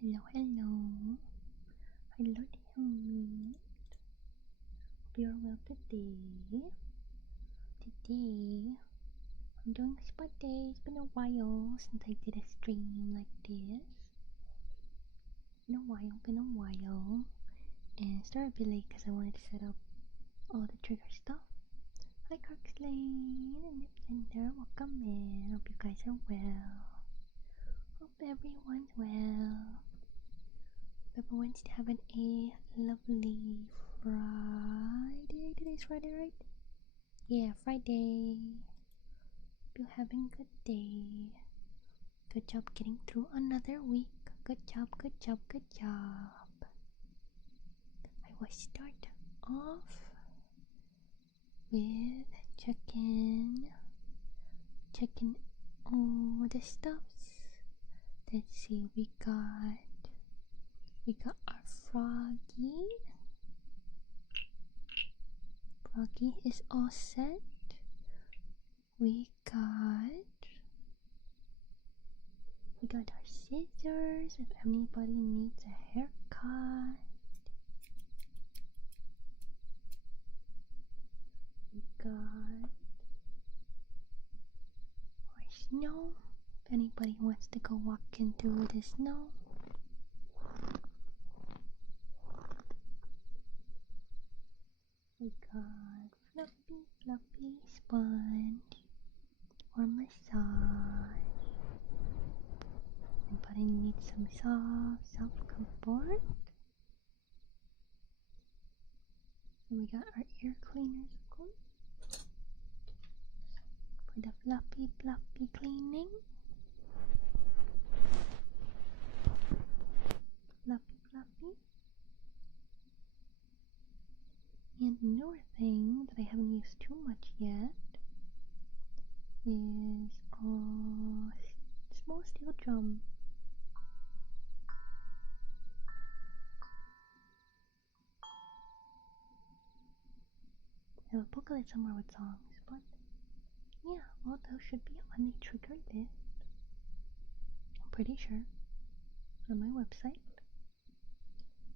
Hello, hello. Hello, dear me. Hope you're well today. I'm doing this birthday. It's been a while since I did a stream like this. Been a while. And started a bit late because I wanted to set up all the trigger stuff. Hi, Carxlane and Nipsender. Welcome in. Hope you guys are well. Hope everyone's well. Hope everyone's having a lovely Friday. Today's Friday, right? Yeah, Friday. Hope you're having a good day. Good job getting through another week. Good job, good job, good job. I will start off with checking all the stuffs. Let's see, we got our Froggy. Froggy is all set. We got our scissors if anybody needs a haircut. We got our snow if anybody wants to go walking through the snow. We got fluffy sponge for massage. Anybody needs some soft comfort? And we got our ear cleaners, of course, for the fluffy cleaning. Fluffy. newer thing that I haven't used too much yet is a small steel drum. I have a booklet somewhere with songs, but yeah, well, those should be on the trigger list. I'm pretty sure. On my website.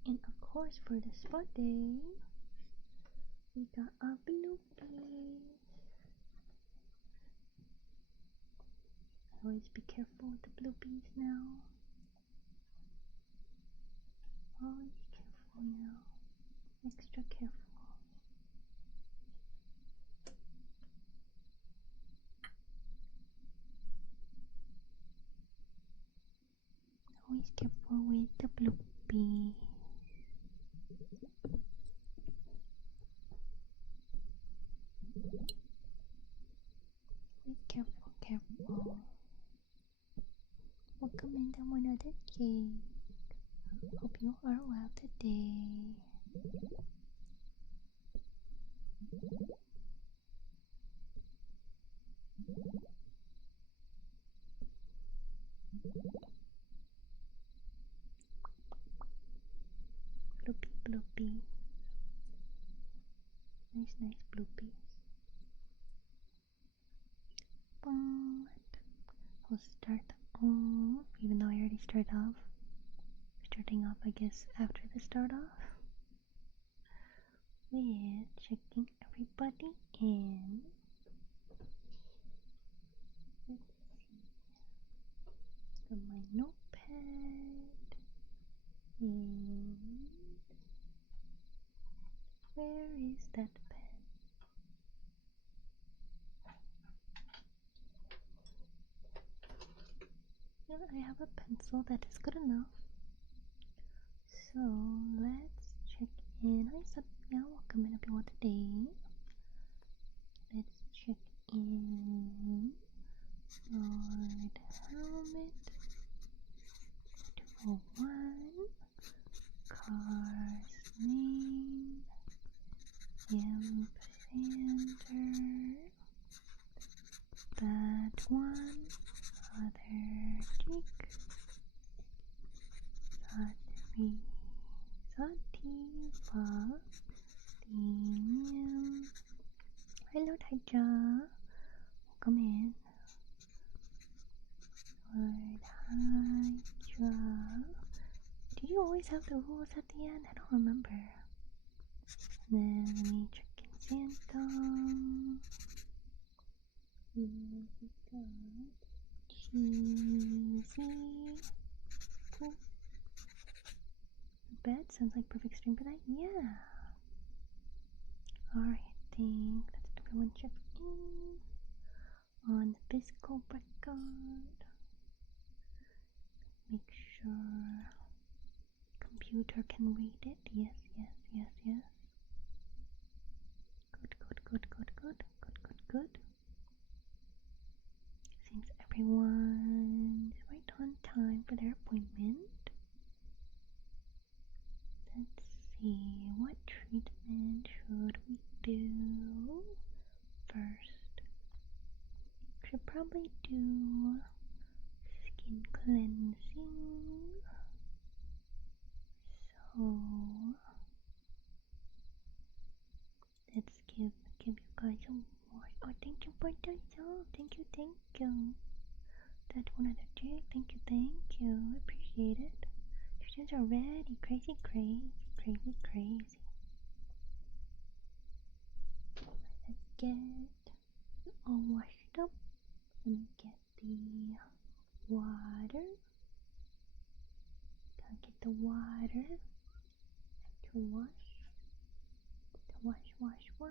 And of course, for the spot day, we got our bloopies. Always be careful with the bloopies now. Always careful now. Extra careful. Always careful with the bloopies. Be careful, careful. Welcome into another day. Hope you are well today. Bloopy, bloopy. Nice, nice bloopies. But we'll start off, even though I already started off. Starting off, I guess, after the start off. With checking everybody in. Let's see. From my notepad. And where is that pen? Yeah, I have a pencil that is good enough. So let's check in. Hi Sophia, welcome in if you want today. Let's check in. Lord helmet. 201. Car's name. Imp Sander. That one. Other cheek. Sativa. Premium. Hello Taija. Welcome in. Lord Hydra. Did you always have the rules at the end? I don't remember. And then let me check in Santum. Here we got cheesy. Cool. Bed sounds like perfect stream for that. Yeah. Alright, I think that's everyone checked in on the physical record. Make sure computer can read it. Yes, yes, yes, yes. Good, good, good, good, good, good, good, good. Seems everyone's right on time for their appointment. Let's see, what treatment should we do first? Should probably do skin cleansing. So let's give you guys a wash. Oh, thank you for the song. Thank you, thank you. That one other chick. Thank you. I appreciate it. Your students are ready. Crazy, crazy, crazy, crazy. Let's get all washed up. Let me get the water. Gotta get the water to wash. To wash, wash, wash.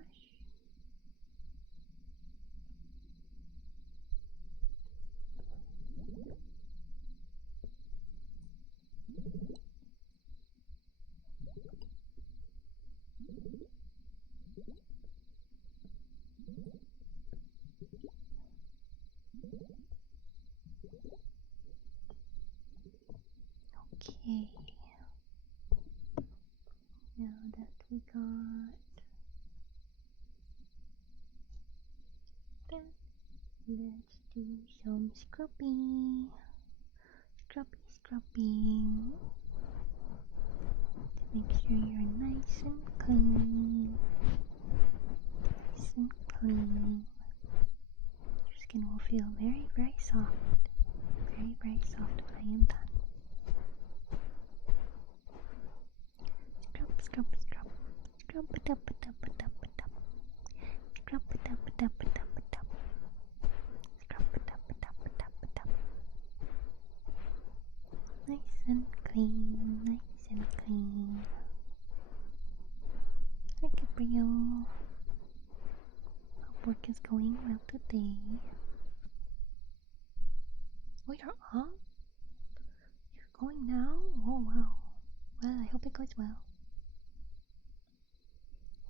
Okay. Now that we got Let's do some scrubbing. Scrubbing. To make sure you're nice and clean. Nice and clean. Your skin will feel very, very soft. Very, very soft when I am done. Scrub. Scrub it up. Scrub it up. Nice and clean. Hi Gabriel. Hope work is going well today. Oh, you're off? You're going now? Oh wow. Well, I hope it goes well.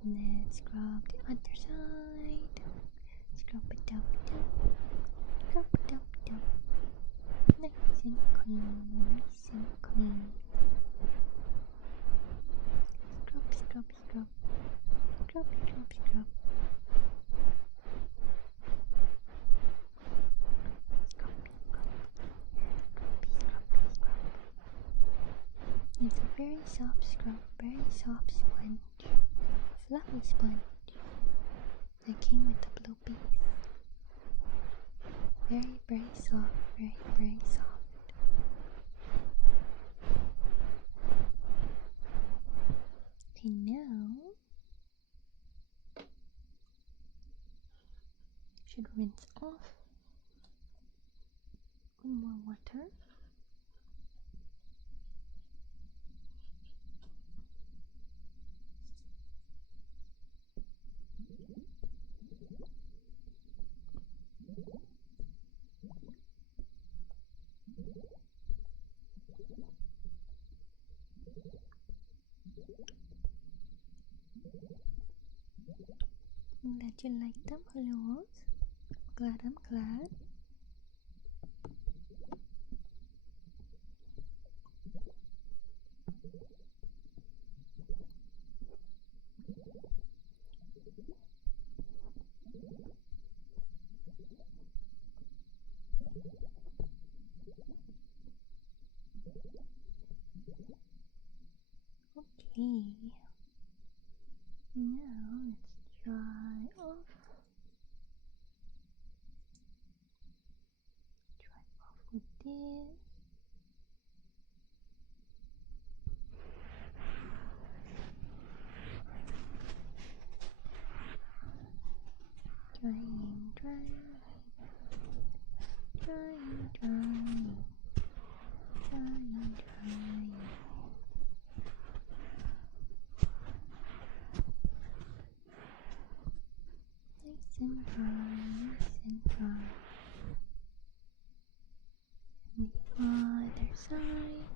Let's scrub the other side. Scrub it up. Nice and clean. Scrub. It's a very soft scrub, very soft sponge. Fluffy sponge that came with the blue piece. Very, very soft, very soft. Okay, now should rinse off with more water. I'm glad you like them, hellos. I'm glad. Okay. Now let's dry off. With this. Drying. Nice and dry. And the other side.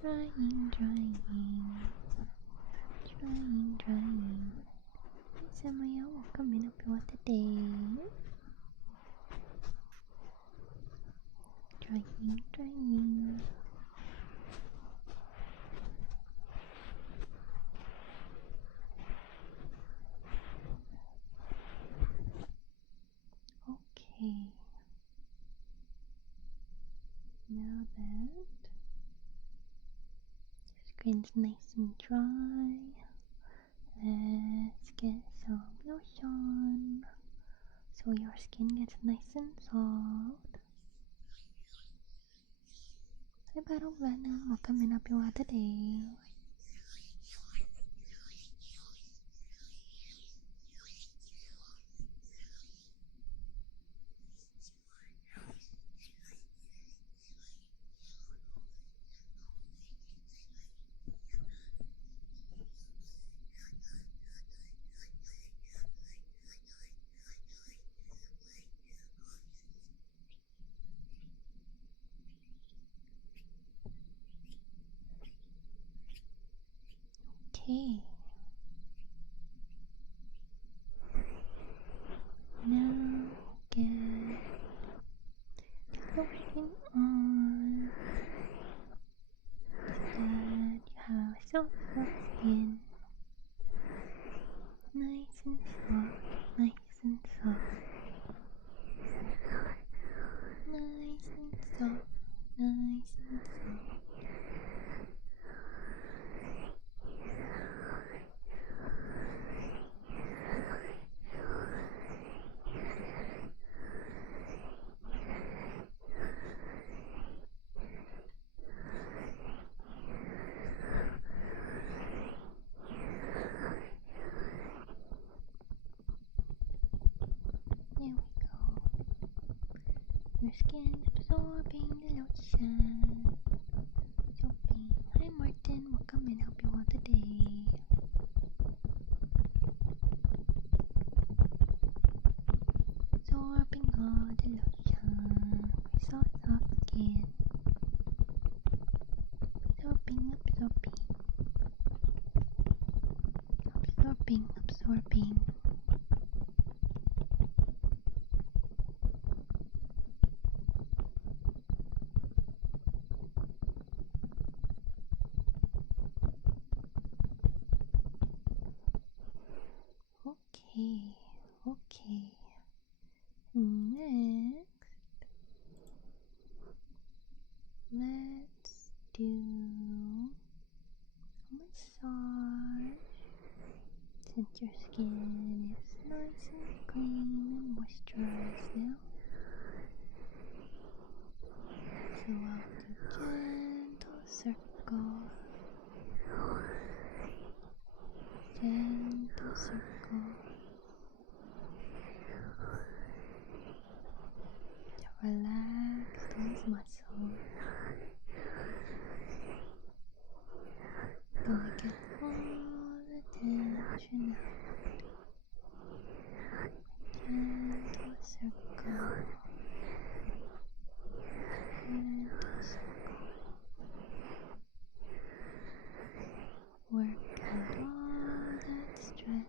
Drying. Samaya, welcome in up your today. Drying. Okay. Now that your skin's nice and dry, let's get some lotion so your skin gets nice and soft. Hi Battle Venom, welcome in up your today. Okay. Now get lotion on so that you have soft skin. Nice and soft. Your skin absorbing the lotion. Soapy. Hi Martin, we'll come and help you out today. Absorbing all the lotion. Soft skin. Absorbing. Absorbing. Okay. Next, let's do massage. Since your skin is nice and clean and moisturized now, so I'll do gentle circle. To relax those muscles. Gonna get all the tension out. Gentle circle. Work out all that stress.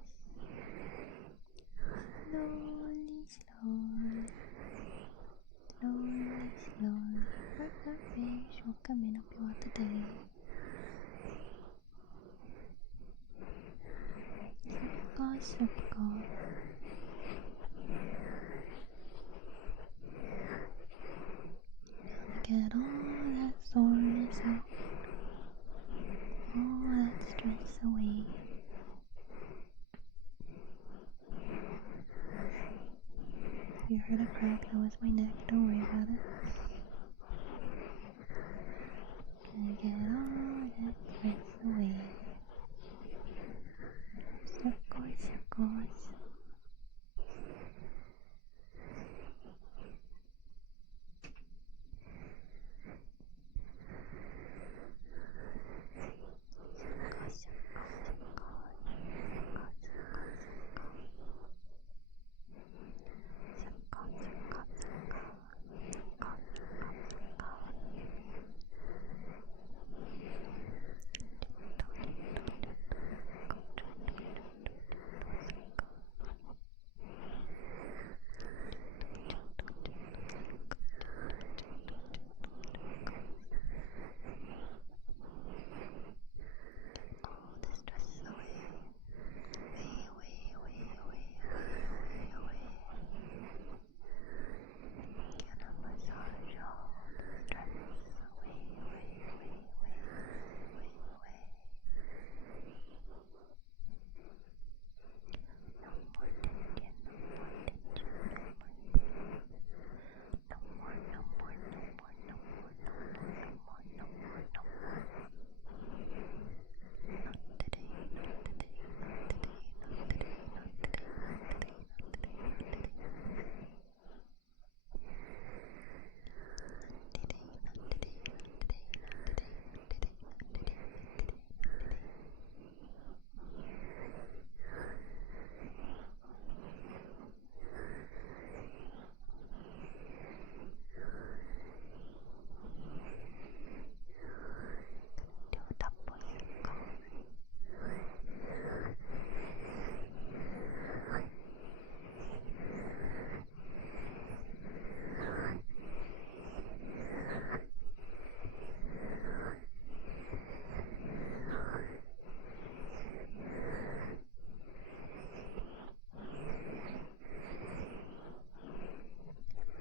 Slowly. Work that face. We'll come and help you out today. Circle. Get all that soreness out. All that stress away. If you heard a crack, that was my neck. Don't worry about it. Gonna get all that stress away. Circles.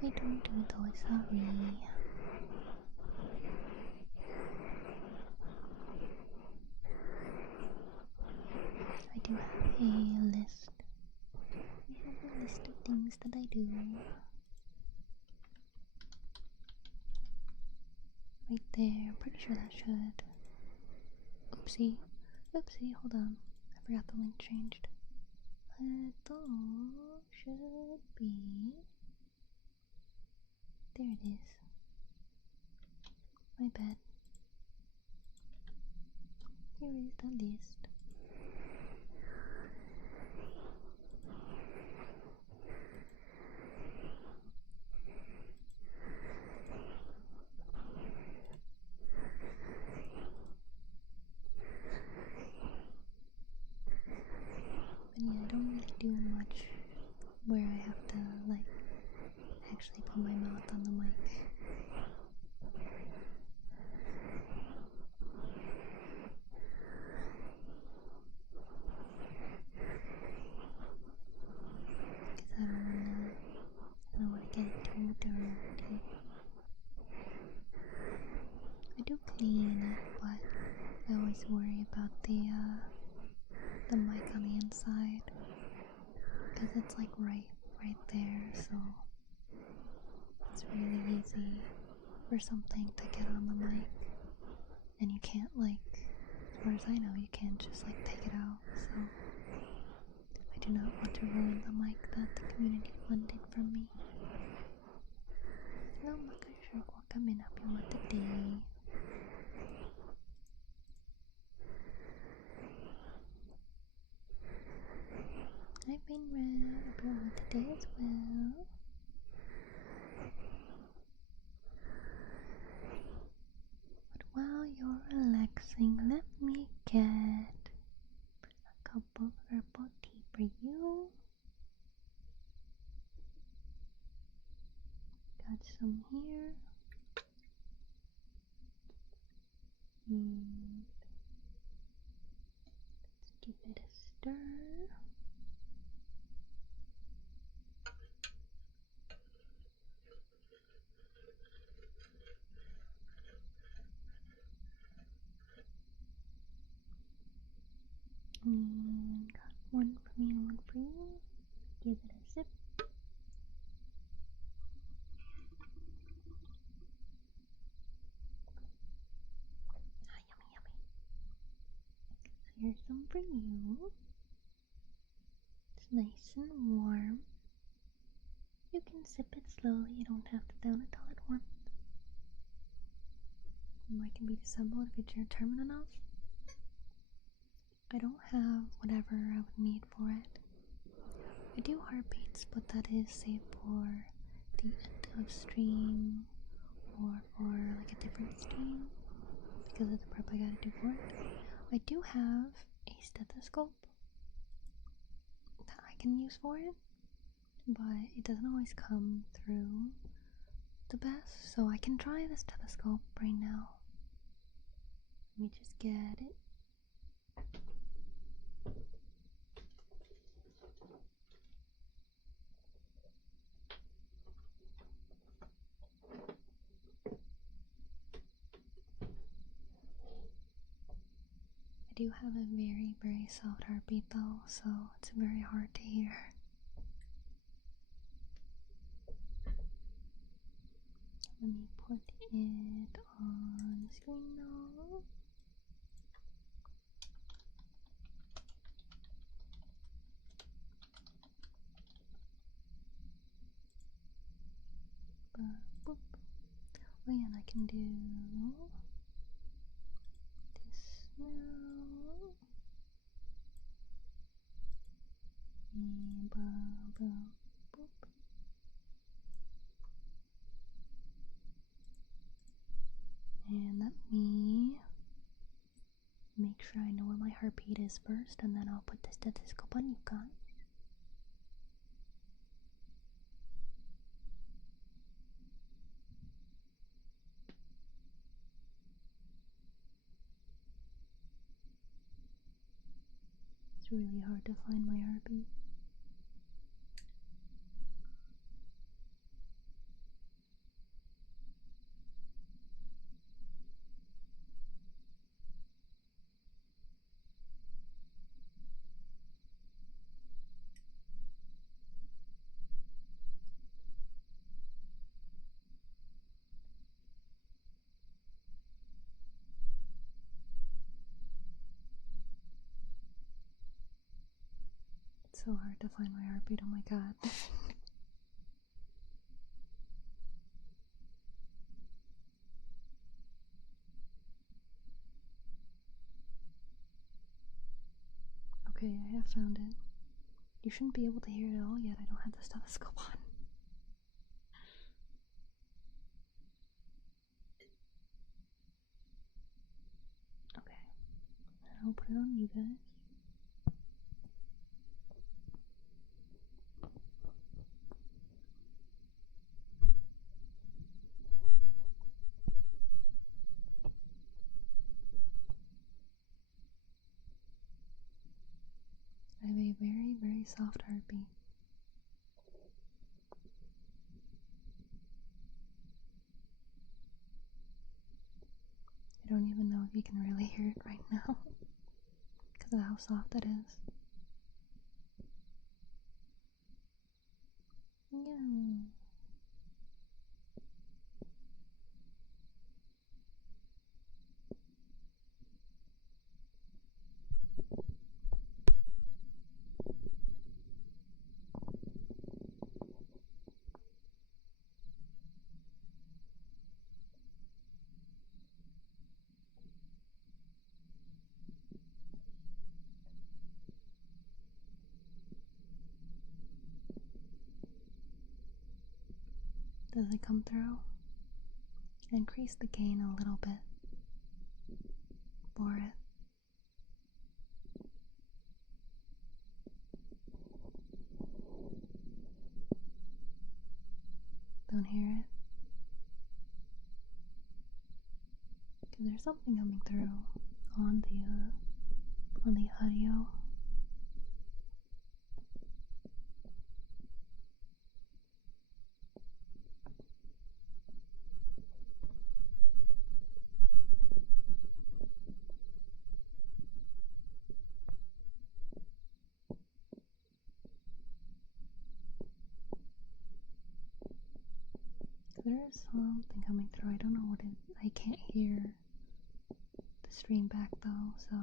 I don't do those, sorry. I do have a list. I have a list of things that I do. Right there, I'm pretty sure that should. Oopsie, hold on. I forgot the link changed. It should be There it is. My bad. Here is the list. But yeah, I don't really do much where I have to like actually put my mouth on the mic. Because I don't wanna get it too dirty. I do clean it, but I always worry about the mic on the inside, because it's like right there, so it's really easy for something to get on the mic, and you can't, like, as far as I know, you can't just like take it out. So I do not want to ruin the mic that the community funded from me. No, makasure ko kami na today. Hi, Fanart. Hope you're well today as well. But while you're relaxing, let me get a cup of herbal tea for you. Got some here. And let's give it a stir. And got one for me and one for you. Give it a sip. Ah, yummy, yummy. So here's some for you. It's nice and warm. You can sip it slowly, you don't have to down it all at once. The mic can be disassembled if it's your terminal enough. I don't have whatever I would need for it. I do heartbeats, but that is saved for the end of stream or for like a different stream because of the prep I gotta do for it. I do have a stethoscope that I can use for it, but it doesn't always come through the best, so I can try the stethoscope right now. Let me just get it. I do have a very, very soft heartbeat though, so it's very hard to hear. Let me put it on the screen now. Boop. Oh yeah, and I can do this now. And boop. And let me make sure I know where my heartbeat is first, and then I'll put the stethoscope on you guys. It's really hard to find my heartbeat. It's so hard to find my heartbeat, oh my god. Okay, I have found it. You shouldn't be able to hear it at all yet. I don't have the stethoscope on. Okay, and I'll put it on you guys. I have a very, very soft heartbeat. I don't even know if you can really hear it right now because of how soft it is. Yeah. Does it come through? Increase the gain a little bit for it. Don't hear it? Because there's something coming through on the audio. There's something coming through. I don't know what it is. I can't hear the stream back though, so.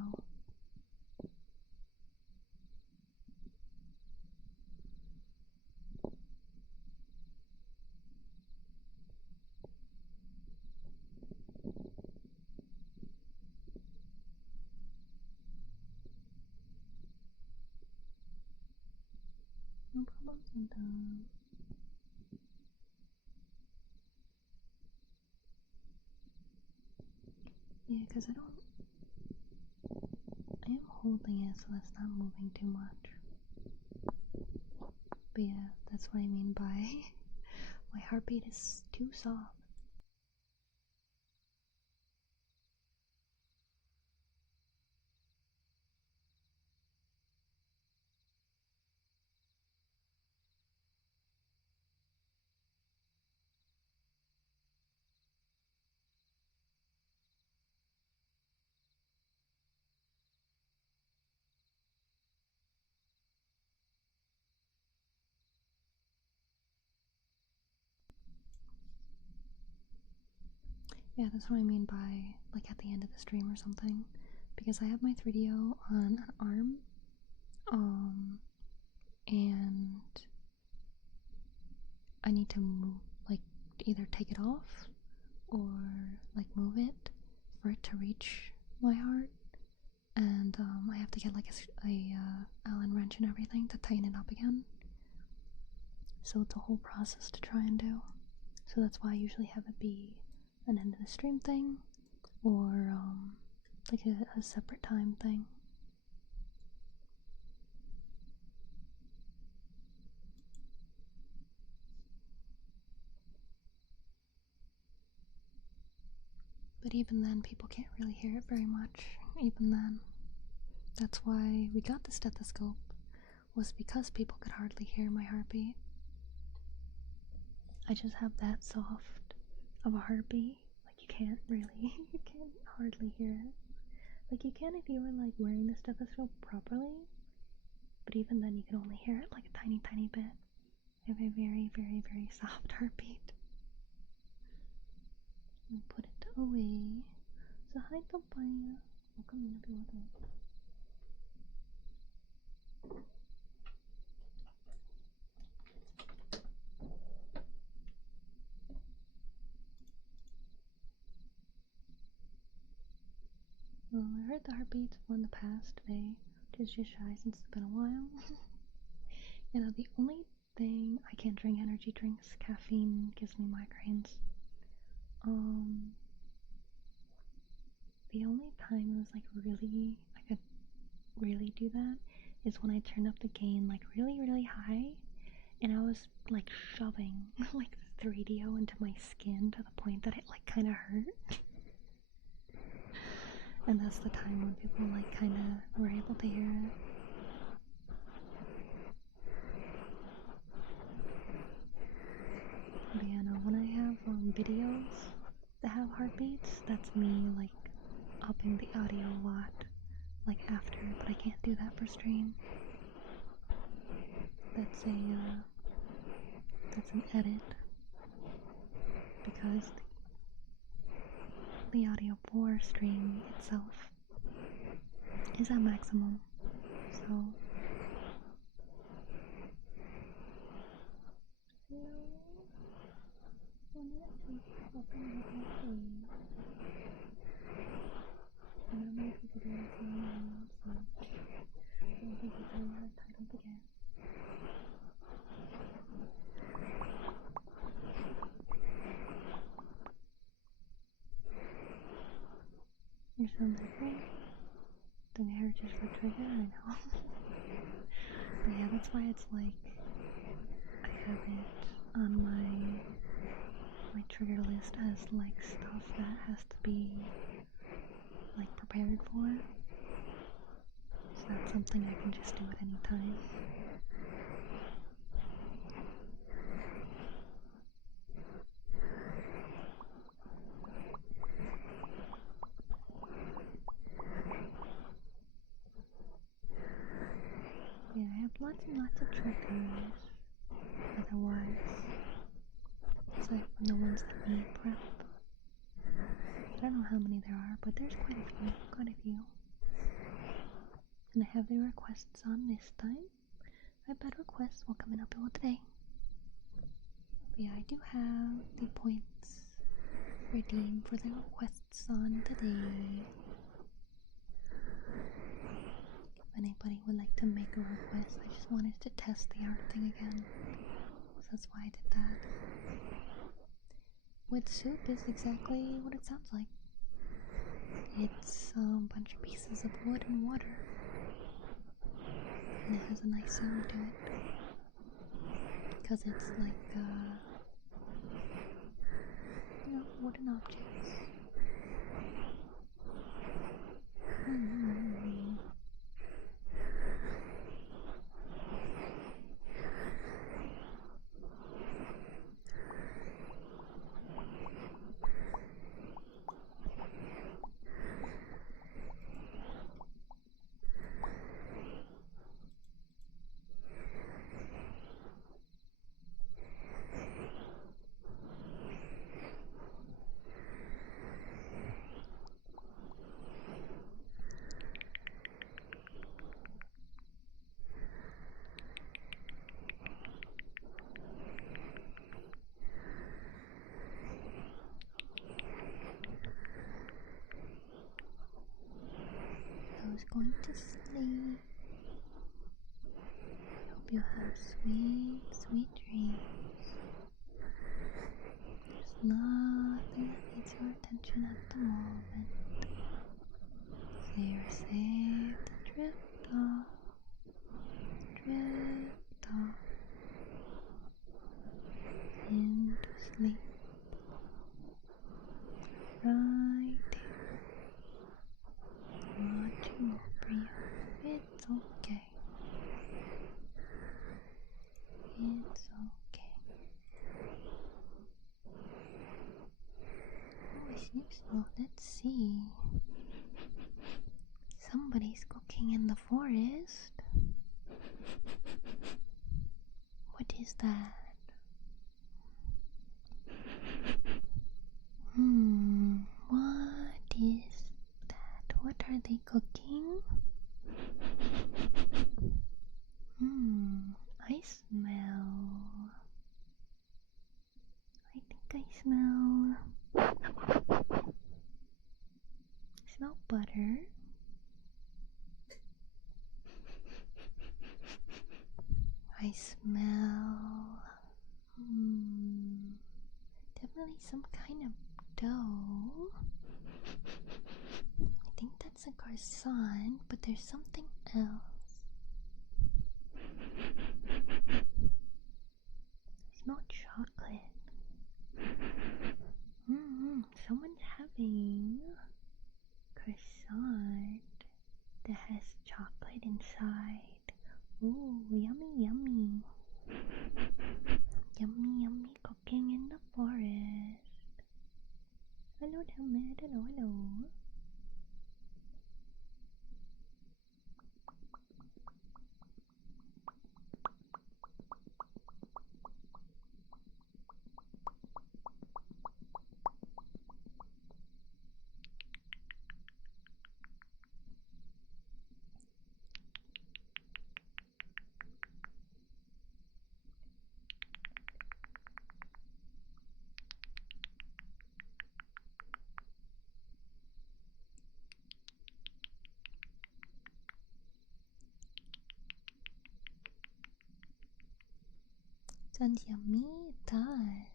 No problem. And, yeah, because I am holding it so it's not moving too much. But yeah, that's what I mean by my heartbeat is too soft. Yeah, that's what I mean by like at the end of the stream or something. Because I have my 3DO on an arm, and I need to move, like either take it off or like move it for it to reach my heart, and I have to get like a Allen wrench and everything to tighten it up again. So it's a whole process to try and do. So that's why I usually have it be an end of the stream thing, or like a separate time thing. But even then, people can't really hear it very much. Even then. That's why we got the stethoscope, was because people could hardly hear my heartbeat. I just have that soft of a heartbeat. Like you can't hardly hear it. Like you can if you were like wearing the stethoscope properly, but even then you can only hear it like a tiny, tiny bit. I have a very, very, very soft heartbeat. And put it away. So hi Papaya. Welcome in if you want to. Well, I heard the heartbeats one the past day, Just shy since it's been a while. You know, the only thing I can't drink energy drinks. Caffeine gives me migraines. The only time it was like really I could really do that is when I turned up the gain like really high, and I was like shoving like the radio into my skin to the point that it like kind of hurt. And that's the time when people like kind of were able to hear it. But yeah, no, when I have videos that have heartbeats, that's me like upping the audio a lot, like after, but I can't do that for stream. That's an edit, because the audio for stream itself is at maximum, so you're so different. The hair just for trigger, I know. But yeah, that's why it's like I have it on my trigger list as like stuff that has to be like prepared for. So that's something I can just do at any time. Yeah, I have lots and lots of triggers. Otherwise, aside from the ones that need prep. I don't know how many there are, but there's quite a few. And I have the requests on this time. I bet requests will come in uphill today. But yeah, I do have the points redeemed for the requests on today. If anybody would like to make a request, I just wanted to test the art thing again. So that's why I did that. With soup is exactly what it sounds like. It's a bunch of pieces of wood and water. And it has a nice sound to it. Because it's like, wooden objects. I was going to sleep. I hope you have sweet, sweet dreams. There's nothing that needs your attention at the moment. So you're safe to drift off into sleep. Right here, watching over you. It's okay. It's okay. Oh, it seems so. Let's see. Somebody's cooking in the forest. What is that? What is that? What are they cooking? I think I smell butter. definitely some kind of dough. I think that's a croissant, but there's something else. There's no chocolate. Someone's having croissant that has chocolate inside. Ooh, yummy, yummy. Yummy, yummy cooking in the forest. Hello, Helmet. Hello, hello. Sounds yummy, it does.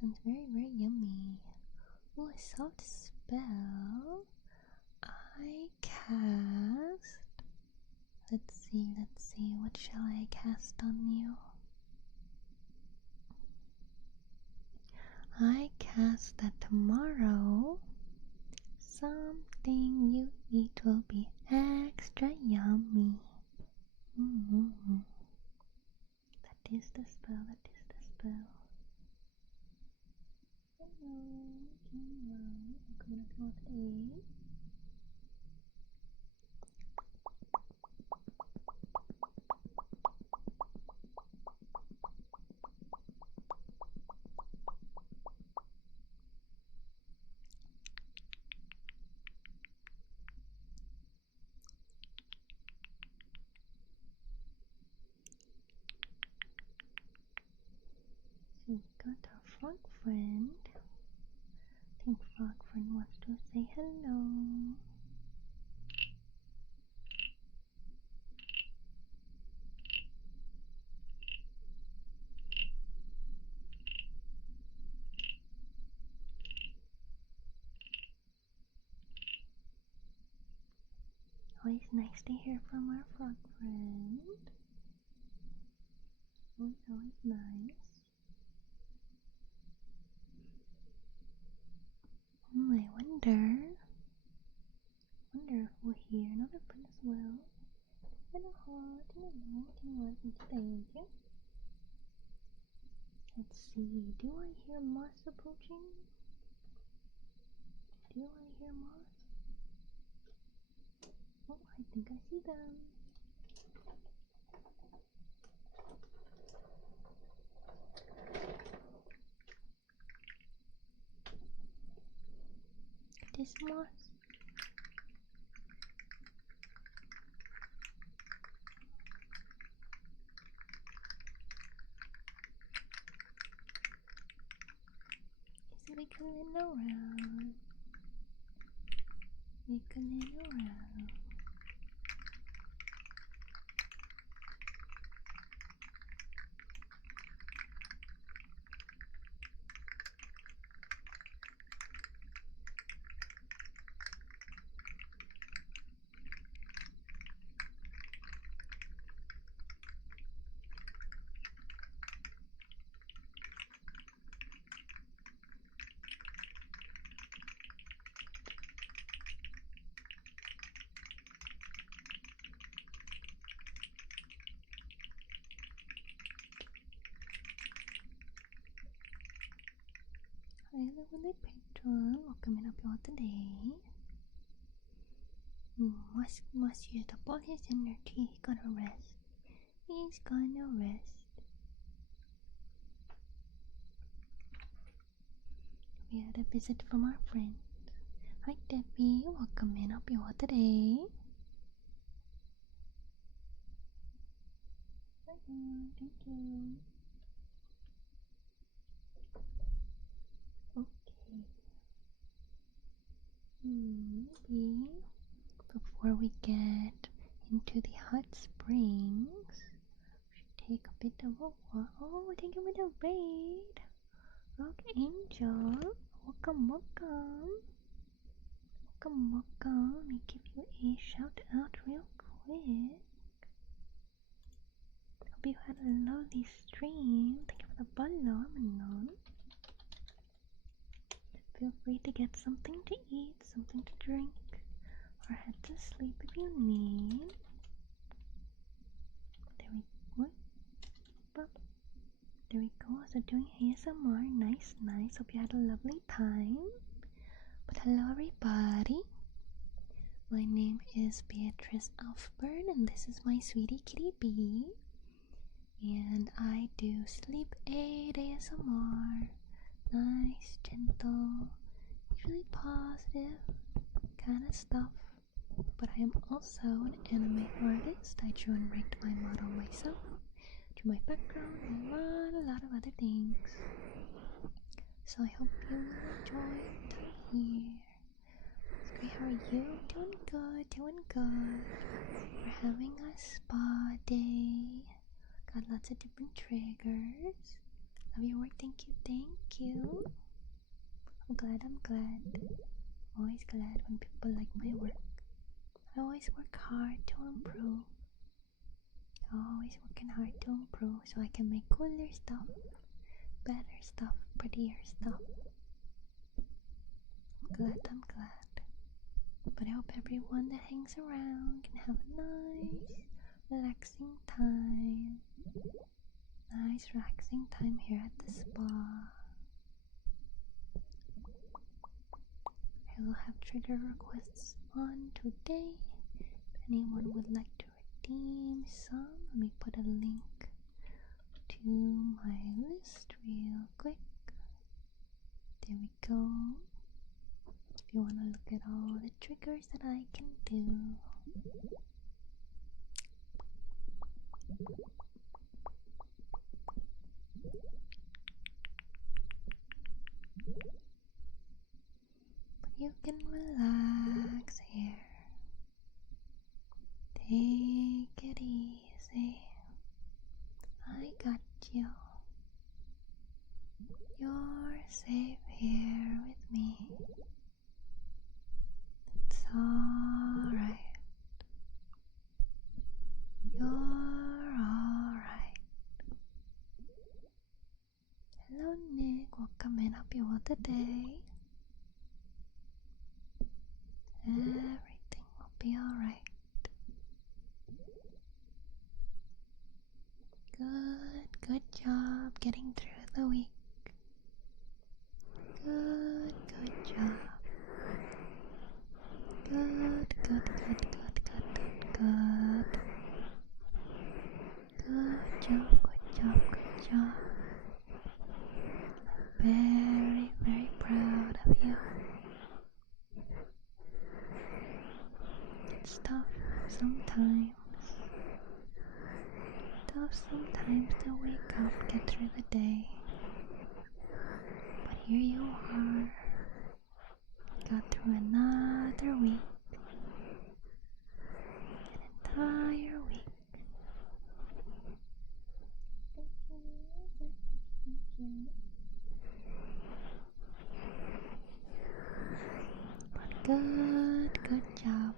Sounds very, very yummy. Oh, a soft spell. I cast. Let's see. What shall I cast on you? I cast that tomorrow something you eat will be extra yummy. That is the spell. Hello, Kimmy. Welcome to our today. So we got our frog friend. I think frog friend wants to say hello. Always nice to hear from our frog friend. Always nice. I wonder if we'll hear another friend as well. And a heart, and a note, and one, thank you. Let's see, do I hear moss approaching? Do I hear moss? Oh, I think I see them. This moss. It's wiggling around. Wiggling around. Hi, lovely patron. Welcome up y'all today. Must use up all his energy. He's gonna rest. He's gonna rest. We had a visit from our friend. Hi, Debbie. Welcome up y'all today. Hi, thank you. Okay. Maybe before we get into the hot springs, we should take a bit of a walk. Oh, we're taking a bit of raid. Rock Angel, welcome, welcome. Welcome, welcome. Let me give you a shout out real quick. Hope you had a lovely stream. Thank you for the follow, Manon. Feel free to get something to eat, something to drink, or head to sleep if you need. There we go. So doing ASMR, nice, nice. Hope you had a lovely time. But hello everybody. My name is Beatrice Alfbern, and this is my sweetie kitty bee. And I do sleep aid ASMR. Nice, gentle, usually positive kind of stuff. But I am also an anime artist. I drew and rigged my model myself. Do my background and a lot of other things. So I hope you enjoy your time here. Great, how are you? Doing good, doing good. We're having a spa day. Got lots of different triggers. Love your work, thank you, thank you. I'm glad, I'm always glad when people like my work. I always work hard to improve. Always working hard to improve so I can make cooler stuff, better stuff, prettier stuff. I'm glad. But I hope everyone that hangs around can have a nice, relaxing time. Nice, relaxing time here at the spa. I will have trigger requests on today. If anyone would like to redeem some, let me put a link to my list real quick. There we go. If you want to look at all the triggers that I can do. But you can relax here. Take it easy. I got you. You're safe here with me. It's alright. You're alright. Hello Nick, welcome in. Hope you well today. Everything will be alright. Good job getting through the week. Good job. Good. Good job. I'm very proud of you. It's tough sometimes. To wake up, get through the day. But here you are. Got through another week. An entire week. Thank you. But good job.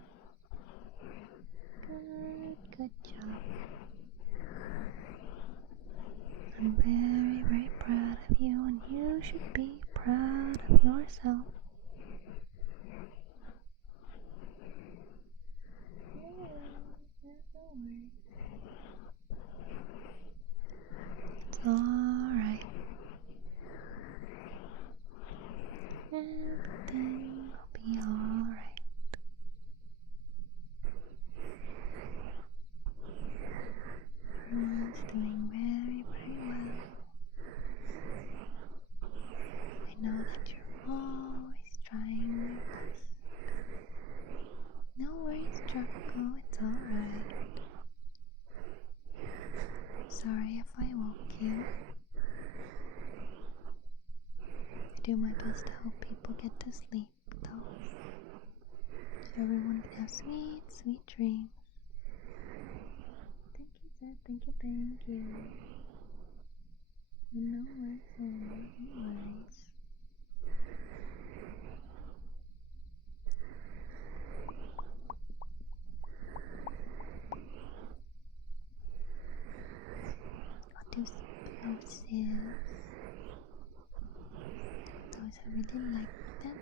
Good job. I'm very proud of you, and you should be proud of yourself. It's alright. Everything will be alright. Everyone's doing very well. I know that you're always trying your best. No worries, Draco, it's alright. Sorry if I woke you. I do my best to help people get to sleep, though. So everyone can have sweet, sweet dreams. Thank you, Zed. Thank you. No worries, no worries. I'll do some plosives. Those I really like them.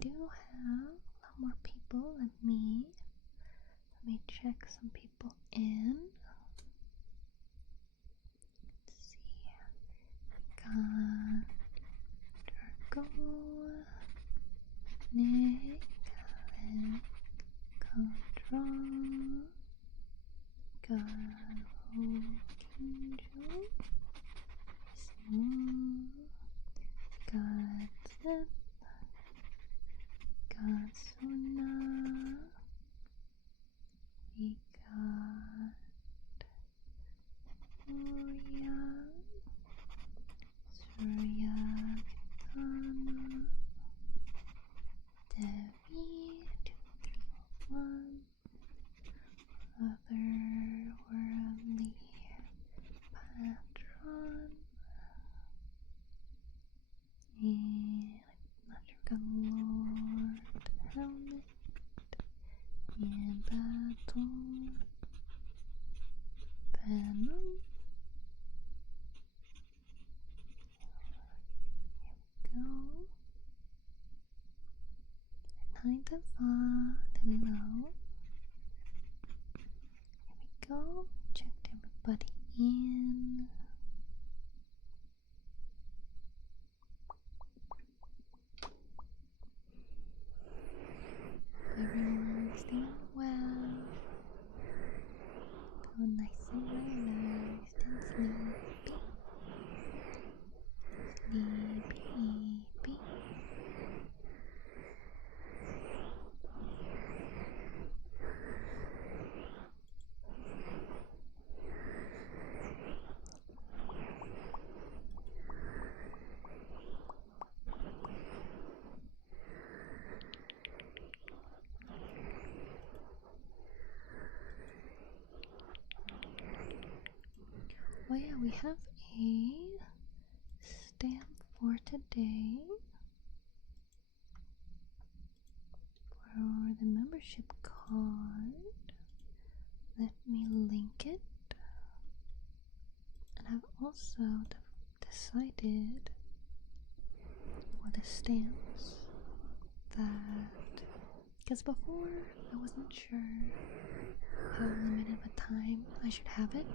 Do have a lot more people. Let me check some people in. Let's see. Got Darko, Nick, and Control. Got Kinjo, Simone, got Zep. Got Sona, we got Surya, Tana, Devi, 231, Otherworldly Patron, and Lord Helmet, and Battle, Venom. Here we go. And Hideva, hello. Here we go. Checked everybody in. Everyone's doing well. Oh, nice and relaxed and sleepy. Sleepy. Oh yeah, we have a stamp for today for the membership card. Let me link it. And I've also decided for the stamps that, because before I wasn't sure how limited of a time I should have it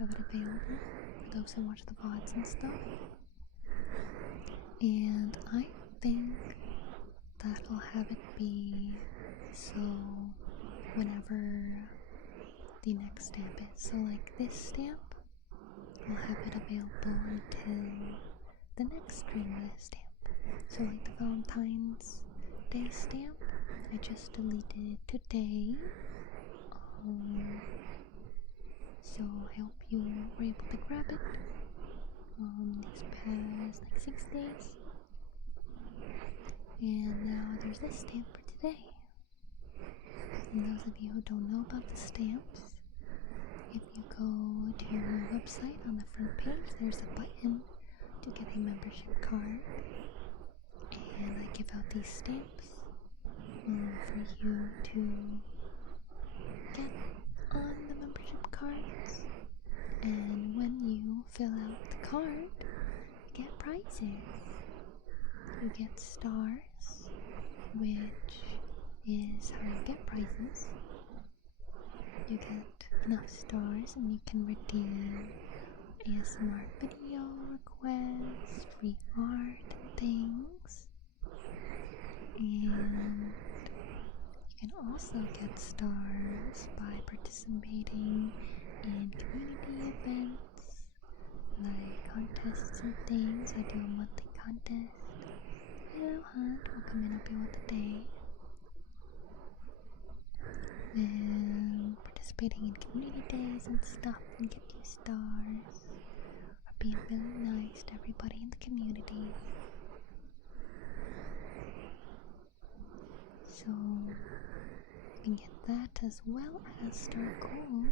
available for those who watch the VODs and stuff. And I think that I'll have it be so whenever the next stamp is. So like this stamp, I'll have it available until the next stream with this stamp. So like the Valentine's Day stamp, I just deleted it today. So I hope you were able to grab it these past like 6 days. And now there's this stamp for today. And those of you who don't know about the stamps, if you go to your website on the front page, there's a button to get a membership card. And I give out these stamps for you to get on the membership cards. And when you fill out the card, you get prizes. You get stars, which is how you get prizes. You get enough stars and you can redeem ASMR video requests, free art, and things. And you can also get stars by participating in community events like contests and things. I do a monthly contest. Hello Hunt, welcome in, I'll be with the day. And participating in community days and stuff and get you stars. Or being really nice to everybody in the community. So you can get that as well as Star Gold,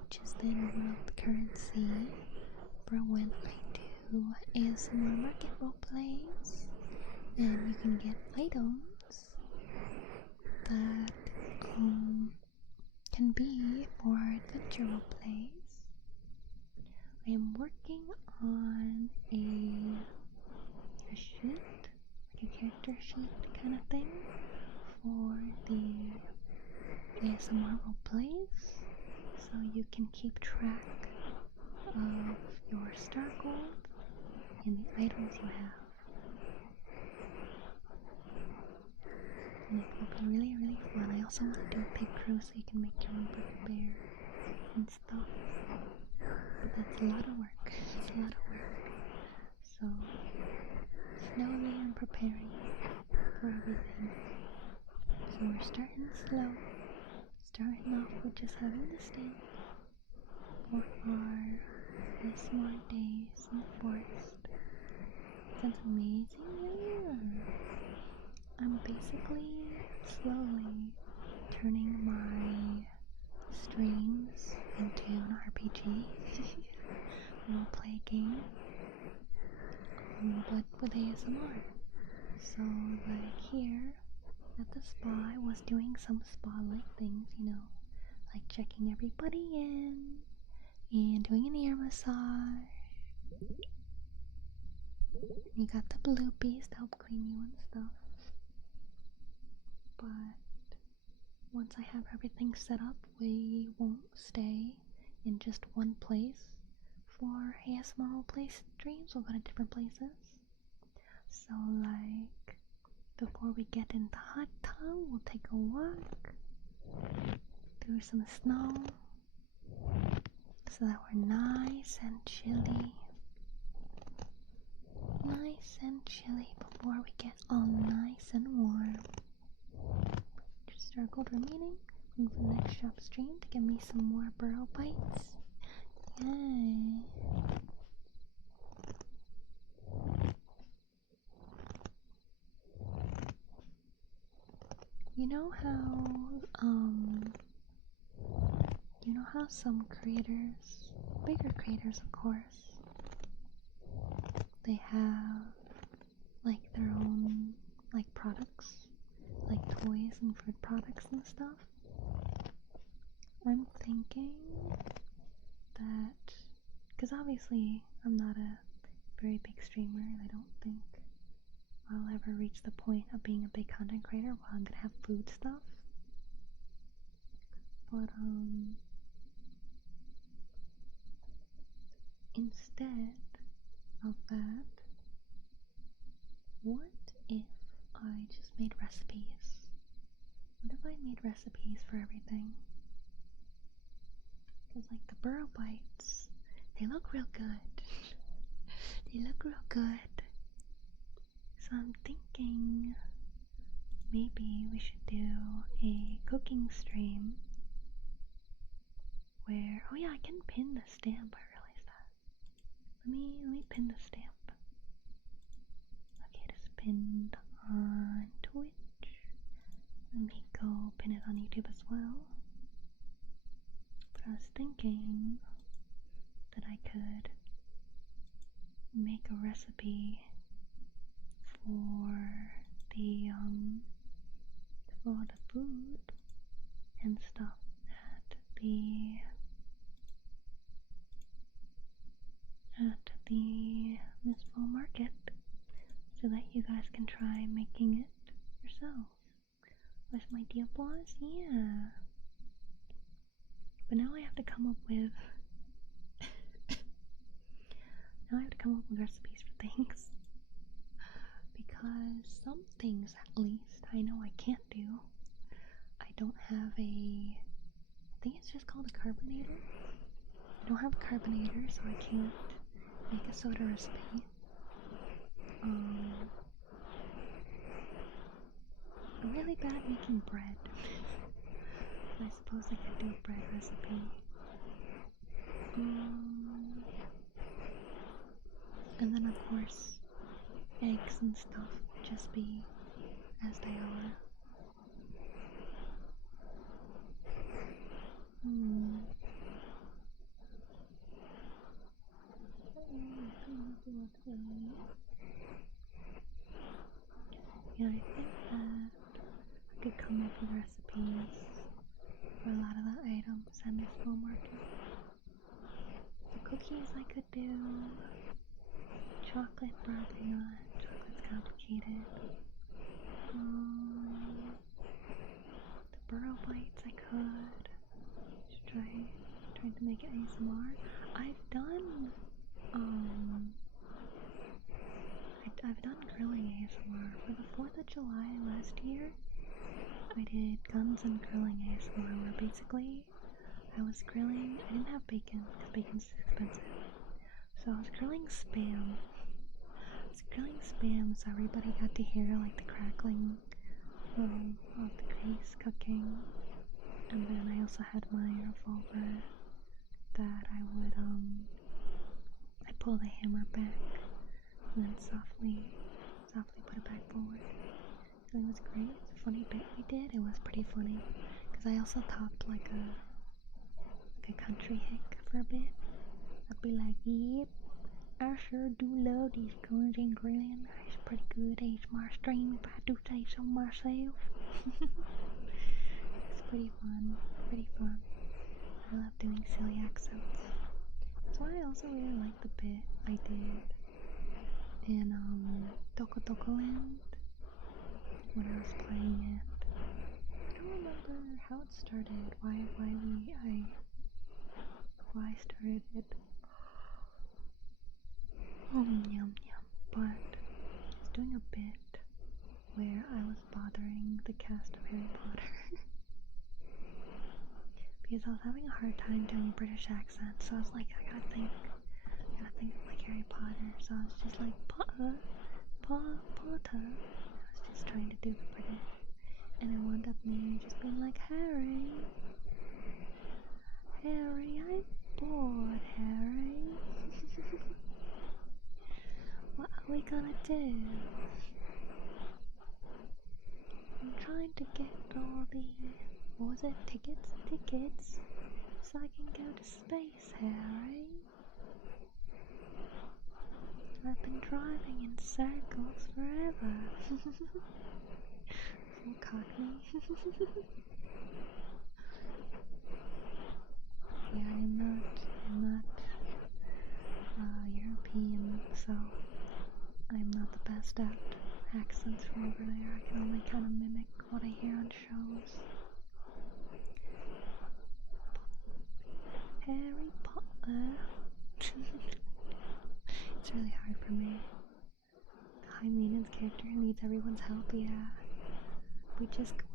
which is the world currency for when I do ASMR market roleplays. And you can get items that can be for adventure roleplays. I am working on a sheet, like a character sheet kind of thing, for the ASMR roleplays, so you can keep track of your star gold and the items you have. And it will be really, really fun. I also want to do a pig crew so you can make your own bear and stuff. But that's a lot of work. It's a lot of work. So, slowly I'm preparing for everything. So we're starting slow. Starting off with just having the stamp for our ASMR days in the forest. That's amazing, yeah. I'm basically slowly turning my streams into an RPG, role-play game, but with ASMR. So, like here, at the spa, I was doing some spa-like things, you know, like checking everybody in, and doing an ear massage. You got the bloopies to help clean you and stuff. But once I have everything set up, we won't stay in just one place for ASMR roleplay streams. We'll go to different places. So like, before we get in the hot tub, we'll take a walk through some snow so that we're nice and chilly. Nice and chilly before we get all nice and warm. Just our gold remaining. And for the next shop stream to give me some more burrow bites. Yay! You know how some creators, bigger creators of course, they have like their own like products, like toys and food products and stuff. I'm thinking that, because obviously I'm not a very big streamer, and I don't think I'll ever reach the point of being a big content creator where I'm gonna have food stuff. But instead of that, what if I just made recipes? What if I made recipes for everything? Because like the burrow bites, they look real good. They look real good. So I'm thinking maybe we should do a cooking stream where, oh yeah, I can pin the stamp, I realized that. Let me pin the stamp. Okay, it is pinned on Twitch. Let me go pin it on YouTube as well. But I was thinking that I could make a recipe for the food and stuff at the municipal market so that you guys can try making it yourselves. With my Beaberns, yeah. But now I have to come up with recipes for things. Because some things at least I know I can't do. I don't have I think it's just called a carbonator. I don't have a carbonator, so I can't make a soda recipe. I'm really bad at making bread. I suppose I could do a bread recipe. And then of course, eggs and stuff just be as they are. Yeah, I think that I could come up with recipes for a lot of the items at this full market. The cookies I could do. Chocolate, probably not. Chocolate's complicated. The burrow bites I could. Just trying to make it ASMR. I've done grilling ASMR for the 4th of July last year. I did guns and grilling ASMR where basically I was grilling. I didn't have bacon because bacon's expensive, so I was grilling spam. So everybody got to hear like the crackling of the grease cooking. And then I also had my revolver that I would I'd pull the hammer back and then softly put it back forward. So it was great. It's a funny bit we did. It was pretty funny because I also talked like a country hick for a bit. I'd be like, yep, I sure do love these guns and grilling. It's pretty good ASMR stream if I do say so myself. It's pretty fun. I love doing silly accents. That's why I also really like the bit I did in Toko Toko Land when I was playing it. I don't remember how it started, why I started it. Yum. But I was doing a bit where I was bothering the cast of Harry Potter. Because I was having a hard time doing a British accent, so I was like, I gotta think like Harry Potter. So I was just like, Potter. I was just trying to do the British, and it wound up me just being like, Harry, I'm bored, Harry. What are we gonna do? I'm trying to get all the, what was it, tickets, so I can go to space, Harry. I've been driving in circles forever. So cockney. Yeah, I'm not European, so I'm not the best at accents from over there. I can only kind of mimic what I hear on shows. Harry Potter. It's really hard for me. The high maintenance character who needs everyone's help, yeah. We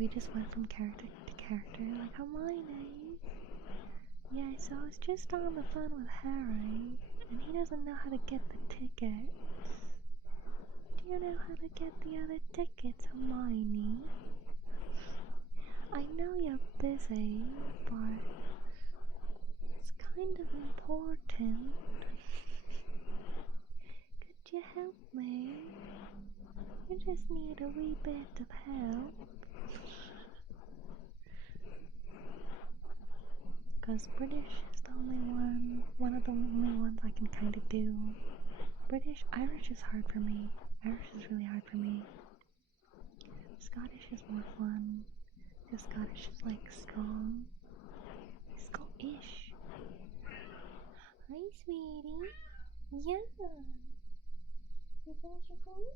just went from character to character, like Hermione. Yeah, so I was just on the phone with Harry, and he doesn't know how to get the tickets. Do you know how to get the other tickets, Hermione? I know you're busy, but it's kind of important. Could you help me? I just need a wee bit of help. Because British is the only one of the only ones I can kind of do. Irish is hard for me. Irish is really hard for me. Scottish is more fun. Because Scottish is like strong. Scottish. Hi, sweetie. Yeah. You finish your food?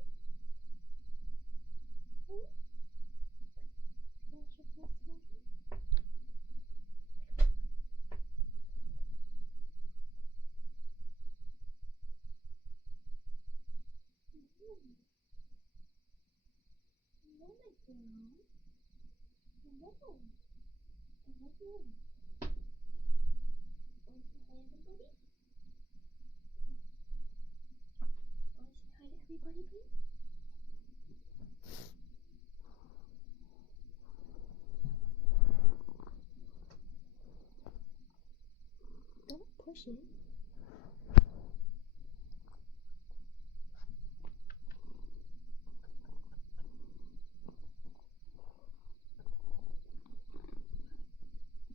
Finish your food, sweetie? Hello, my girl. Hello. Hello. Want to say hi, everybody? Want to say hi to everybody, please? Don't push it.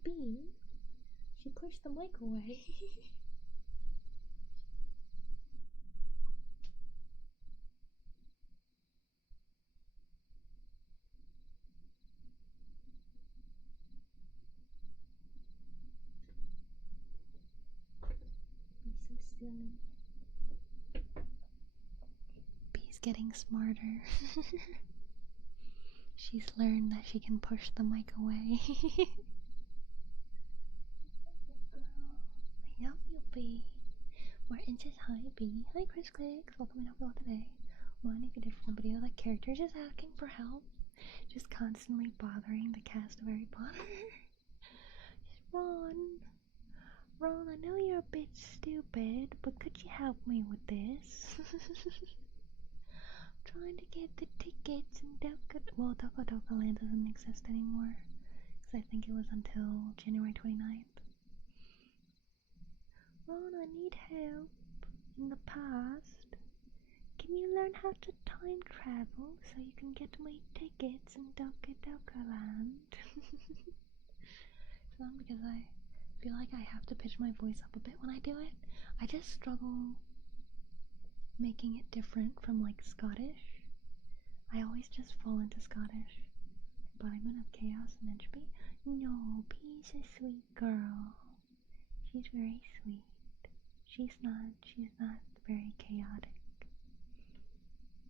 B, she pushed the mic away. I'm so silly. B's getting smarter. She's learned that she can push the mic away. I love you, B. Martin says hi, B. Hi, Chris Clicks. Welcome to Help today. One, if you did from the video, that character just asking for help. Just constantly bothering the cast of Harry Potter. Ron. Ron, I know you're a bit stupid, but could you help me with this? Trying to get the tickets and Doka Land doesn't exist anymore. Because I think it was until January 29th. Ron, I need help. In the past, can you learn how to time travel so you can get my tickets in Doka Land? It's fun because I feel like I have to pitch my voice up a bit when I do it. I just struggle making it different from like Scottish. I always just fall into Scottish. Embodiment of chaos and entropy. No, Pea's a sweet girl. She's very sweet. She's not very chaotic.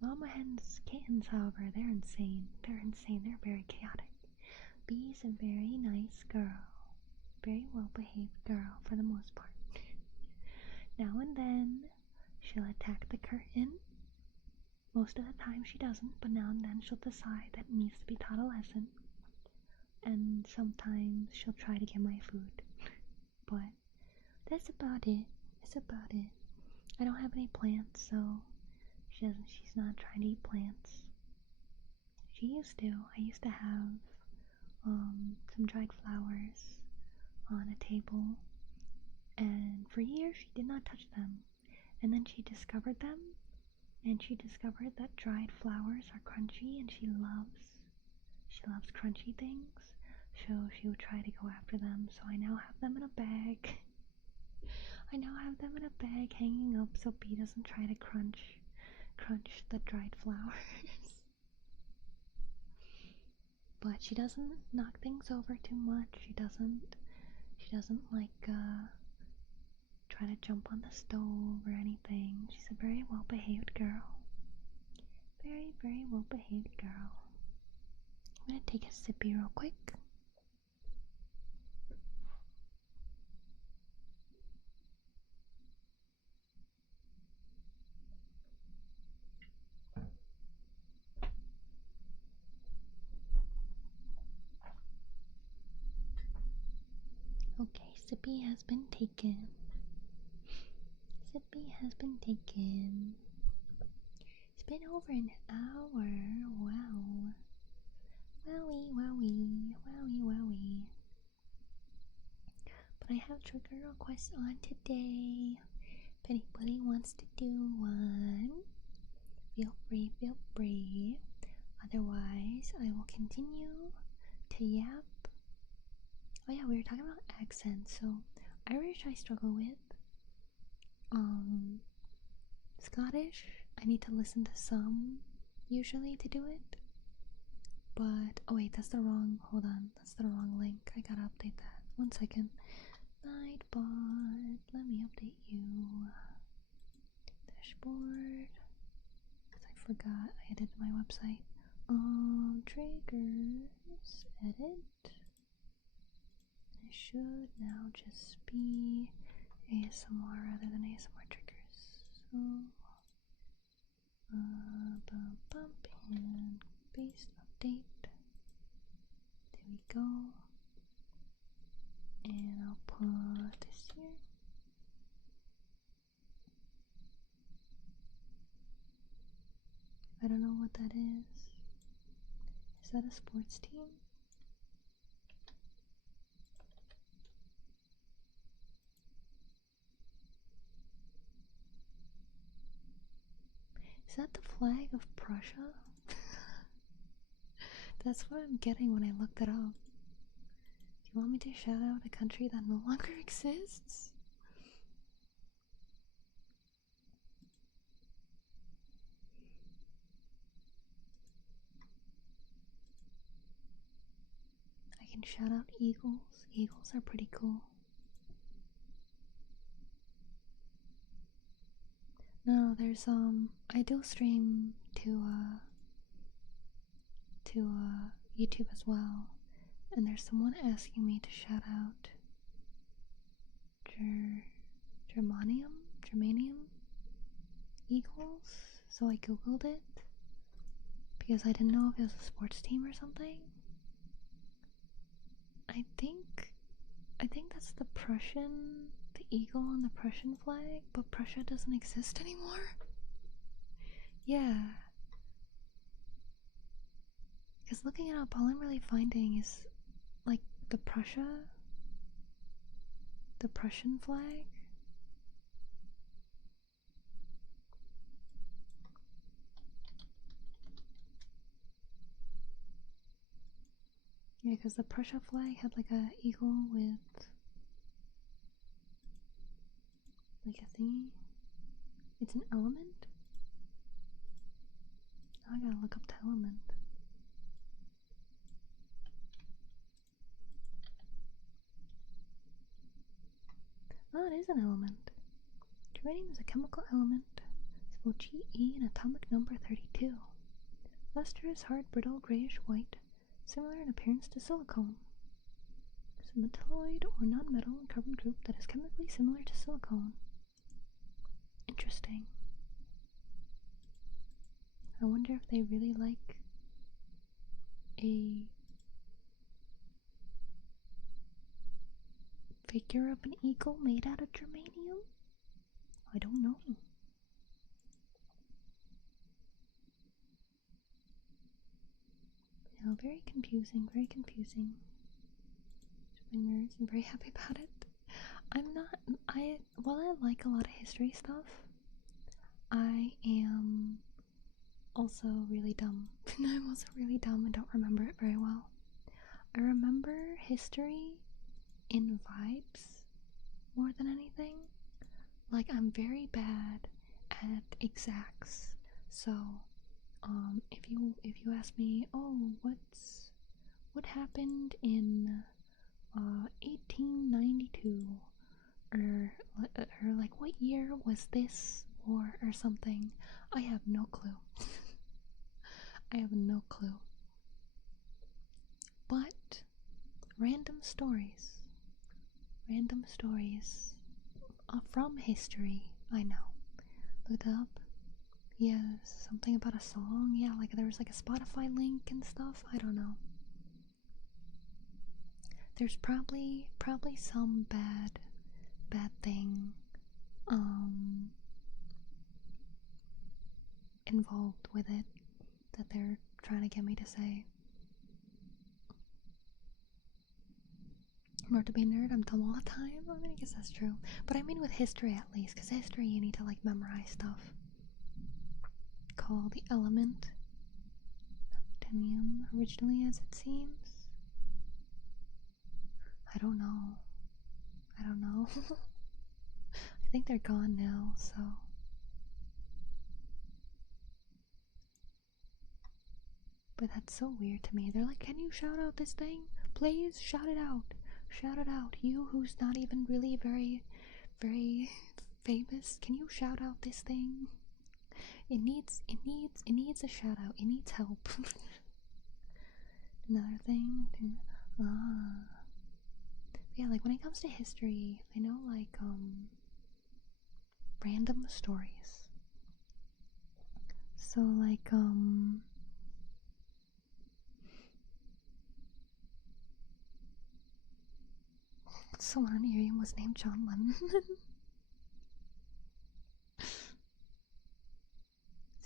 Mama Hen's kittens, however, they're insane. They're very chaotic. Bee's a very nice girl. Very well behaved girl for the most part. Now and then she'll attack the curtain. Most of the time she doesn't, but now and then she'll decide that it needs to be taught a lesson. And sometimes she'll try to get my food. But that's about it. I don't have any plants, so she's not trying to eat plants. She used to. I used to have some dried flowers on a table, and for years she did not touch them. And then she discovered them, and she discovered that dried flowers are crunchy, and she loves crunchy things, so she would try to go after them. So I now have them in a bag. Hanging up so Bee doesn't try to crunch the dried flowers. But she doesn't knock things over too much. She doesn't like try to jump on the stove or anything. She's a very well behaved girl. Very, very well behaved girl. I'm gonna take a sippy real quick. Okay, sippy has been taken. Sippy has been taken. It's been over an hour. Wow. Wowie, wowie, wowie, wowie. But I have trigger requests on today. If anybody wants to do one, feel free, feel free. Otherwise, I will continue to yap. Oh yeah, we were talking about accents. So Irish I struggle with. Scottish, I need to listen to some usually to do it. But oh wait, that's the wrong, hold on, that's the wrong link. I gotta update that. 1 second. Nightbot, let me update you. Dashboard. Because I forgot I edited my website. Triggers, edit. It should now just be ASMR rather than ASMR triggers. So, bump and paste update. There we go. And I'll put this here. I don't know what that is. Is that a sports team? Is that the flag of Prussia? That's what I'm getting when I looked it up. Do you want me to shout out a country that no longer exists? I can shout out eagles. Eagles are pretty cool. No, there's I do stream to YouTube as well, and there's someone asking me to shout out Germanium Eagles, so I googled it because I didn't know if it was a sports team or something. I think that's the eagle on the Prussian flag, but Prussia doesn't exist anymore. Yeah. Because looking it up, all I'm really finding is like the Prussian flag. Yeah, because the Prussia flag had like a eagle with like a thingy. It's an element? Now I gotta look up the element. Oh, it is an element. Germanium is a chemical element, spelled Ge and atomic number 32. Luster is hard, brittle, grayish-white, similar in appearance to silicone. It's a metalloid or non-metal carbon group that is chemically similar to silicone. Interesting. I wonder if they really like a figure of an eagle made out of germanium? I don't know. No, very confusing, very confusing. Nerds, I'm very happy about it. While I like a lot of history stuff, I am also really dumb. I'm also really dumb and don't remember it very well. I remember history in vibes more than anything. Like, I'm very bad at exacts. So, if you ask me, oh, what happened in 1892, or like what year was this or something, I have no clue. I have no clue. But random stories from history. I know. Looked up. Yeah, something about a song. Yeah, like there was like a Spotify link and stuff. I don't know. There's probably some bad thing involved with it that they're trying to get me to say. In order to be a nerd, I'm dumb all the time. I mean, I guess that's true. But I mean with history at least, because history you need to like memorize stuff. Called the element Tenium originally, as it seems. I don't know. I think they're gone now, so. But that's so weird to me. They're like, can you shout out this thing? Please shout it out. Shout it out. You who's not even really very, very famous, can you shout out this thing? It needs a shout out. It needs help. Another thing. Yeah, like when it comes to history, I know like random stories. So like someone on Ethereum was named John Lennon.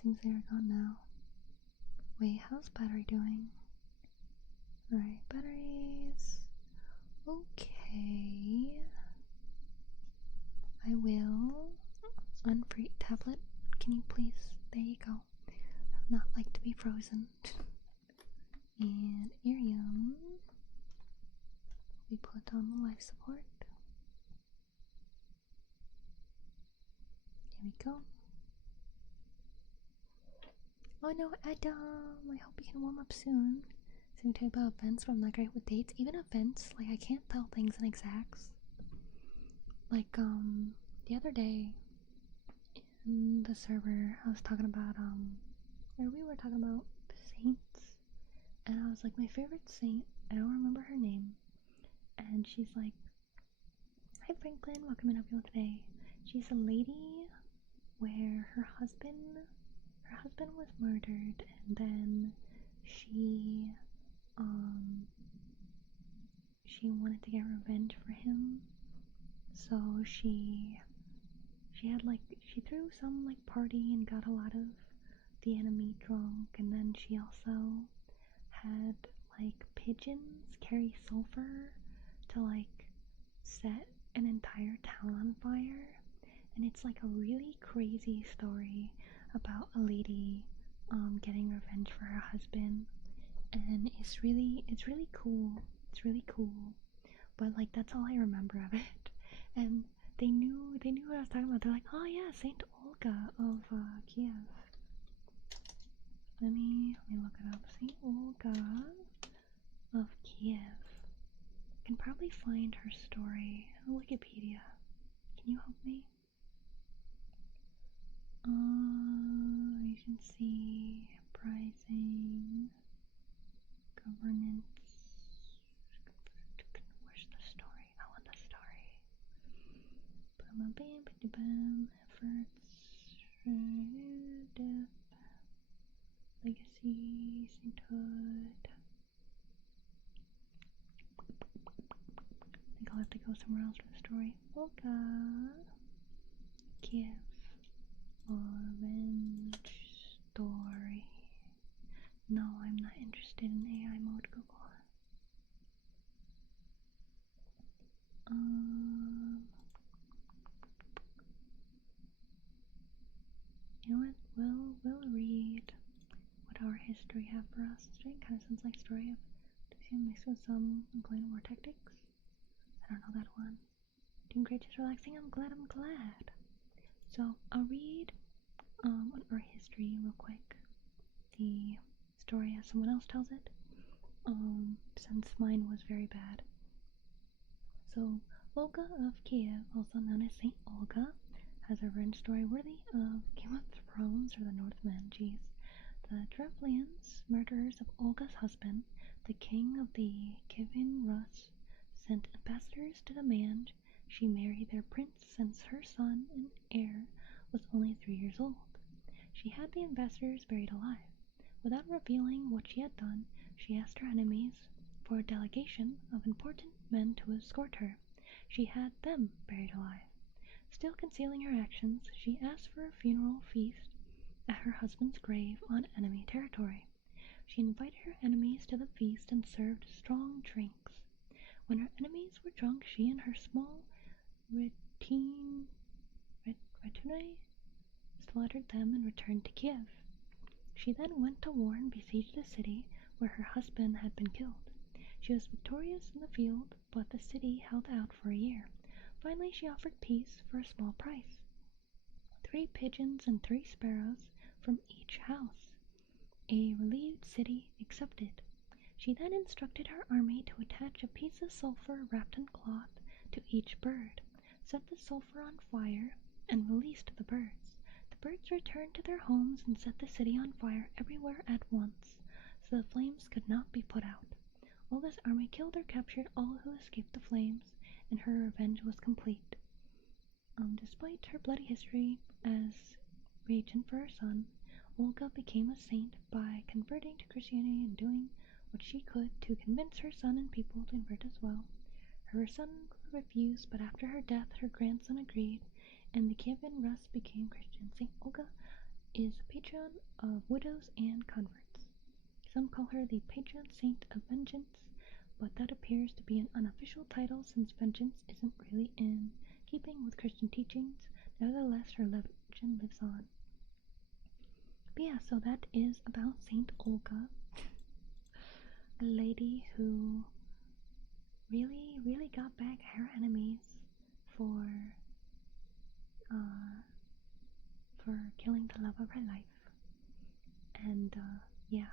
Seems they are gone now. Wait, how's battery doing? Alright, batteries. Okay. I will unfree tablet. Can you please? There you go. I would not like to be frozen. And Ethereum. We put on the life support. There we go. Oh no, Adam! I hope you can warm up soon. So we talk about events, but I'm not great with dates. Even events, like I can't tell things in exacts. Like the other day in the server, I was talking about or we were talking about saints, and I was like, my favorite saint. I don't remember her name, and she's like, "Hi Franklin, welcome in everyone today." She's a lady where her husband was murdered, and then she wanted to get revenge for him, so she threw some like party and got a lot of the enemy drunk, and then she also had like pigeons carry sulfur to like set an entire town on fire. And it's like a really crazy story about a lady getting revenge for her husband, and it's really cool. It's really cool. But like that's all I remember of it. And they knew what I was talking about. They're like, oh yeah, Saint Olga of Kiev. Let me look it up. Saint Olga of Kiev. I can probably find her story on Wikipedia. Can you help me? Agency, uprising, governance. Where's the story? I want the story. Efforts, death, legacy, sainthood. I think I'll have to go somewhere else for the story. Olga, Kiev. Orange story. No, I'm not interested in AI mode, Google. You know what? We'll read what our history have for us. History kind of sounds like story of mixed with some employing war tactics. I don't know that one. Doing great, just relaxing. I'm glad. So I'll read on our history real quick. The story as someone else tells it. Since mine was very bad. So Olga of Kiev, also known as Saint Olga, has a revenge story worthy of Game of Thrones or the Northmen. Jeez. The Drevlians, murderers of Olga's husband, the king of the Kivin Rus, sent ambassadors to demand she marry their prince since her son and heir was only 3 years old. She had the ambassadors buried alive. Without revealing what she had done, she asked her enemies for a delegation of important men to escort her. She had them buried alive. Still concealing her actions, she asked for a funeral feast at her husband's grave on enemy territory. She invited her enemies to the feast and served strong drinks. When her enemies were drunk, she and her small retinue slaughtered them and returned to Kiev. She then went to war and besieged the city where her husband had been killed. She was victorious in the field, but the city held out for a year. Finally, she offered peace for a small price: 3 pigeons and 3 sparrows from each house. A relieved city accepted. She then instructed her army to attach a piece of sulfur wrapped in cloth to each bird, set the sulfur on fire, and released the birds. The birds returned to their homes and set the city on fire everywhere at once, so the flames could not be put out. Olga's army killed or captured all who escaped the flames, and her revenge was complete. Despite her bloody history as regent for her son, Olga became a saint by converting to Christianity and doing what she could to convince her son and people to convert as well. Her son refused, but after her death, her grandson agreed, and the Kievan Rus became Christian. Saint Olga is the patron of widows and converts. Some call her the patron saint of vengeance, but that appears to be an unofficial title since vengeance isn't really in keeping with Christian teachings. Nevertheless, her legend lives on. But yeah, so that is about Saint Olga, a lady who really got back her enemies for killing the love of her life. And yeah,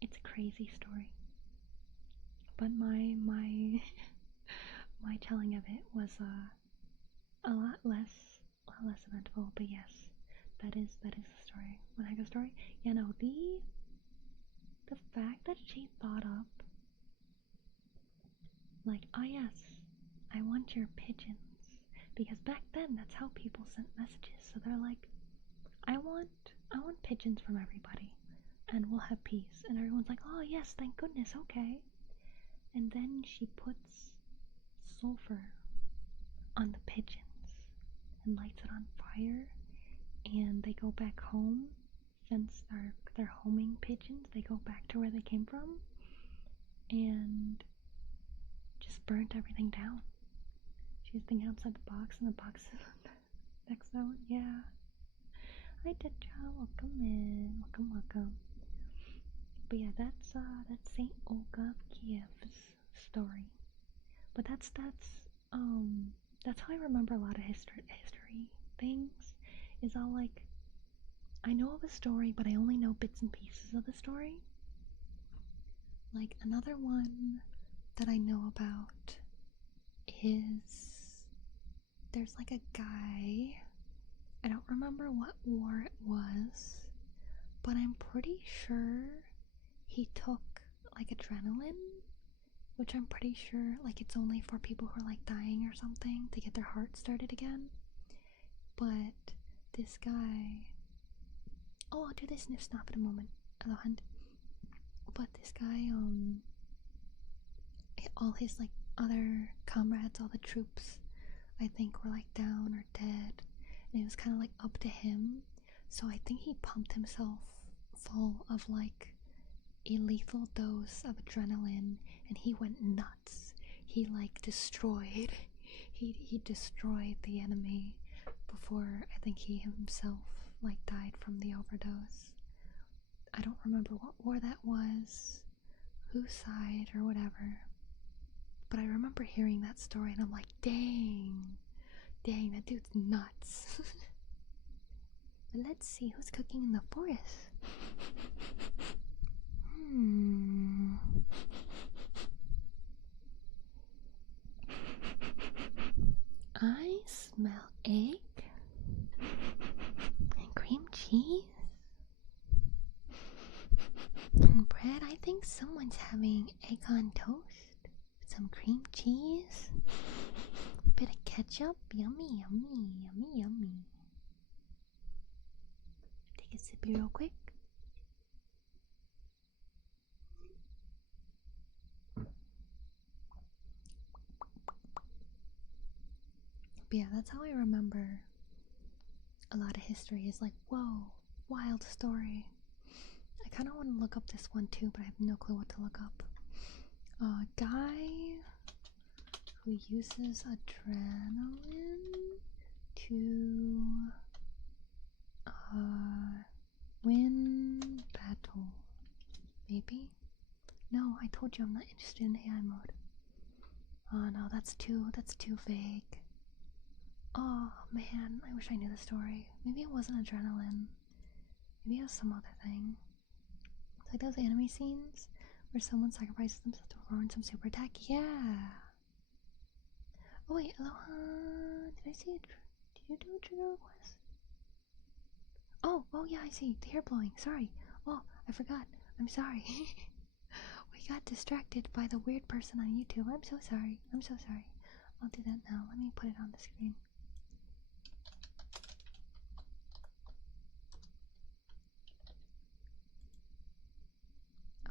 it's a crazy story. But my my telling of it was a lot less eventful. But yes, that is the story. When I go story, you know, the fact that she thought up, like, oh yes, I want your pigeons, because back then that's how people sent messages. So they're like, I want pigeons from everybody, and we'll have peace. And everyone's like, oh yes, thank goodness, okay. And then she puts sulfur on the pigeons and lights it on fire, and they go back home. Since they're homing pigeons, they go back to where they came from, and just burnt everything down. She's thinking outside the box, and the box is next to that one. Yeah. Hi Tetra, welcome in. Welcome. But yeah, that's Saint Olga of Kiev's story. But that's how I remember a lot of history things. Is all like, I know of a story, but I only know bits and pieces of the story. Like, another one that I know about is, there's like a guy, I don't remember what war it was, but I'm pretty sure he took like adrenaline, which I'm pretty sure like it's only for people who are like dying or something to get their heart started again. But this guy, oh, I'll do this sniff snap in a moment. Hello, hunt. But this guy, all his like other comrades, all the troops, I think were like down or dead, and it was kind of like up to him. So I think he pumped himself full of like a lethal dose of adrenaline, and he went nuts. He like destroyed the enemy before I think he himself like died from the overdose. I don't remember what war that was, whose side or whatever, but I remember hearing that story and I'm like, dang, that dude's nuts. But let's see who's cooking in the forest. I smell egg and cream cheese. some cream cheese, bit of ketchup. Yummy, yummy, yummy, yummy. Take a sippy real quick. But yeah, that's how I remember a lot of history. Is like, whoa, wild story. I kind of want to look up this one too, but I have no clue what to look up. A guy who uses adrenaline to win battle. Maybe? No, I told you I'm not interested in AI mode. Oh no, that's too vague. Oh man, I wish I knew the story. Maybe it wasn't adrenaline. Maybe it was some other thing. It's like those anime scenes where someone sacrifices themselves to perform some super attack. Yeah. Oh wait, Aloha. Did I see it? Did you do a trigger request? Oh yeah, I see. The hair blowing. Sorry. Oh, I forgot. I'm sorry. We got distracted by the weird person on YouTube. I'm so sorry. I'm so sorry. I'll do that now. Let me put it on the screen.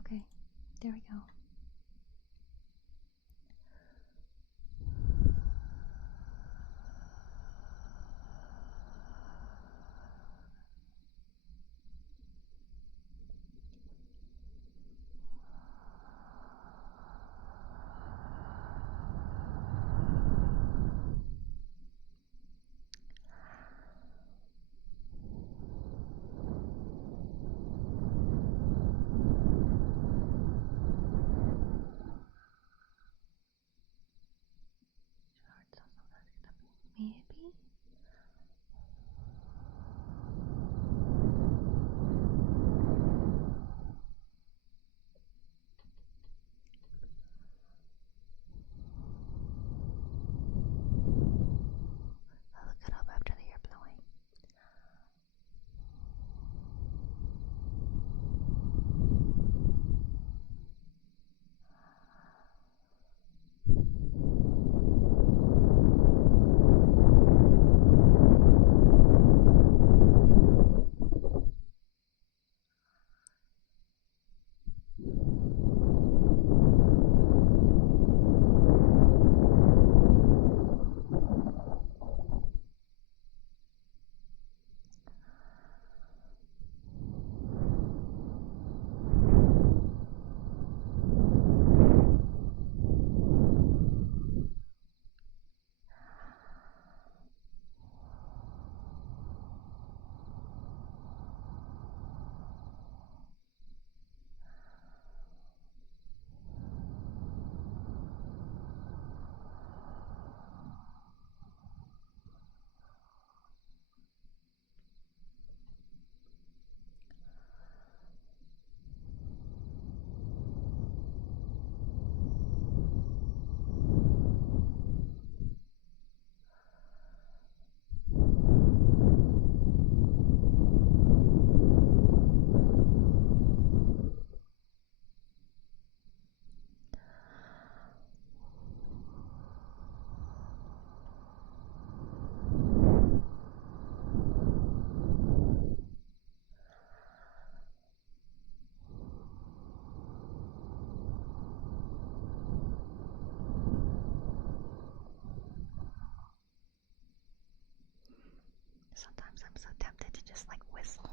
Okay, there we go. Maybe? I'll look it up after the hair blowing. Sometimes I'm so tempted to just like whistle.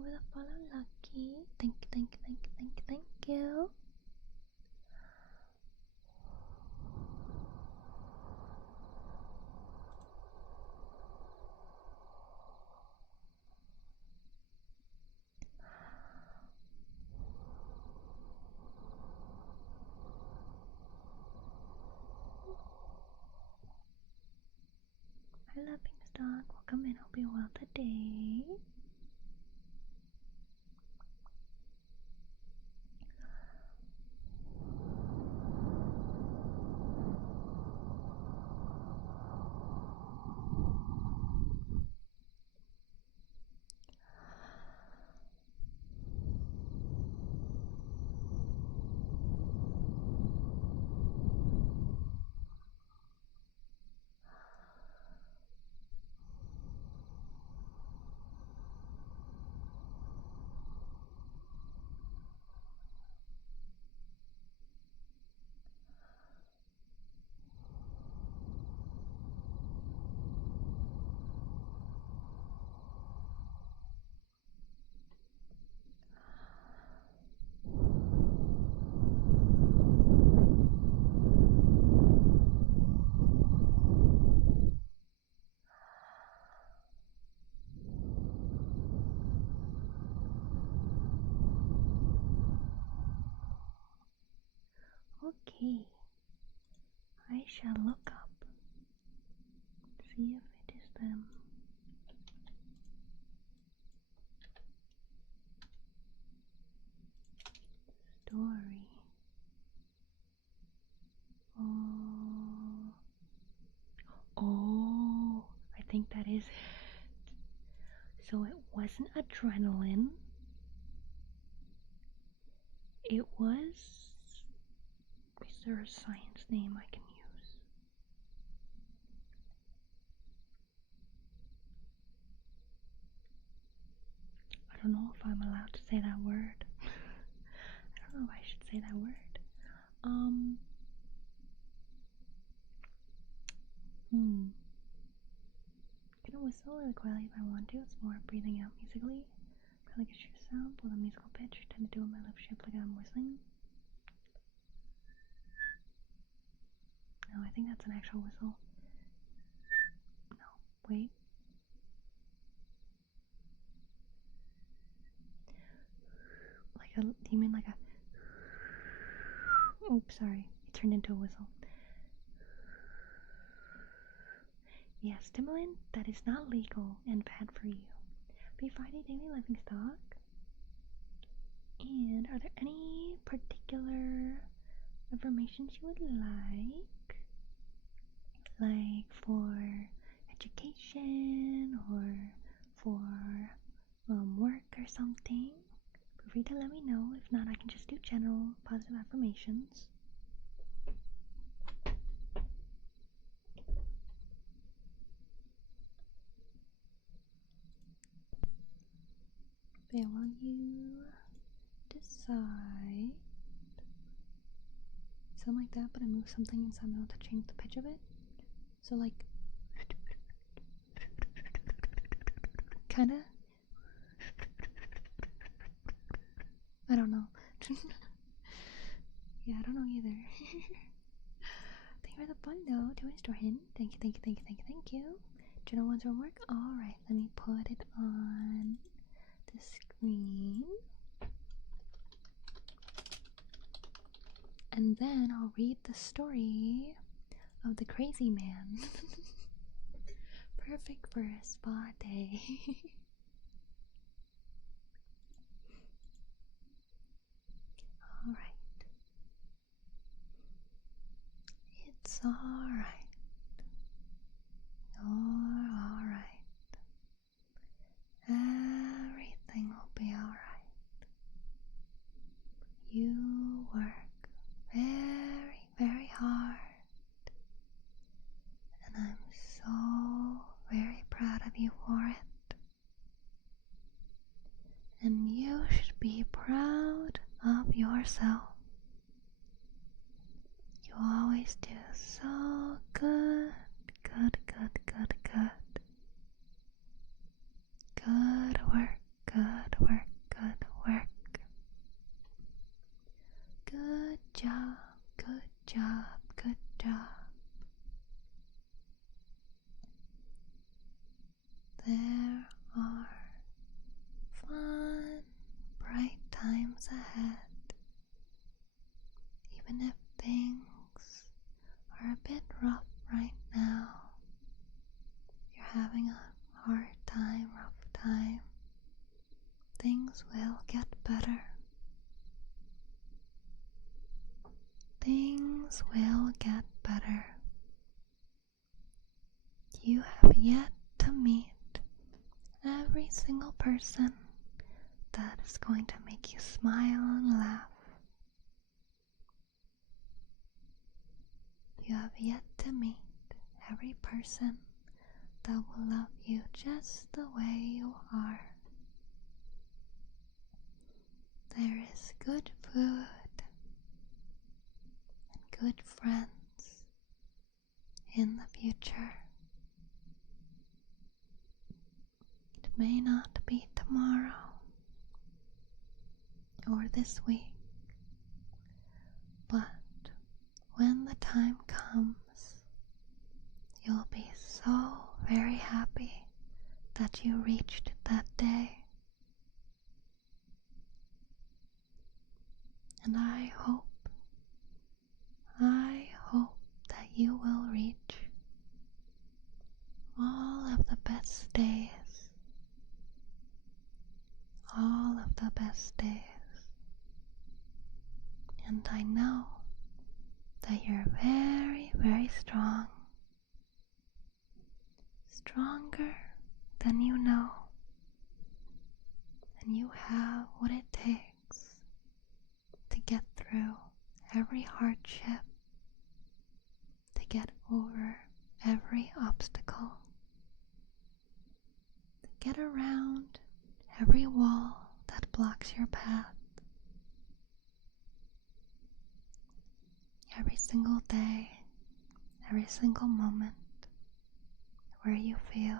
you for the follow, Lucky. Thank you, thank you, thank you, thank you, thank you. Hi, Laughing Stock. Welcome in. Hope you're well today. Okay, I shall look up, see if it is them. Story. Oh, I think that is it. So it wasn't adrenaline. It was. Is there a science name I can use? I don't know if I'm allowed to say that word. I don't know if I should say that word. Can I whistle really quietly if I want to? It's more breathing out musically. Kind of like a shoe sound with a musical pitch. I tend to do with my lip shape like I'm whistling. No, I think that's an actual whistle. No, wait. Like a, do you mean like a... Oops, sorry. It turned into a whistle. Yeah, stimulant that is not legal and bad for you. Happy Friday, Daily Living Stock. And are there any particular affirmations you would like? Like for education or for work or something? Feel free to let me know. If not, I can just do general positive affirmations. But while you decide, sound like that, but I move something inside my mouth to change the pitch of it. So like, kinda. I don't know. Yeah, I don't know either. Thank you for the follow, to store hint. Thank you, thank you, thank you, thank you, thank you. General ones will work. Alright, let me put it on the screen. And then I'll read the story of the crazy man. Perfect for a spa day. Alright. It's alright. You're alright. Everything will be alright. You work very, very hard. And I'm so very proud of you for it. And you should be proud of yourself. You always do so good, good, good, good, good. Good work, good work. having a hard time, rough time, things will get better. Things will get better. You have yet to meet every single person that is going to make you smile and laugh. You have yet to meet every person that will love you just the way you are. There is good food and good friends in the future. It may not be tomorrow or this week, but when the time comes, you'll be so very happy that you reached that day. And I hope that you will reach all of the best days. All of the best days. And I know that you're very, very strong. Stronger than you know. And you have what it takes to get through every hardship, to get over every obstacle, to get around every wall that blocks your path. Every single day, every single moment where you feel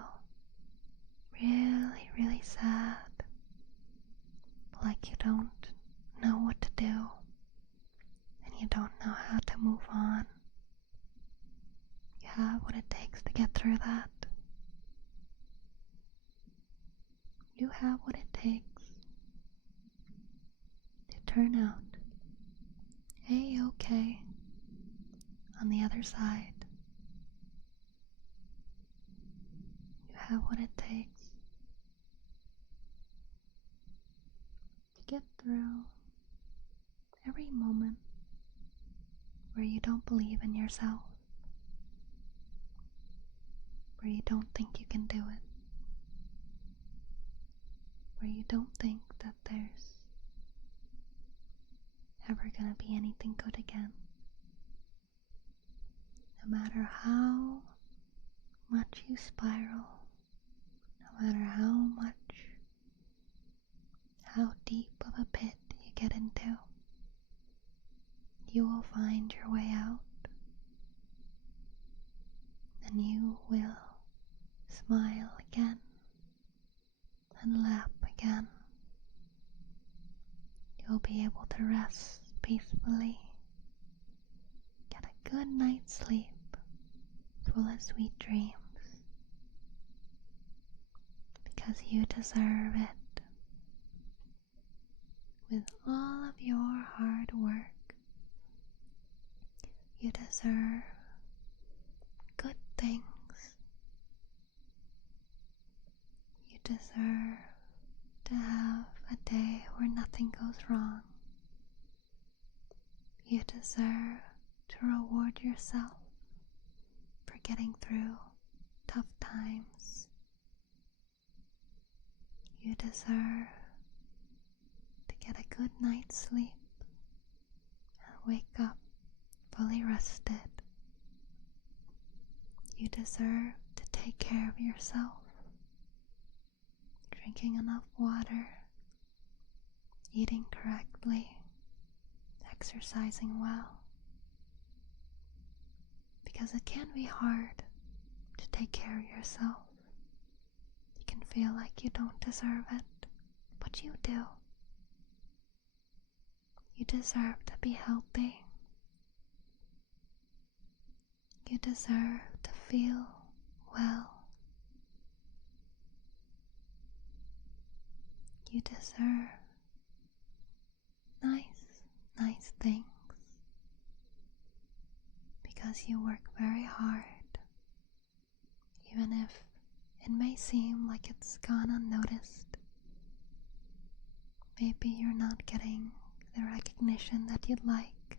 really, really sad, like you don't know what to do and you don't know how to move on. You have what it takes to get through that. You have what it takes to turn out A-okay on the other side. You have what it takes to get through every moment where you don't believe in yourself, where you don't think you can do it, where you don't think that there's ever gonna be anything good again. No matter how much you spiral, no matter how deep of a pit you get into, you will find your way out, and you will smile again and laugh again. You'll be able to rest peacefully, get a good night's sleep full of sweet dreams, because you deserve it. With all of your hard work, you deserve good things. You deserve to have a day where nothing goes wrong. You deserve to reward yourself for getting through tough times. You deserve to get a good night's sleep and wake up fully rested. You deserve to take care of yourself, drinking enough water, eating correctly, exercising well. Because it can be hard to take care of yourself. You can feel like you don't deserve it, but you do. You deserve to be healthy. You deserve to feel well. You deserve nice things, because you work very hard, even if It may seem like it's gone unnoticed. Maybe you're not getting the recognition that you'd like.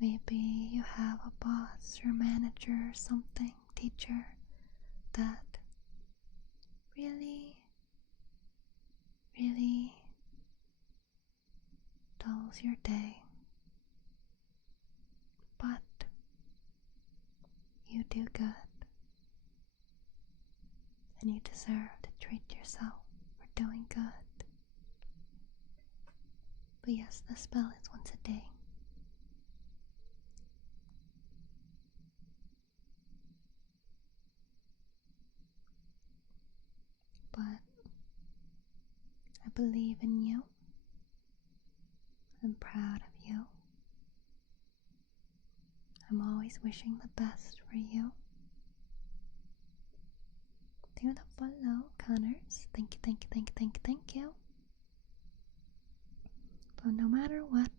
Maybe you have a boss or manager or something, teacher, that really dulls your day. But you do good. And you deserve to treat yourself for doing good. But yes, the spell is once a day. But I believe in you. I'm proud of you. I'm always wishing the best for you. Thank you for the follow, Connors. Thank you. But no matter what,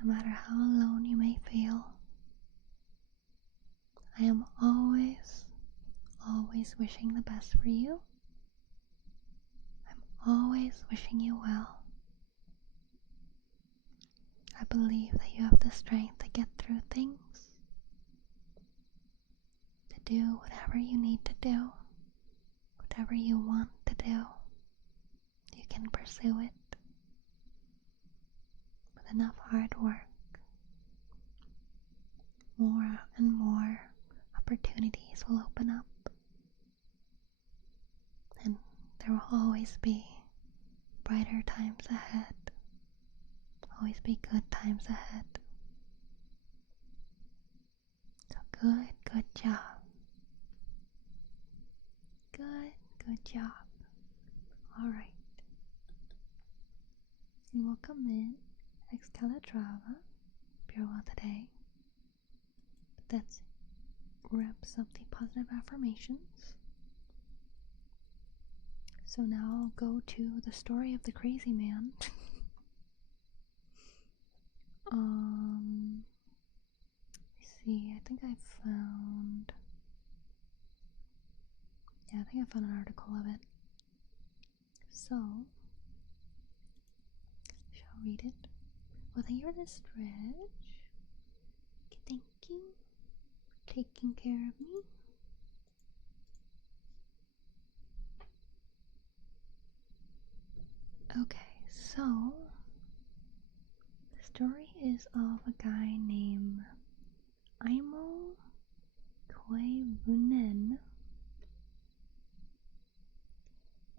no matter how alone you may feel, I am always wishing the best for you. I'm always wishing you well. I believe that you have the strength to get through things, to do whatever you need to do, whatever you want to do. You can pursue it with enough hard work. More and more opportunities will open up, and there will always be brighter times ahead. Always be good times ahead. So good job. Good job. Alright. And welcome in Excalatrava. Hope you're well today. But that's wraps up the positive affirmations. So now I'll go to the story of the crazy man. Let's see, I think I found an article of it. So, shall read it. Well, thank you for the stretch. Okay, thank you for taking care of me. Okay, so the story is of a guy named Aimo Koivunen,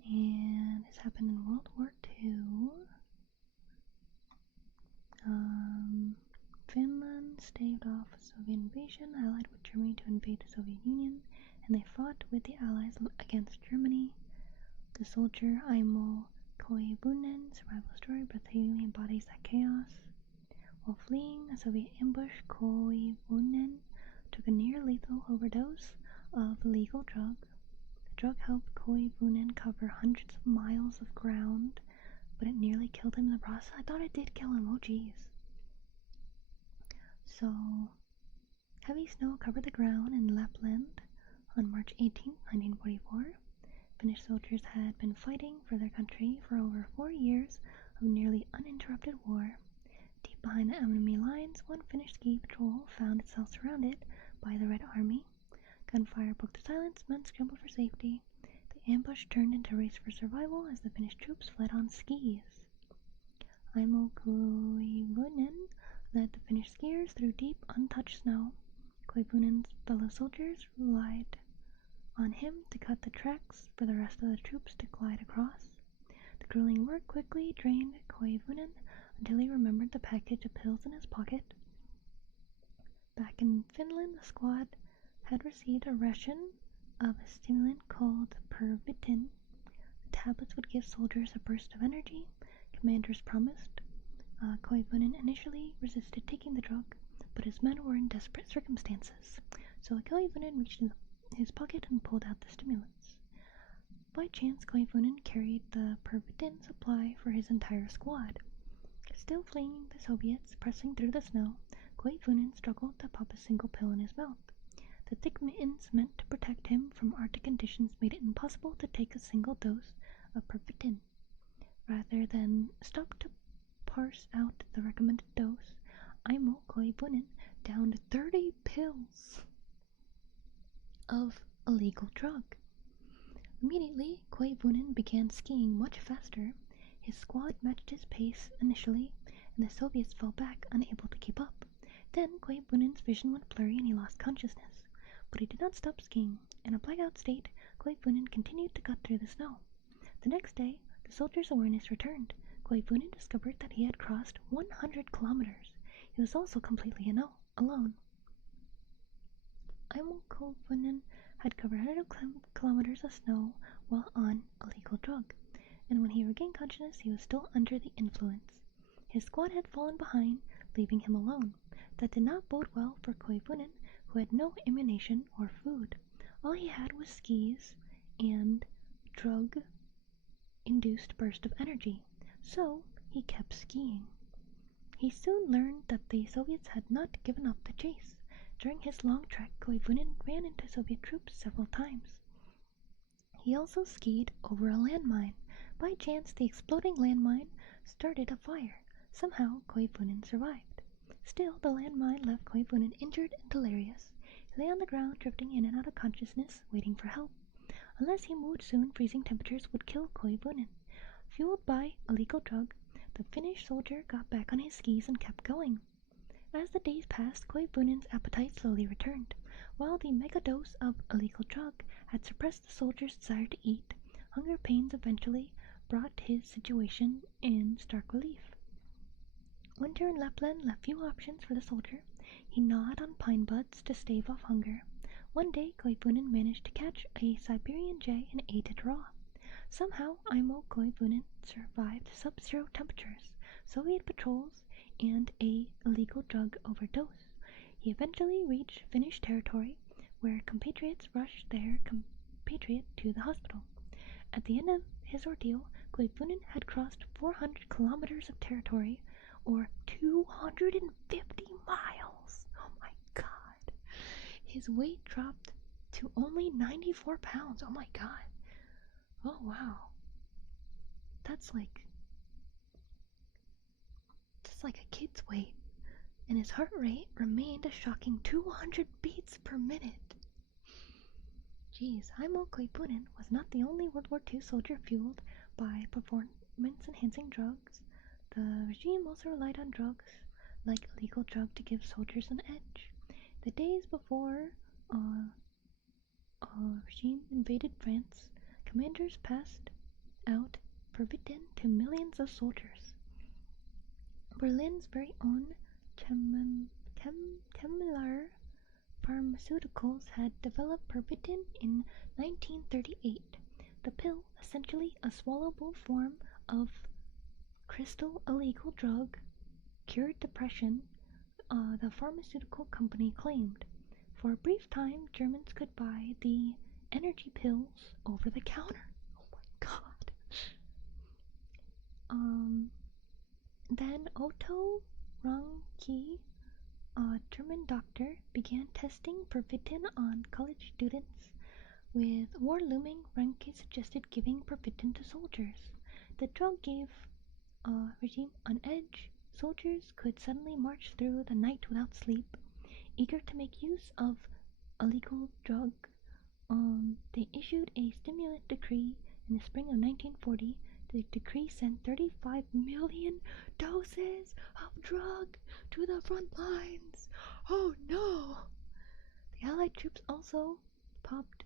and it's happened in World War II. Finland staved off a Soviet invasion, allied with Germany to invade the Soviet Union, and they fought with the Allies against Germany. The soldier Aimo Koivunen's survival story breathtakingly embodies that chaos. While fleeing a Soviet ambush, Koivunen took a near-lethal overdose of illegal drug. The drug helped Koivunen cover hundreds of miles of ground, but it nearly killed him in the process. I thought it did kill him, oh jeez. So, heavy snow covered the ground in Lapland on March 18, 1944. Finnish soldiers had been fighting for their country for over 4 years of nearly uninterrupted war. Deep behind the enemy lines, one Finnish ski patrol found itself surrounded by the Red Army. Gunfire broke the silence, men scrambled for safety. The ambush turned into a race for survival as the Finnish troops fled on skis. Aimo Koivunen led the Finnish skiers through deep, untouched snow. Koivunen's fellow soldiers relied on him to cut the tracks for the rest of the troops to glide across. The grueling work quickly drained Koivunen until he remembered the package of pills in his pocket. Back in Finland, the squad had received a ration of a stimulant called Pervitin. The tablets would give soldiers a burst of energy, commanders promised. Koivunen initially resisted taking the drug, but his men were in desperate circumstances, so Koivunen reached in his pocket and pulled out the stimulants. By chance, Koivunen carried the Pervitin supply for his entire squad. Still fleeing the Soviets, pressing through the snow, Koivunen struggled to pop a single pill in his mouth. The thick mittens meant to protect him from Arctic conditions made it impossible to take a single dose of pervitin. Rather than stop to parse out the recommended dose, Aimo Koivunen downed 30 pills of a legal drug. Immediately, Koivunen began skiing much faster. His squad matched his pace initially, and the Soviets fell back, unable to keep up. Then Koivunen's vision went blurry and he lost consciousness. But he did not stop skiing. In a blackout state, Koivunen continued to cut through the snow. The next day, the soldiers' awareness returned. Koivunen discovered that he had crossed 100 kilometers. He was also completely alone. Aimo Koivunen had covered 100 kilometers of snow while on a legal drug, and when he regained consciousness, he was still under the influence. His squad had fallen behind, leaving him alone. That did not bode well for Koivunen, who had no ammunition or food. All he had was skis and drug-induced burst of energy, so he kept skiing. He soon learned that the Soviets had not given up the chase. During his long trek, Koivunen ran into Soviet troops several times. He also skied over a landmine. By chance, the exploding landmine started a fire. Somehow, Koivunen survived. Still, the landmine left Koivunen injured and delirious. He lay on the ground, drifting in and out of consciousness, waiting for help. Unless he moved soon, freezing temperatures would kill Koivunen. Fueled by a legal drug, the Finnish soldier got back on his skis and kept going. As the days passed, Koivunen's appetite slowly returned. While the megadose of illegal drug had suppressed the soldier's desire to eat, hunger pains eventually brought his situation in stark relief. Winter in Lapland left few options for the soldier. He gnawed on pine buds to stave off hunger. One day, Koivunen managed to catch a Siberian jay and ate it raw. Somehow, Aimo Koivunen survived sub-zero temperatures, Soviet patrols, and a illegal drug overdose. He eventually reached Finnish territory, where compatriots rushed their compatriot to the hospital. At the end of his ordeal, Koivunen had crossed 400 kilometers of territory, or 250 miles. Oh my god. His weight dropped to only 94 pounds. Oh my god. Oh wow. That's like a kid's weight. And his heart rate remained a shocking 200 beats per minute. Jeez, Aimo Koivunen was not the only World War II soldier fueled by performance-enhancing drugs. The regime also relied on drugs, like illegal drug, to give soldiers an edge. The days before regime invaded France, commanders passed out pervitin to millions of soldiers. Berlin's very own Temmler Pharmaceuticals had developed pervitin in 1938. The pill, essentially a swallowable form of crystal illegal drug, cured depression, the pharmaceutical company claimed. For a brief time, Germans could buy the energy pills over the counter. Oh my god. Then Otto Ranke, a German doctor, began testing pervitin on college students. With war looming, Ranke suggested giving pervitin to soldiers. The drug gave regime on edge. Soldiers could suddenly march through the night without sleep. Eager to make use of a legal drug, they issued a stimulant decree in the spring of 1940. The decree sent 35 million doses of drug to the front lines. Oh no! The Allied troops also popped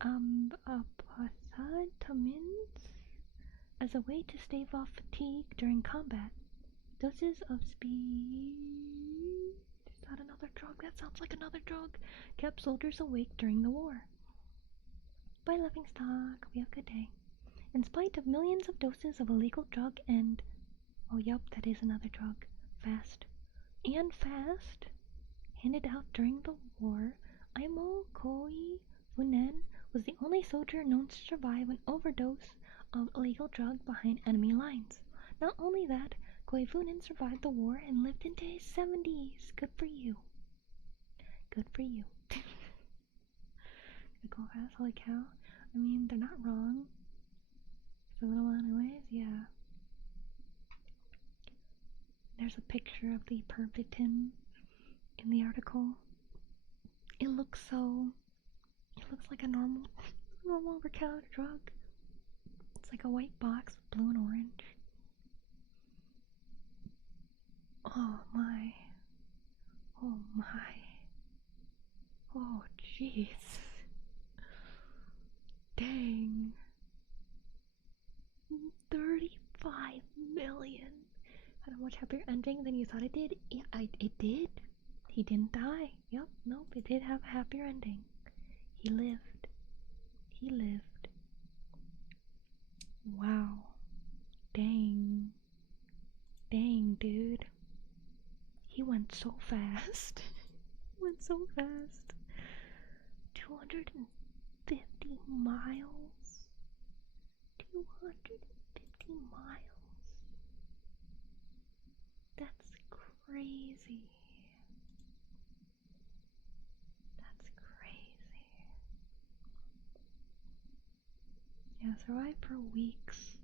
amphetamines as a way to stave off fatigue during combat. Doses of speed... Is that another drug? That sounds like another drug. Kept soldiers awake during the war. Bye, Livingstock. We have a good day. In spite of millions of doses of illegal drug and... Oh, yep, that is another drug. Fast. Handed out during the war, Aimo Koivunen was the only soldier known to survive an overdose of illegal drug behind enemy lines. Not only that, Koivunen survived the war and lived into his 70s. Good for you. Good for you. They go fast, holy cow. I mean, they're not wrong. For a little while anyways, yeah. There's a picture of the pervitin in the article. It looks like a normal over-counter drug. It's like a white box with blue and orange. Oh my. Oh my. Oh jeez. Dang. 35 million. Had a much happier ending than you thought it did. Yeah, it did. He didn't die. Yep, nope, it did have a happier ending. He lived. He lived. Wow. Dang. Dang, dude. He went so fast. He went so fast. 250 miles. 250 miles. That's crazy. That's crazy. Yeah, survived for weeks.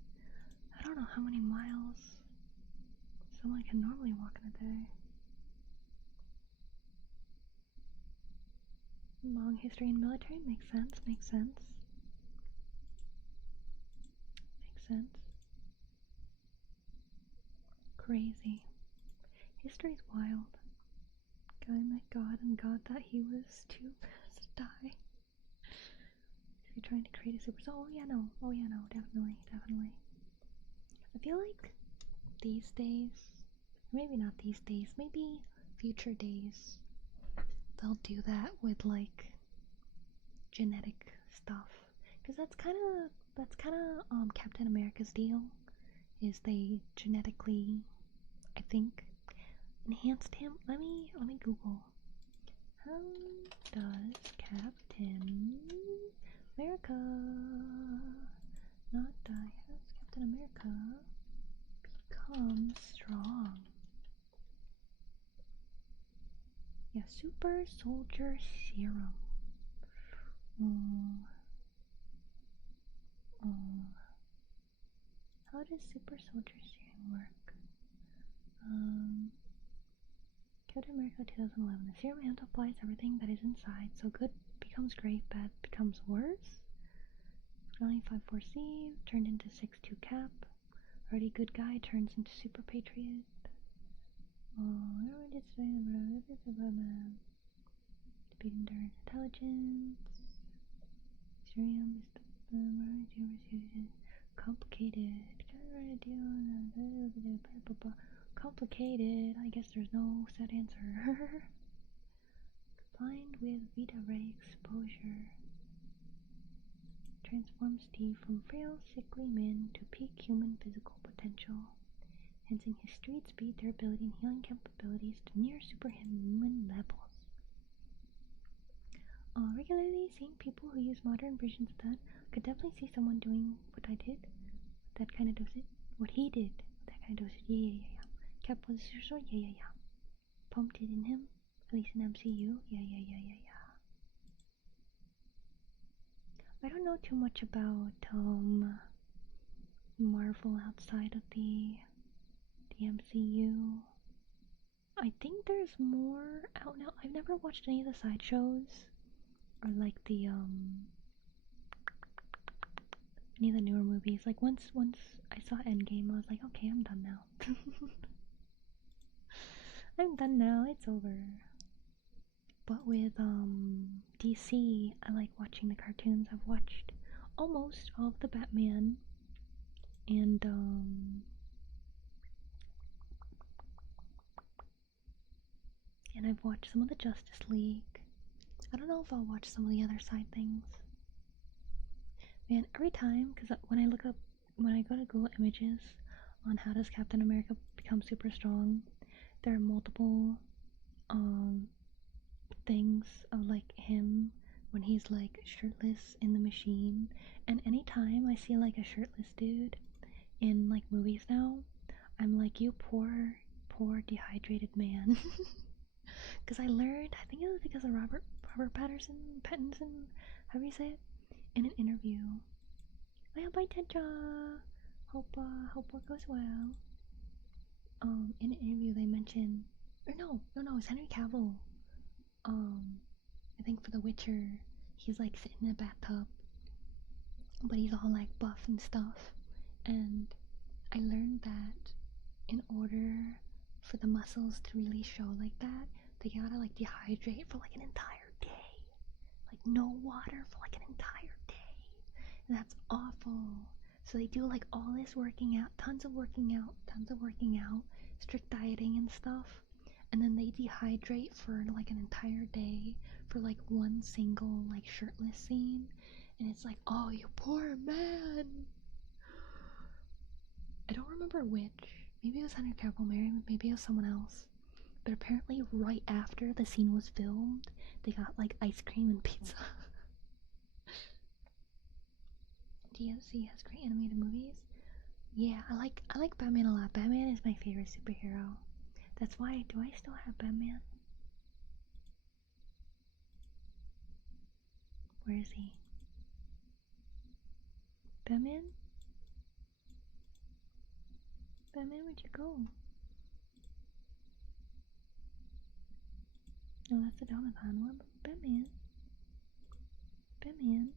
I don't know how many miles someone can normally walk in a day. Long history in military makes sense, makes sense. Makes sense. Crazy. History's wild. Guy met God and God thought he was too fast to die. Is he trying to create a super soul? Oh yeah, no. Oh yeah, no. Definitely, definitely. I feel like these days, maybe not these days, maybe future days, they'll do that with like genetic stuff. Because that's kind of Captain America's deal. Is they genetically, I think, enhanced him. Let me Google. How does Captain America not die? How does Captain America become strong? Yeah, super soldier serum. How does super soldier serum work? Captain America 2011. The serum amplifies everything that is inside, so good becomes great, bad becomes worse. 95-4C turned into 6-2 Cap. Already good guy turns into super patriot. Whatever it is defeating their intelligence. Serum is the complicated. Complicated. I guess there's no set answer. Combined with Vita Ray exposure, transforms Steve from frail, sickly man to peak human physical potential, enhancing his street speed, durability, and healing capabilities to near superhuman levels. Regularly seeing people who use modern versions of that, could definitely see someone doing what I did. That kind of dosage. What he did. That kind of dosage. Yeah. Cap was so yeah. Pumped it in him. At least in MCU. Yeah. I don't know too much about Marvel outside of the MCU. I think there's more out now. I've never watched any of the side shows or like the any of the newer movies. Like once I saw Endgame, I was like, okay, I'm done now. I'm done now. It's over. But with DC, I like watching the cartoons. I've watched almost all of the Batman and I've watched some of the Justice League. I don't know if I'll watch some of the other side things. Man, every time, because when I go to Google Images on how does Captain America become super strong, there are multiple things of like him when he's like shirtless in the machine, and anytime I see like a shirtless dude in like movies now, I'm like, you poor dehydrated man. Because I learned, I think it was because of Robert Pattinson, however you say it, in an interview. Well, bye, Tetra. Hope work goes well. In an interview they mention, or no, it's Henry Cavill. I think for The Witcher, he's like sitting in a bathtub, but he's all like buff and stuff. And I learned that in order for the muscles to really show like that, they gotta like dehydrate for like an entire day. Like no water for like an entire day. And that's awful. So they do like all this working out, tons of working out, strict dieting and stuff. And then they dehydrate for like an entire day for like one single like shirtless scene. And it's like, oh, you poor man. I don't remember which. Maybe it was Henry Cavill, maybe it was someone else. But apparently right after the scene was filmed, they got like ice cream and pizza. DFC has great animated movies. Yeah, I like Batman a lot. Batman is my favorite superhero. That's why, do I still have Batman? Where is he? Batman? Batman, where'd you go? No, that's the Donathon. What about Batman? Batman?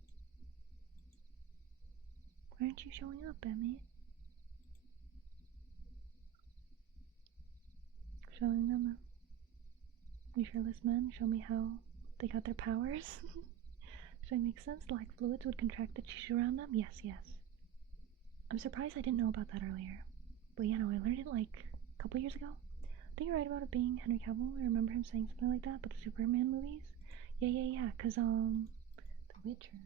Why aren't you showing up, Batman? Showing them you shirtless men show me how they got their powers. Does that make sense? Like fluids would contract the tissue around them? Yes. I'm surprised I didn't know about that earlier. But yeah, no, I learned it like a couple years ago. I think you're right about it being Henry Cavill. I remember him saying something like that, but the Superman movies? Yeah, cause The Witcher.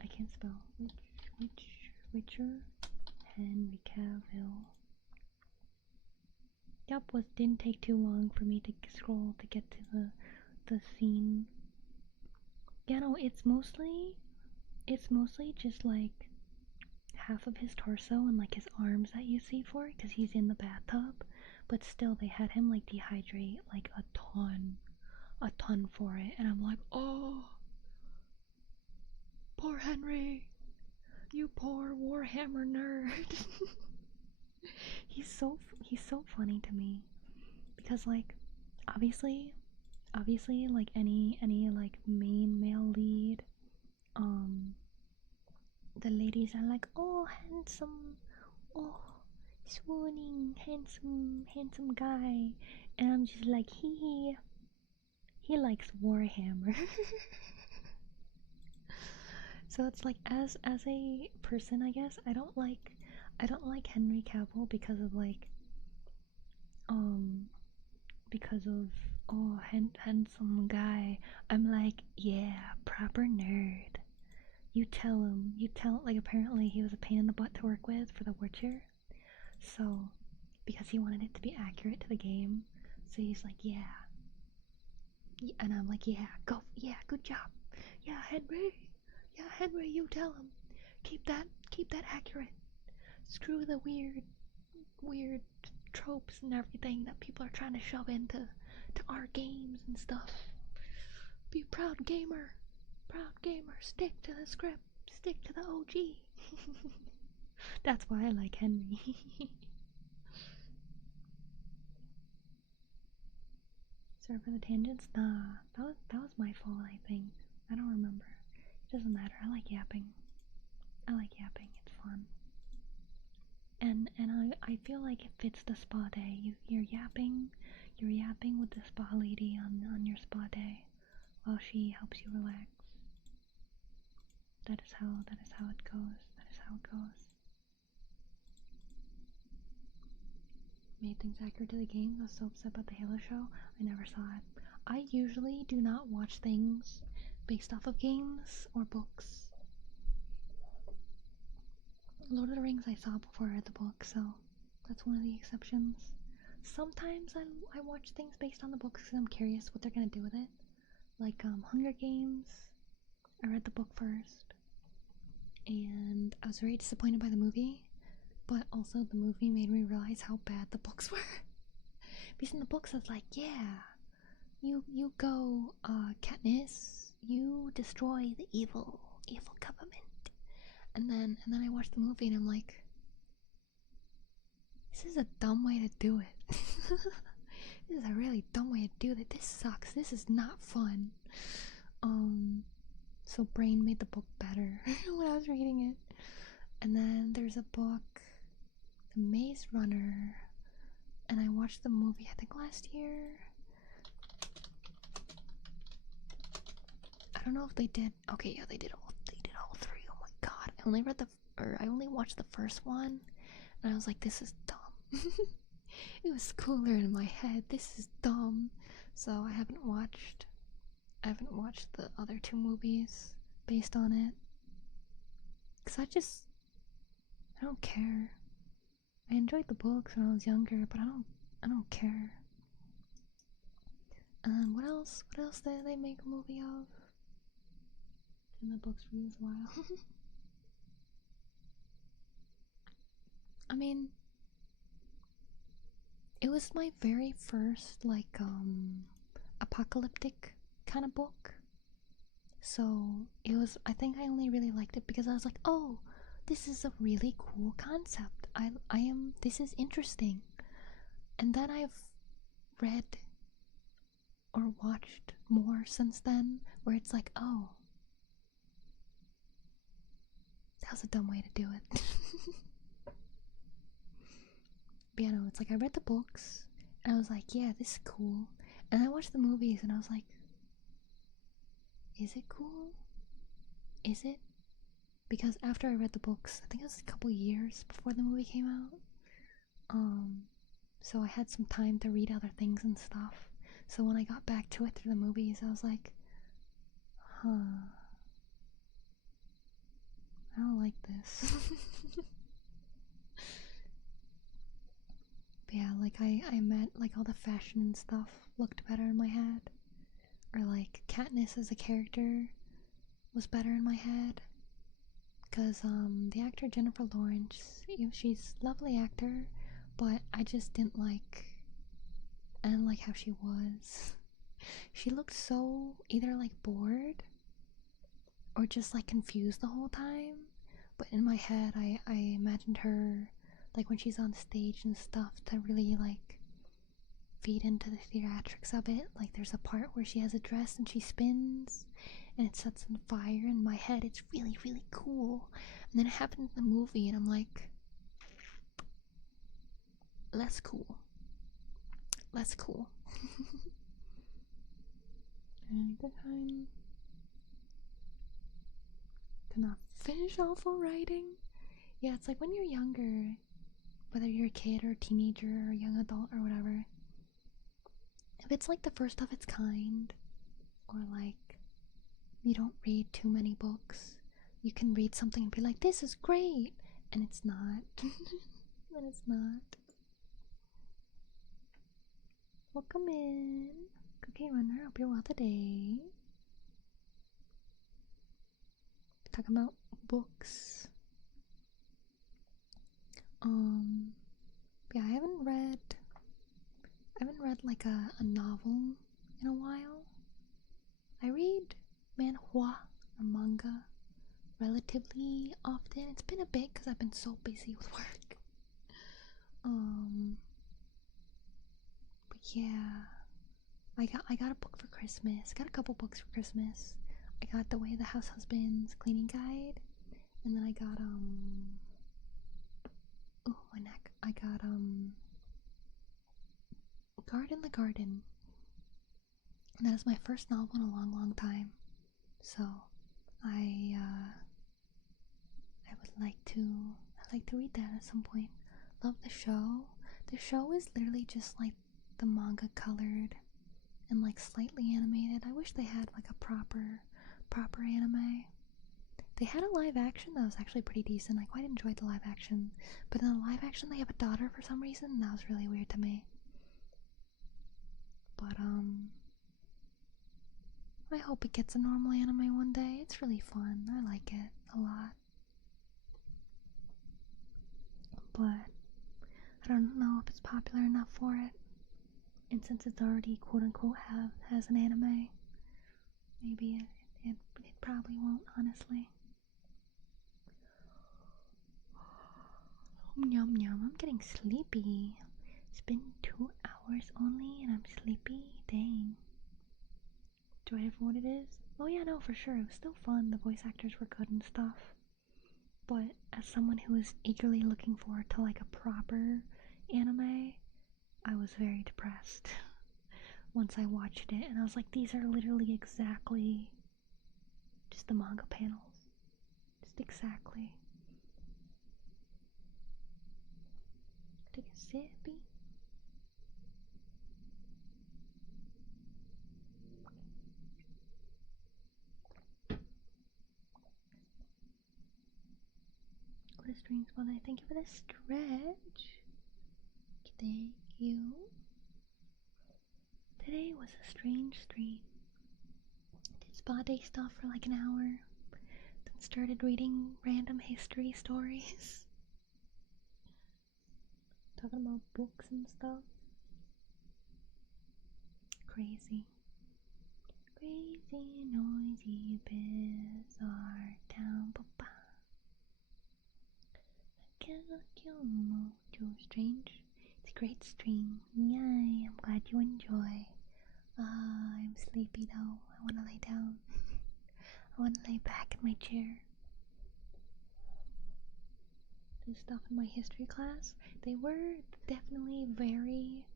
I can't spell. Witcher, Henry Cavill. Yup, didn't take too long for me to scroll to get to the scene. Yeah, no, it's mostly just like half of his torso and like his arms that you see for it, because he's in the bathtub. But still, they had him like dehydrate like a ton for it, and I'm like, oh, poor Henry, you poor Warhammer nerd. He's so funny to me, because like obviously like any like main male lead, the ladies are like, oh, handsome, oh, swooning, handsome guy, and I'm just like, he likes Warhammer. So it's like, as a person, I guess I don't like Henry Cavill because of like oh, handsome guy. I'm like, yeah, proper nerd. You tell like, apparently he was a pain in the butt to work with for The Witcher. So because he wanted it to be accurate to the game, so he's like, yeah. And I'm like, yeah, good job. Yeah, Henry, you tell him. Keep that accurate. Screw the weird tropes and everything that people are trying to shove into our games and stuff. Be a proud gamer. Stick to the script. Stick to the OG. That's why I like Henry. Sorry for the tangents. Nah, that was my fault, I think. I don't remember. It doesn't matter. I like yapping. It's fun. And I feel like it fits the spa day. You're yapping with the spa lady on your spa day while she helps you relax. That is how it goes. Made things accurate to the game. I was so upset about the Halo show. I never saw it. I usually do not watch things based off of games or books. Lord of the Rings I saw before I read the book, so that's one of the exceptions. Sometimes I watch things based on the books because I'm curious what they're gonna do with it. Like Hunger Games, I read the book first, and I was very disappointed by the movie, but also the movie made me realize how bad the books were. Because in the books I was like, yeah, You go, Katniss. You destroy the evil government. And then I watched the movie and I'm like, this is a dumb way to do it. This is a really dumb way to do it. This sucks. This is not fun. So Brain made the book better when I was reading it. And then there's a book, The Maze Runner, and I watched the movie I think last year. I don't know if they did. Okay, yeah, they did all three. Oh my god. I only watched the first one and I was like, this is dumb. It was cooler in my head. This is dumb. So I haven't watched the other two movies based on it. Cause I don't care. I enjoyed the books when I was younger, but I don't care. And what else did they make a movie of? In the books for you as well. I mean, it was my very first apocalyptic kind of book. So I think I only really liked it because I was like, oh, this is a really cool concept. This is interesting. And then I've read or watched more since then where it's like, oh, that was a dumb way to do it. But yeah, no, it's like I read the books and I was like, yeah, this is cool. And I watched the movies and I was like, is it cool? Is it? Because after I read the books, I think it was a couple years before the movie came out. So I had some time to read other things and stuff. So when I got back to it through the movies, I was like, huh, I don't like this. But yeah, like I meant like all the fashion and stuff looked better in my head. Or like Katniss as a character was better in my head. Cause the actor Jennifer Lawrence, she's a lovely actor, but I didn't like how she was. She looked so either like bored or just like confused the whole time. But in my head I imagined her like when she's on stage and stuff to really like feed into the theatrics of it. Like there's a part where she has a dress and she spins and it sets on fire. In my head it's really, really cool. And then it happened in the movie and I'm like, less cool. And the time to not finish awful writing. Yeah, it's like when you're younger, whether you're a kid or a teenager or a young adult or whatever, if it's like the first of its kind, or like you don't read too many books, you can read something and be like, this is great, and it's not. And it's not. Welcome in, Cookie Runner. Hope you're well today. Talking about books. Yeah, I haven't read like a novel in a while. I read manhwa or manga relatively often. It's been a bit because I've been so busy with work. But yeah, I got a book for Christmas. Got a couple books for Christmas. I got The Way of the House Husband's Cleaning Guide, and then I got oh, my neck. I got Guard in the Garden. And that is my first novel in a long, long time. So I would like to read that at some point. Love the show. The show is literally just like the manga colored and like slightly animated. I wish they had like a proper anime. They had a live action that was actually pretty decent. I quite enjoyed the live action. But in the live action they have a daughter for some reason, and that was really weird to me. But I hope it gets a normal anime one day. It's really fun. I like it a lot. But I don't know if it's popular enough for it. And since it's already quote-unquote has an anime, maybe it probably won't, honestly. Yum yum, I'm getting sleepy. It's been 2 hours only and I'm sleepy. Dang. Do I have what it is? Oh yeah, no, for sure. It was still fun. The voice actors were good and stuff. But as someone who is eagerly looking forward to like a proper anime, I was very depressed once I watched it, and I was like, these are literally exactly just the manga panels. Just exactly. Take a sippy. What a strange one. I thank you for the stretch. Thank you. Today was a strange stream. Did spa day stuff for like an hour. Then started reading random history stories. Talking about books and stuff. Crazy. Crazy, noisy, bizarre town. Papa. Too strange. It's a great stream. Yay, I'm glad you enjoy. I'm sleepy though. I wanna lay down. I wanna lay back in my chair. The stuff in my history class, they were definitely very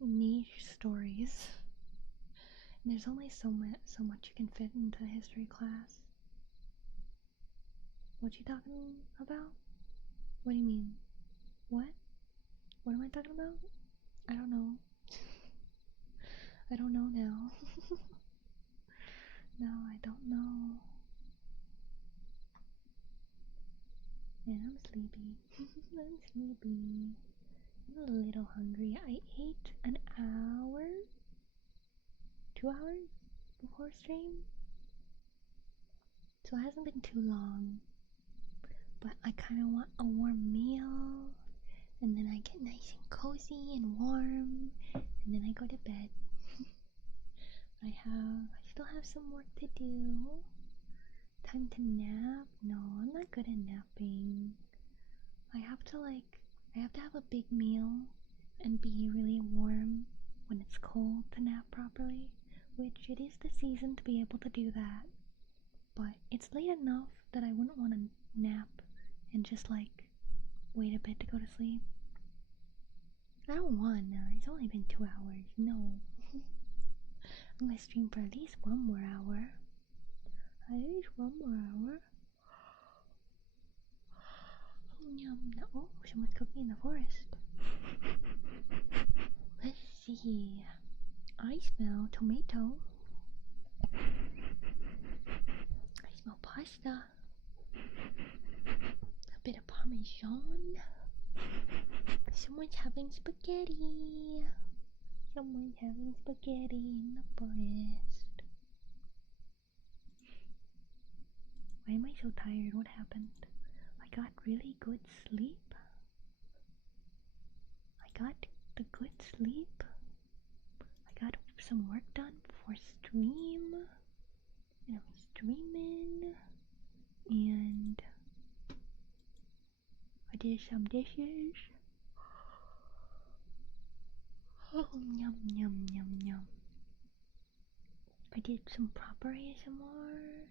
niche stories. And there's only so much you can fit into a history class. What you talking about? What do you mean? What? What am I talking about? I don't know. I don't know now. No, I don't know. And I'm sleepy. I'm sleepy. I'm a little hungry. I ate an hour? 2 hours before stream? So it hasn't been too long. But I kind of want a warm meal. And then I get nice and cozy and warm. And then I go to bed. I still have some work to do. Time to nap? No, I'm not good at napping. I have to have a big meal and be really warm when it's cold to nap properly, which it is the season to be able to do that. But it's late enough that I wouldn't want to nap and just like wait a bit to go to sleep. I don't want to. It's only been 2 hours. No. I'm gonna stream for at least 1 more hour. At least 1 more hour. Oh, someone's cooking in the forest. Let's see. I smell tomato. I smell pasta. A bit of parmesan. Someone's having spaghetti. Someone's having spaghetti in the forest. Why am I so tired? What happened? I got really good sleep. I got the good sleep. I got some work done before stream. And I'm streaming. And I did some dishes. Oh, yum, yum, yum, yum. I did some proper ASMR.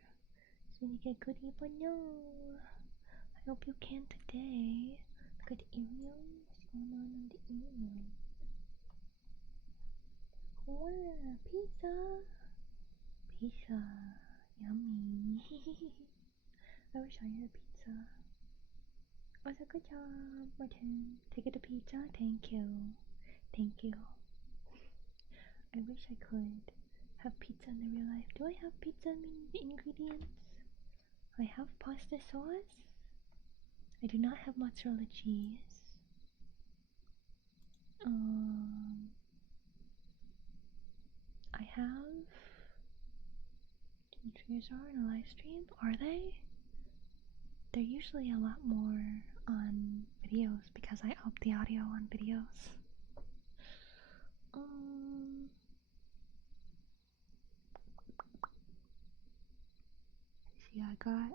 So you get good even know. I hope you can today. Look at the email. What's going on the email? Wow, pizza! Pizza. Yummy. I wish I had pizza. Oh, so good job, Martin. To get a pizza? Thank you. Thank you. I wish I could have pizza in the real life. Do I have pizza ingredients? I have pasta sauce. I do not have mozzarella cheese. I have Beatrice are in a live stream. Are they? They're usually a lot more on videos because I up the audio on videos. See, I got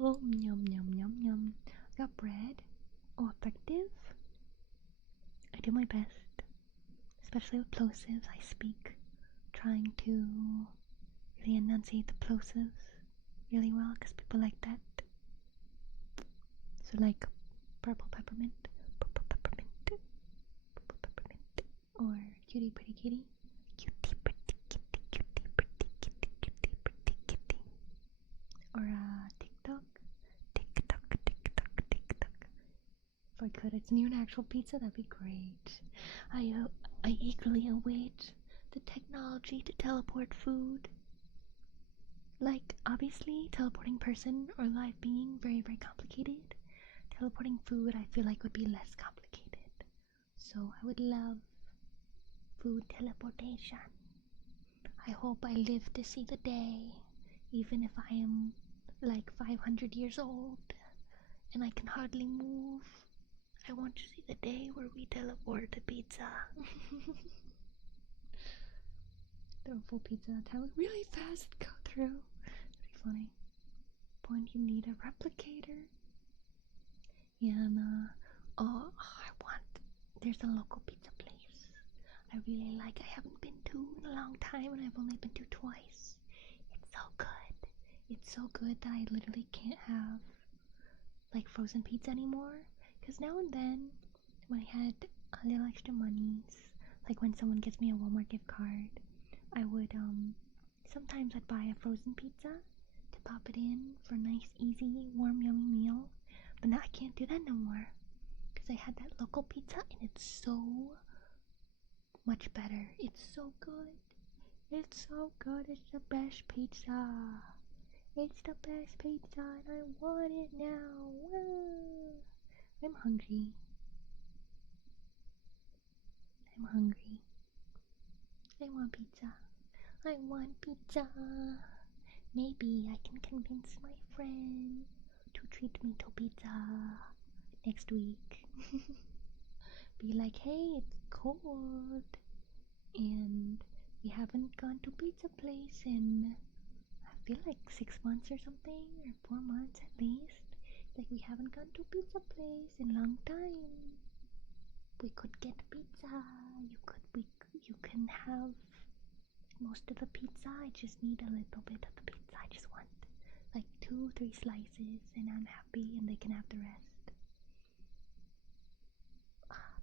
yum yum yum yum. I got bread. Oh, effective. I do my best, especially with plosives. I speak, trying to really enunciate the plosives really well because people like that. So like purple peppermint, purple peppermint, purple peppermint, or cutie pretty kitty, cutie pretty kitty, cutie pretty kitty, cutie pretty kitty, or TikTok, TikTok, TikTok, TikTok. If I could, it's near an actual pizza. That'd be great. I eagerly await the technology to teleport food. Like, obviously, teleporting person or live being, very, very complicated. Teleporting food, I feel like, would be less complicated. So, I would love food teleportation. I hope I live to see the day, even if I am like 500 years old and I can hardly move. I want to see the day where we teleport the pizza. Throw full pizza tower really fast, go through. That'd be funny. Point, you need a replicator. Yeah, and there's a local pizza place I really like. I haven't been to in a long time, and I've only been to twice. It's so good. It's so good that I literally can't have like frozen pizza anymore. Cause now and then, when I had a little extra monies, like when someone gives me a Walmart gift card, I would sometimes I'd buy a frozen pizza to pop it in for a nice, easy, warm, yummy meal. But now I can't do that no more. Because I had that local pizza and it's so much better. It's so good. It's so good. It's the best pizza. It's the best pizza and I want it now. Woo. I'm hungry. I'm hungry. I want pizza. I want pizza. Maybe I can convince my friend to treat me to pizza next week. Be like, hey, it's cold and we haven't gone to pizza place in I feel like 6 months or something, or 4 months at least. Like we haven't gone to pizza place in a long time. We could get pizza. You can have most of the pizza. I just need a little bit of the pizza. I just want like 2-3 slices and I'm happy and they can have the rest.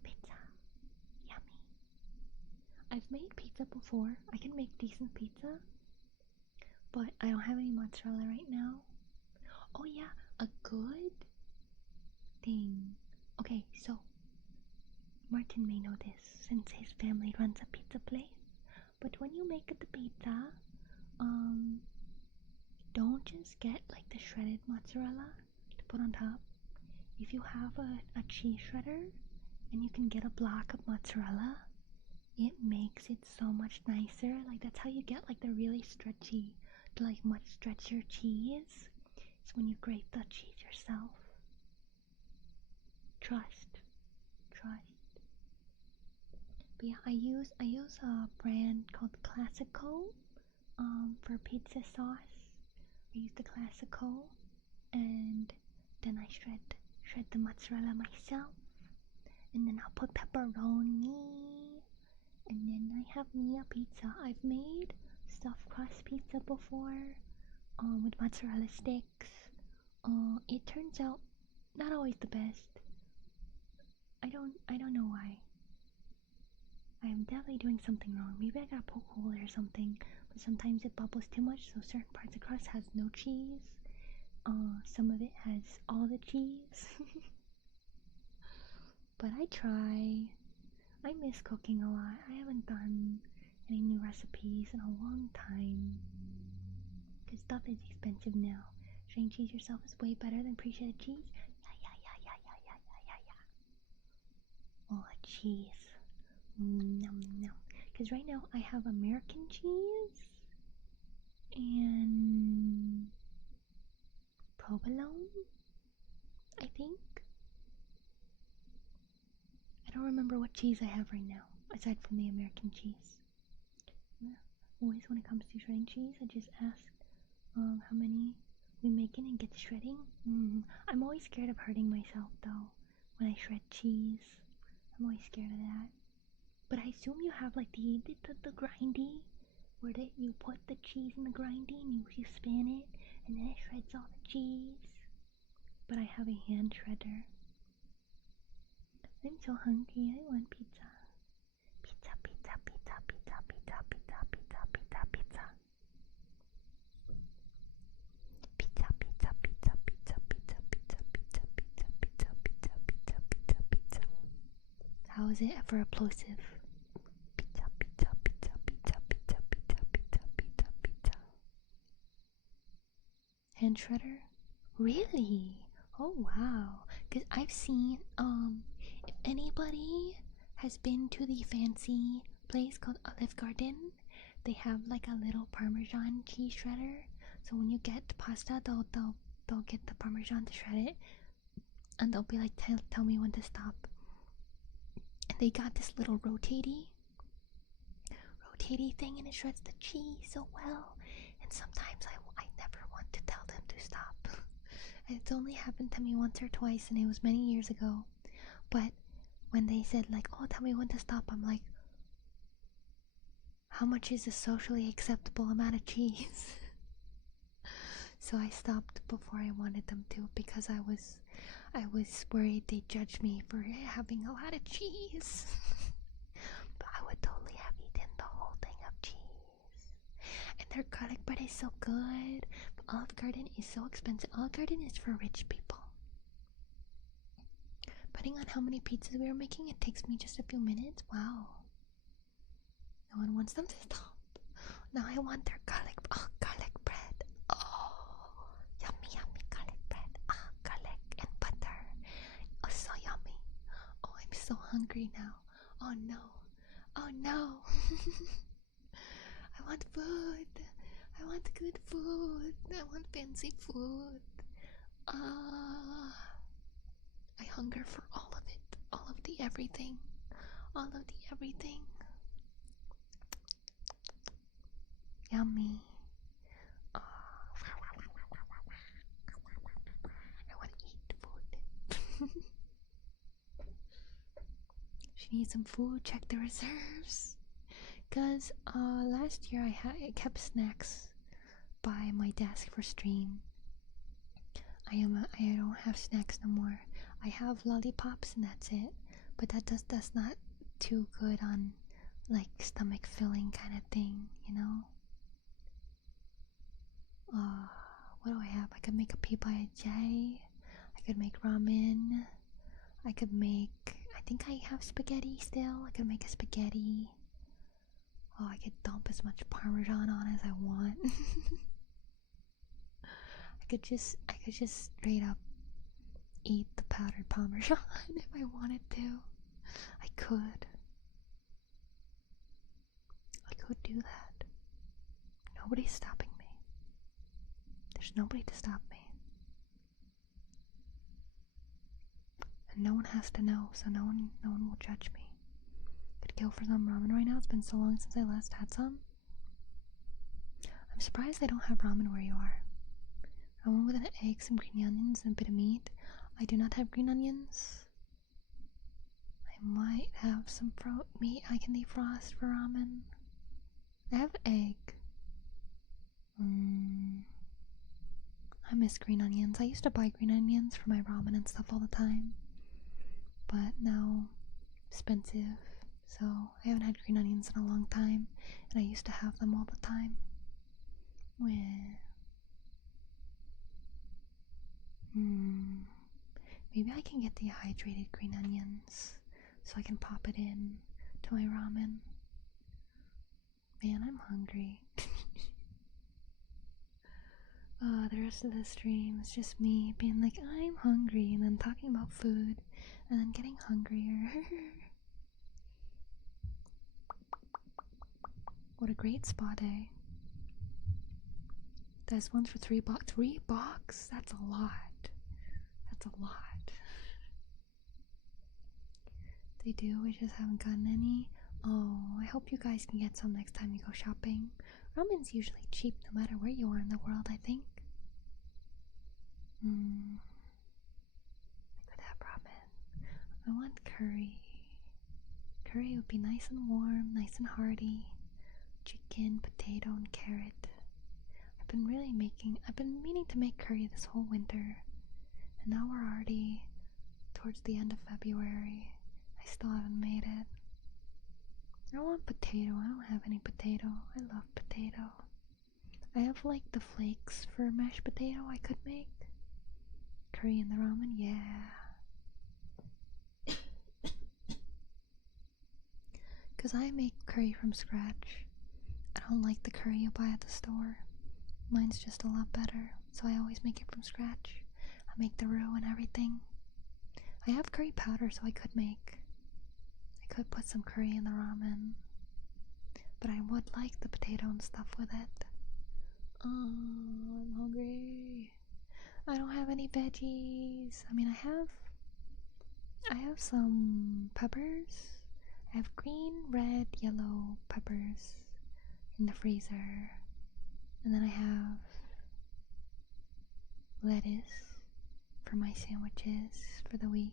Pizza. Yummy. I've made pizza before. I can make decent pizza. But I don't have any mozzarella right now. Oh yeah, a good thing. Okay, so Martin may know this since his family runs a pizza place. But when you make the pizza, don't just get like the shredded mozzarella to put on top. If you have a cheese shredder and you can get a block of mozzarella, it makes it so much nicer. Like that's how you get like the really stretchy, like much stretchier cheese. It's when you grate the cheese yourself. Trust. But yeah, I use a brand called Classico for pizza sauce. I use the Classico and then I shred the mozzarella myself, and then I'll put pepperoni, and then I have me a pizza. I've made stuffed crust pizza before with mozzarella sticks. It turns out not always the best. I don't know why. I'm definitely doing something wrong. Maybe I got a poke hole or something. But sometimes it bubbles too much, so certain parts of crust has no cheese. Some of it has all the cheese. But I try. I miss cooking a lot. I haven't done any new recipes in a long time. Because stuff is expensive now. Shredding cheese yourself is way better than pre-shredded cheese. Yeah. Oh, cheese. Nom. Because right now I have American cheese and provolone, I think. I don't remember what cheese I have right now, aside from the American cheese. Yeah. Always when it comes to shredding cheese, I just ask how many we making and get to shredding. I'm always scared of hurting myself though when I shred cheese. I'm always scared of that. But I assume you have like the grindy, where you put the cheese in the grindy and you spin it and then it shreds all the cheese. But I have a hand shredder. I'm so hungry, I want pizza. Pizza, pizza, pizza, pizza, pizza, pizza, pizza, pizza, pizza. Pizza, pizza, pizza, pizza, pizza, pizza, pizza, pizza, pizza, pizza, pizza, pizza, pizza. How is it ever explosive? Pizza, pizza, pizza, pizza, pizza, pizza, pizza, pizza, pizza. Hand shredder? Really? Oh wow. Because I've seen, if anybody has been to the fancy place called Alfbern, they have like a little Parmesan cheese shredder. So when you get pasta, they'll get the Parmesan to shred it, and they'll be like, tell me when to stop. And they got this little rotatey thing, and it shreds the cheese so well. And sometimes I never want to tell them to stop. It's only happened to me once or twice, and it was many years ago. But when they said like, oh, tell me when to stop, I'm like, how much is a socially acceptable amount of cheese? So I stopped before I wanted them to, because I was worried they'd judge me for having a lot of cheese. But I would totally have eaten the whole thing of cheese. And their garlic bread is so good. But Olive Garden is so expensive. Olive Garden is for rich people. Depending on how many pizzas we are making, it takes me just a few minutes. Wow. No one wants them to stop. Now I want their garlic bread. Oh, yummy, yummy garlic bread. Garlic and butter. Oh, so yummy. Oh, I'm so hungry now. Oh no. Oh no. I want food. I want good food. I want fancy food. I hunger for all of it. All of the everything. All of the everything. Yummy. I want to eat food. She needs some food. Check the reserves. Cause last year I kept snacks by my desk for stream. I don't have snacks no more. I have lollipops and that's it. But that's not too good on like stomach filling kind of thing, you know. What do I have? I could make a PB&J. I could make ramen. I could make, I think I have spaghetti still. I could make a spaghetti. Oh, I could dump as much Parmesan on as I want. I could just straight up eat the powdered Parmesan if I wanted to. I could do that. Nobody's stopping me. There's nobody to stop me. And no one has to know, so no one will judge me. Could go for some ramen right now. It's been so long since I last had some. I'm surprised they don't have ramen where you are. Ramen with an egg, some green onions, and a bit of meat. I do not have green onions. I might have some meat I can defrost for ramen. I have egg. I miss green onions. I used to buy green onions for my ramen and stuff all the time. But now, expensive. So, I haven't had green onions in a long time. And I used to have them all the time. Maybe I can get dehydrated green onions so I can pop it in to my ramen. Man, I'm hungry. The rest of the stream is just me being like, I'm hungry, and then talking about food, and then getting hungrier. What a great spa day. This one's for $3. $3? That's a lot. That's a lot. They do, we just haven't gotten any. Oh, I hope you guys can get some next time you go shopping. Ramen's usually cheap no matter where you are in the world, I think. I could have ramen. I want curry. Curry would be nice and warm, nice and hearty. Chicken, potato, and carrot. I've been meaning to make curry this whole winter. And now we're already towards the end of February. I still haven't made it. I want potato. I don't have any potato. I love potato. I have like the flakes for mashed potato I could make. Curry in the ramen, yeah. Because I make curry from scratch. I don't like the curry you buy at the store. Mine's just a lot better, so I always make it from scratch. I make the roux and everything. I have curry powder, so I could put some curry in the ramen. But I would like the potato and stuff with it. Oh, I'm hungry. I don't have any veggies. I mean, I have some peppers. I have green, red, yellow peppers in the freezer. And then I have lettuce for my sandwiches for the week.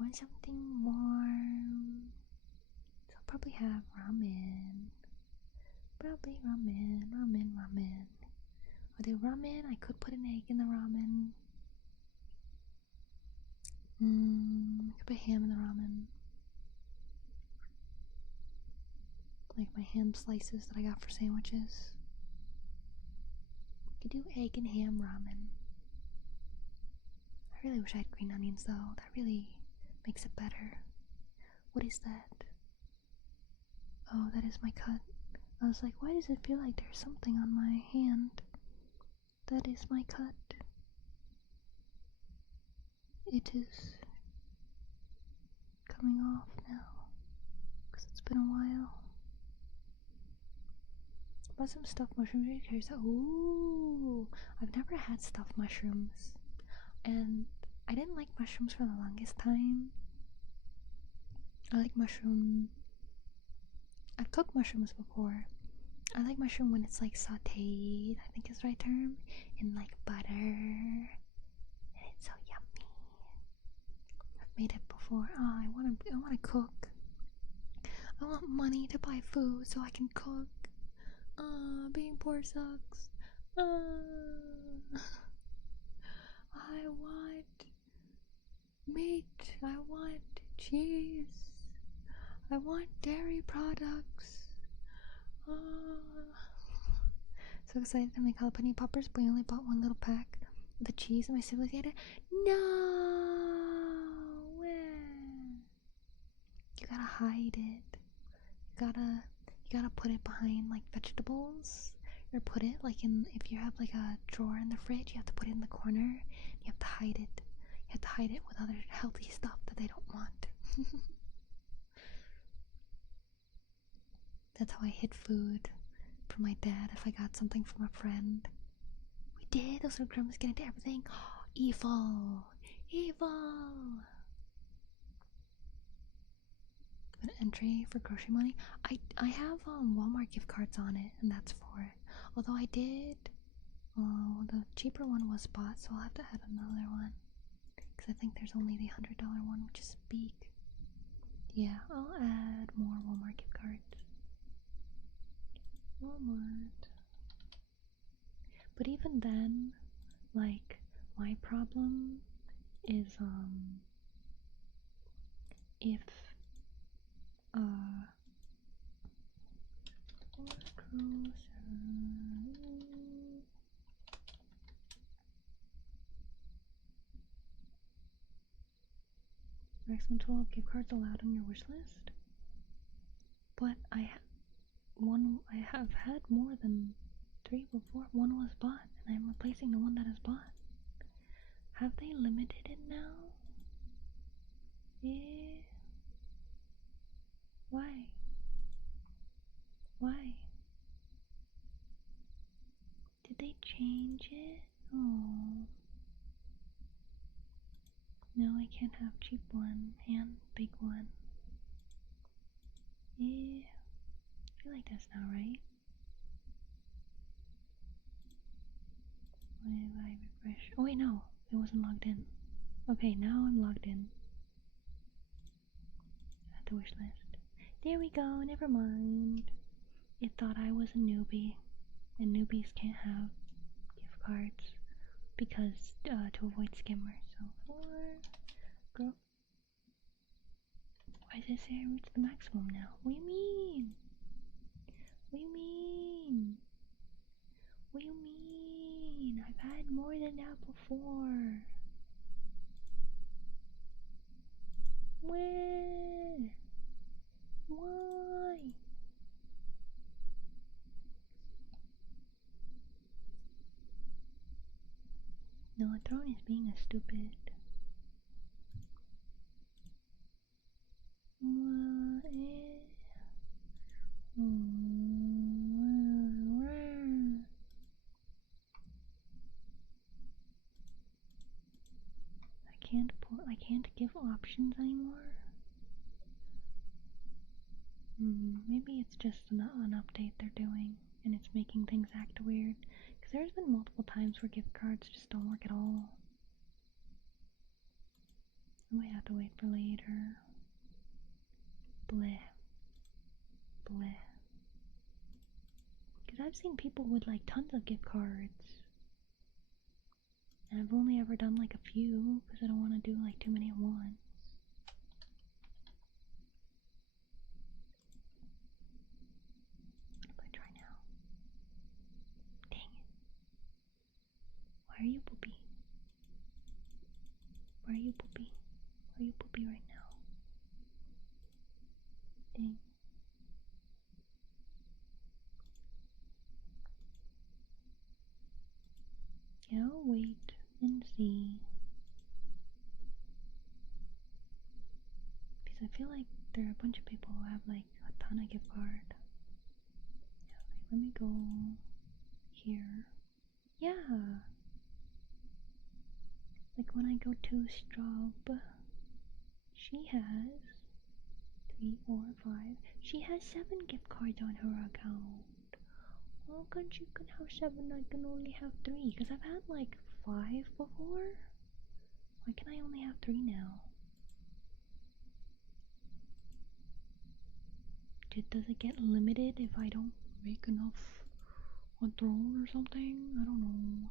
I want something warm. So I'll probably have ramen. Probably ramen. I'll do ramen. I could put an egg in the ramen. I could put ham in the ramen. Like my ham slices that I got for sandwiches. I could do egg and ham ramen. I really wish I had green onions though. That really makes it better. What is that? Oh, that is my cut. I was like, why does it feel like there's something on my hand? That is my cut. It is coming off now, because it's been a while. Bought some stuffed mushrooms. Ooh, I've never had stuffed mushrooms, and I didn't like mushrooms for the longest time. I like mushroom. I've cooked mushrooms before. I like mushroom when it's like sauteed, I think is the right term, in like butter, and it's so yummy. I've made it before. Oh, I wanna cook. I want money to buy food so I can cook. Being poor sucks. I want meat. I want cheese. I want dairy products. So excited to make jalapeno poppers, but I only bought one little pack of the cheese, and my siblings ate it. No! You gotta hide it. You gotta put it behind like vegetables, or put it like in, if you have like a drawer in the fridge, you have to put it in the corner. You have to hide it. You have to hide it with other healthy stuff that they don't want. That's how I hid food from my dad if I got something from a friend. We did. Those little crumbs get into everything. Evil. An entry for grocery money. I have Walmart gift cards on it, and that's for it. Although I did, the cheaper one was bought, so I'll have to add another one, because I think there's only the $100 one, which is big. Yeah, I'll add more Walmart gift cards. Walmart. But even then, like, my problem is if maximum 12 gift cards allowed on your wish list. But I have had more than 3 before. One was bought, and I'm replacing the one that is bought. Have they limited it now? Yeah. Why? Did they change it? Oh. No, I can't have cheap one and big one. Yeah, I feel like that's not right. What if I refresh? Oh wait, no, it wasn't logged in. Okay, now I'm logged in. At the wish list. There we go, never mind. It thought I was a newbie, and newbies can't have gift cards because to avoid skimmers. So girl. Why does it say I reached the maximum now? What do you mean? What do you mean? What do you mean? I've had more than that before. Where? Why? No, a throne is being a stupid. I can't give options anymore. Maybe it's just an update they're doing, and it's making things act weird. Because there's been multiple times where gift cards just don't work at all. I might have to wait for later. Bleh. Bleh. Because I've seen people with like tons of gift cards. And I've only ever done like a few because I don't want to do like too many at once. What do I try now? Dang it. Why are you poopy? Why are you poopy? Why are you poopy right now? Dang. Yeah, I'll wait and see. Because I feel like there are a bunch of people who have like a ton of gift card. Yeah, like, let me go here. Yeah. Like when I go to Straub, she has 3, 4, 5. She has 7 gift cards on her account. How come you can have 7? I can only have 3. Because I've had like 5 before. Why can I only have 3 now? Does it get limited if I don't make enough on throne or something? I don't know.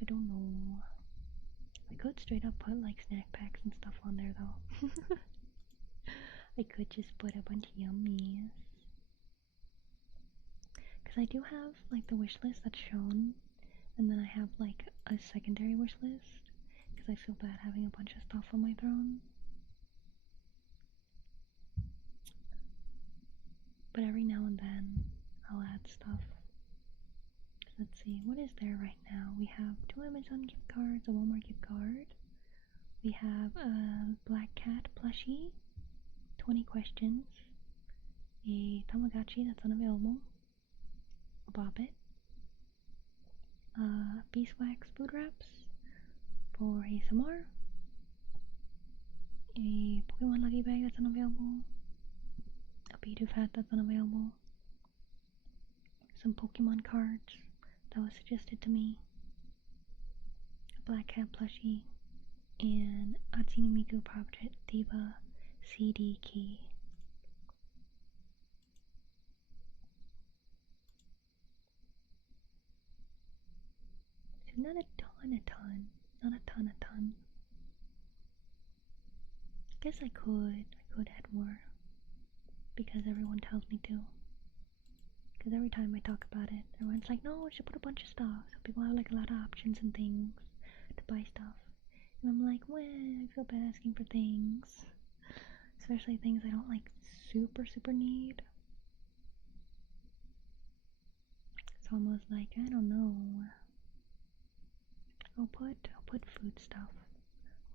I don't know. I could straight up put like snack packs and stuff on there though. I could just put a bunch of yummies. Because I do have like the wish list that's shown, and then I have like a secondary wish list because I feel bad having a bunch of stuff on my throne. But every now and then I'll add stuff. Let's see, what is there right now? We have 2 Amazon gift cards, a Walmart gift card. We have a black cat plushie, 20 questions, a Tamagotchi that's unavailable, a Bobbit, beeswax food wraps for ASMR, a Pokemon Lucky Bag that's unavailable, a Bidoof hat that's unavailable, some Pokemon cards that was suggested to me, a black cat plushie, and Hatsune Miku Portrait Diva CD key. So not a ton. I guess I could add more because everyone tells me to. Because every time I talk about it, everyone's like, no, we should put a bunch of stuff. So people have like a lot of options and things to buy stuff. And I'm like, well, I feel bad asking for things. Especially things I don't like super need. So I was like, I don't know. I'll put food stuff.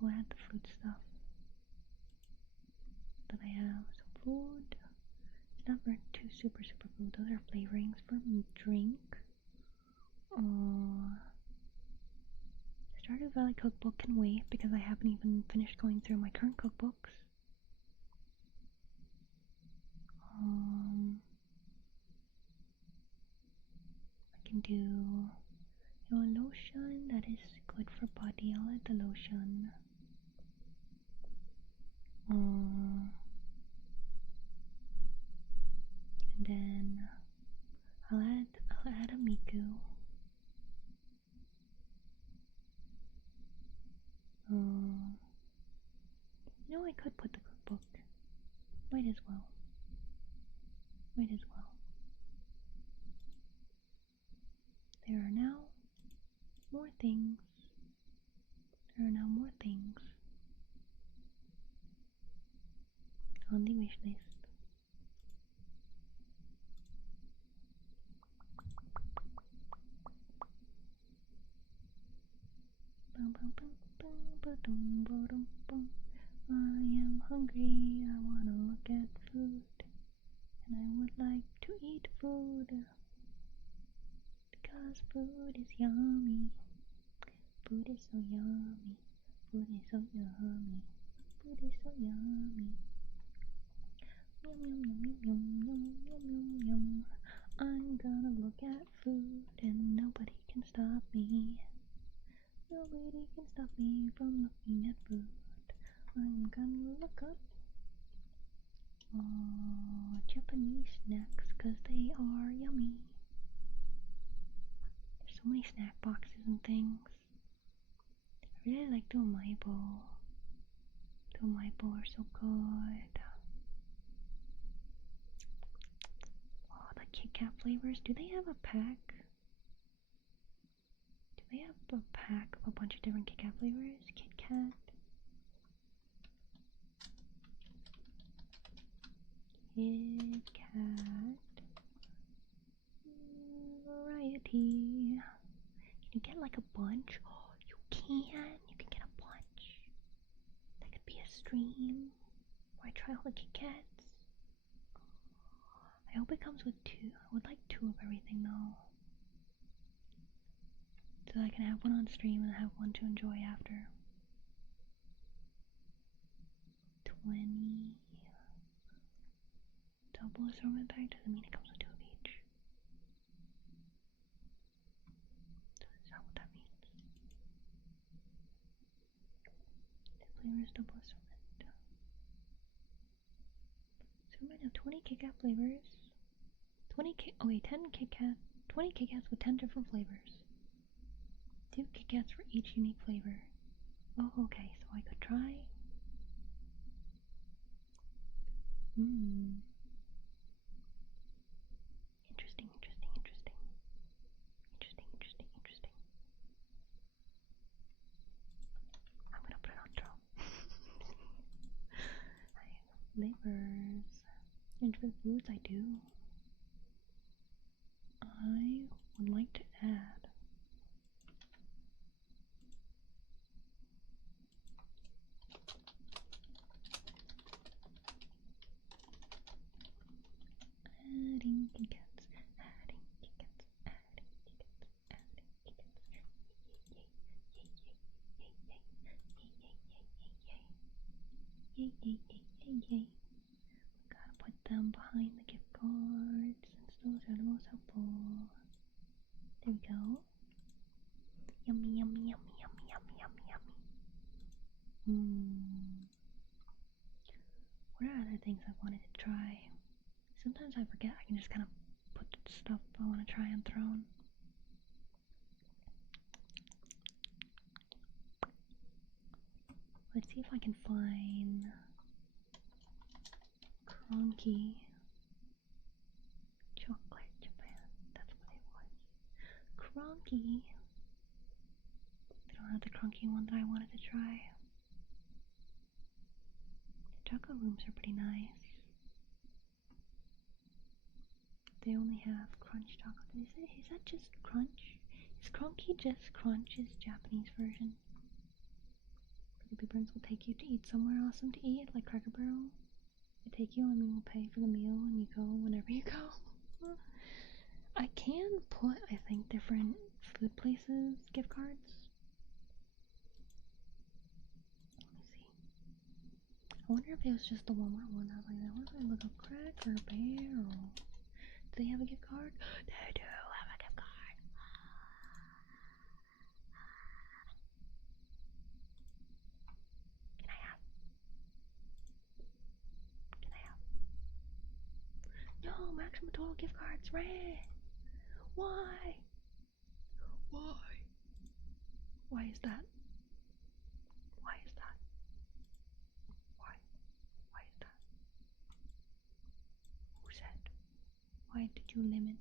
I'll add the food stuff that I have. So food. It's not for too super food. Those are flavorings for drink. Let's Stardew Valley cookbook can wait because I haven't even finished going through my current cookbooks. I can do a lotion that is good for body. I'll add the lotion. And then I'll add a Miku. You know, I could put the cookbook. Might as well. Might as well. There are now more things. There are now more things on the wish list. I am hungry, I wanna look at food, and I would like to eat food, because food is yummy. Food is so yummy. Food is so yummy. Food is so yummy. Yum yum yum yum yum yum yum yum. I'm gonna look at food and nobody can stop me. Nobody can stop me from looking at food. I'm gonna look up Japanese snacks because they are yummy. There's so many snack boxes and things. I really like Domaibo. Domaibo are so good. Oh, the Kit Kat flavors. Do they have a pack? Do they have a pack of a bunch of different Kit Kat flavors? Kit Kat. Kit Kat. Variety. Can you get like a bunch? Oh, you can. You can get a bunch. That could be a stream where I try all the Kit Kats. I hope it comes with 2. I would like 2 of everything though. So I can have one on stream and have one to enjoy after. 20. Double assortment pack doesn't mean it comes with 2 of each. Is that what that means? The flavors double assortment. So I might have 20 Kit Kat flavors. 10 Kit Kat. 20 Kit Kats with 10 different flavors. 2 Kit Kats for each unique flavor. Oh, okay, so I could try. Interesting. I'm gonna put it on Tro. Flavors. Interesting foods I do. I would like to add adding Kit Kats, adding Kit Kats, adding Kit Kats, adding Kit Kats. Yay. Gotta put them behind the gift cards since those are the most helpful. There we go. Yummy. What are other things I wanted to try? Sometimes I forget I can just kind of put stuff I want to try on Throne. Let's see if I can find Cronky Chocolate Japan. That's what it was. Cronky. They don't have the Cronky one that I wanted to try. The chocolate rooms are pretty nice. They only have crunch chocolate. Is that just crunch? Is Cronky just crunch's Japanese version? The Beaberns will take you to eat somewhere awesome to eat, like Cracker Barrel. They take you and we will pay for the meal and you go whenever you go. I can put, I think, different food places gift cards. wonder if it was just the Walmart one. I was like, that looks like a Cracker Barrel. Do they have a gift card? They do have a gift card. Can I have? Can I have? No, maximum total gift cards, red. Why? Why? Why is that? Why is that? Why? Why is that? Who said? Why did you limit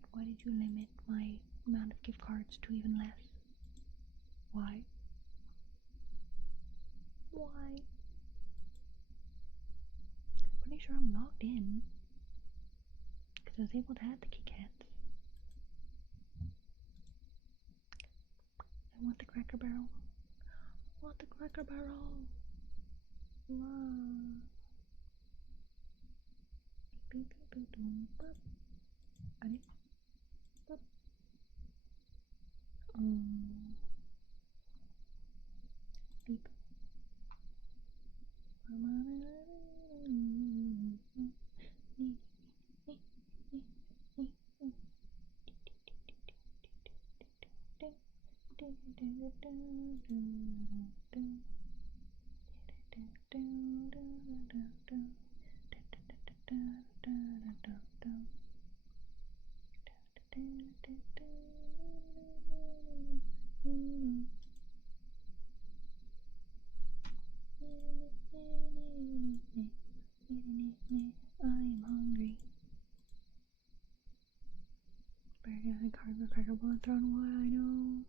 my amount of gift cards to even less? Why? Why? Pretty sure I'm logged in. Because I was able to add the Kit Kats. I want the Cracker Barrel. I want the Cracker Barrel. Wow. Beep beep beep boom bop. I did. Bop. Beep. I'm hungry. Burger and cracker bowl thrown away, I know.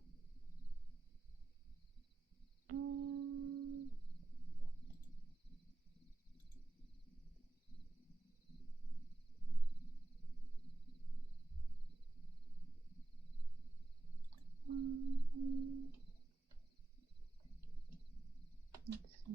Let's see.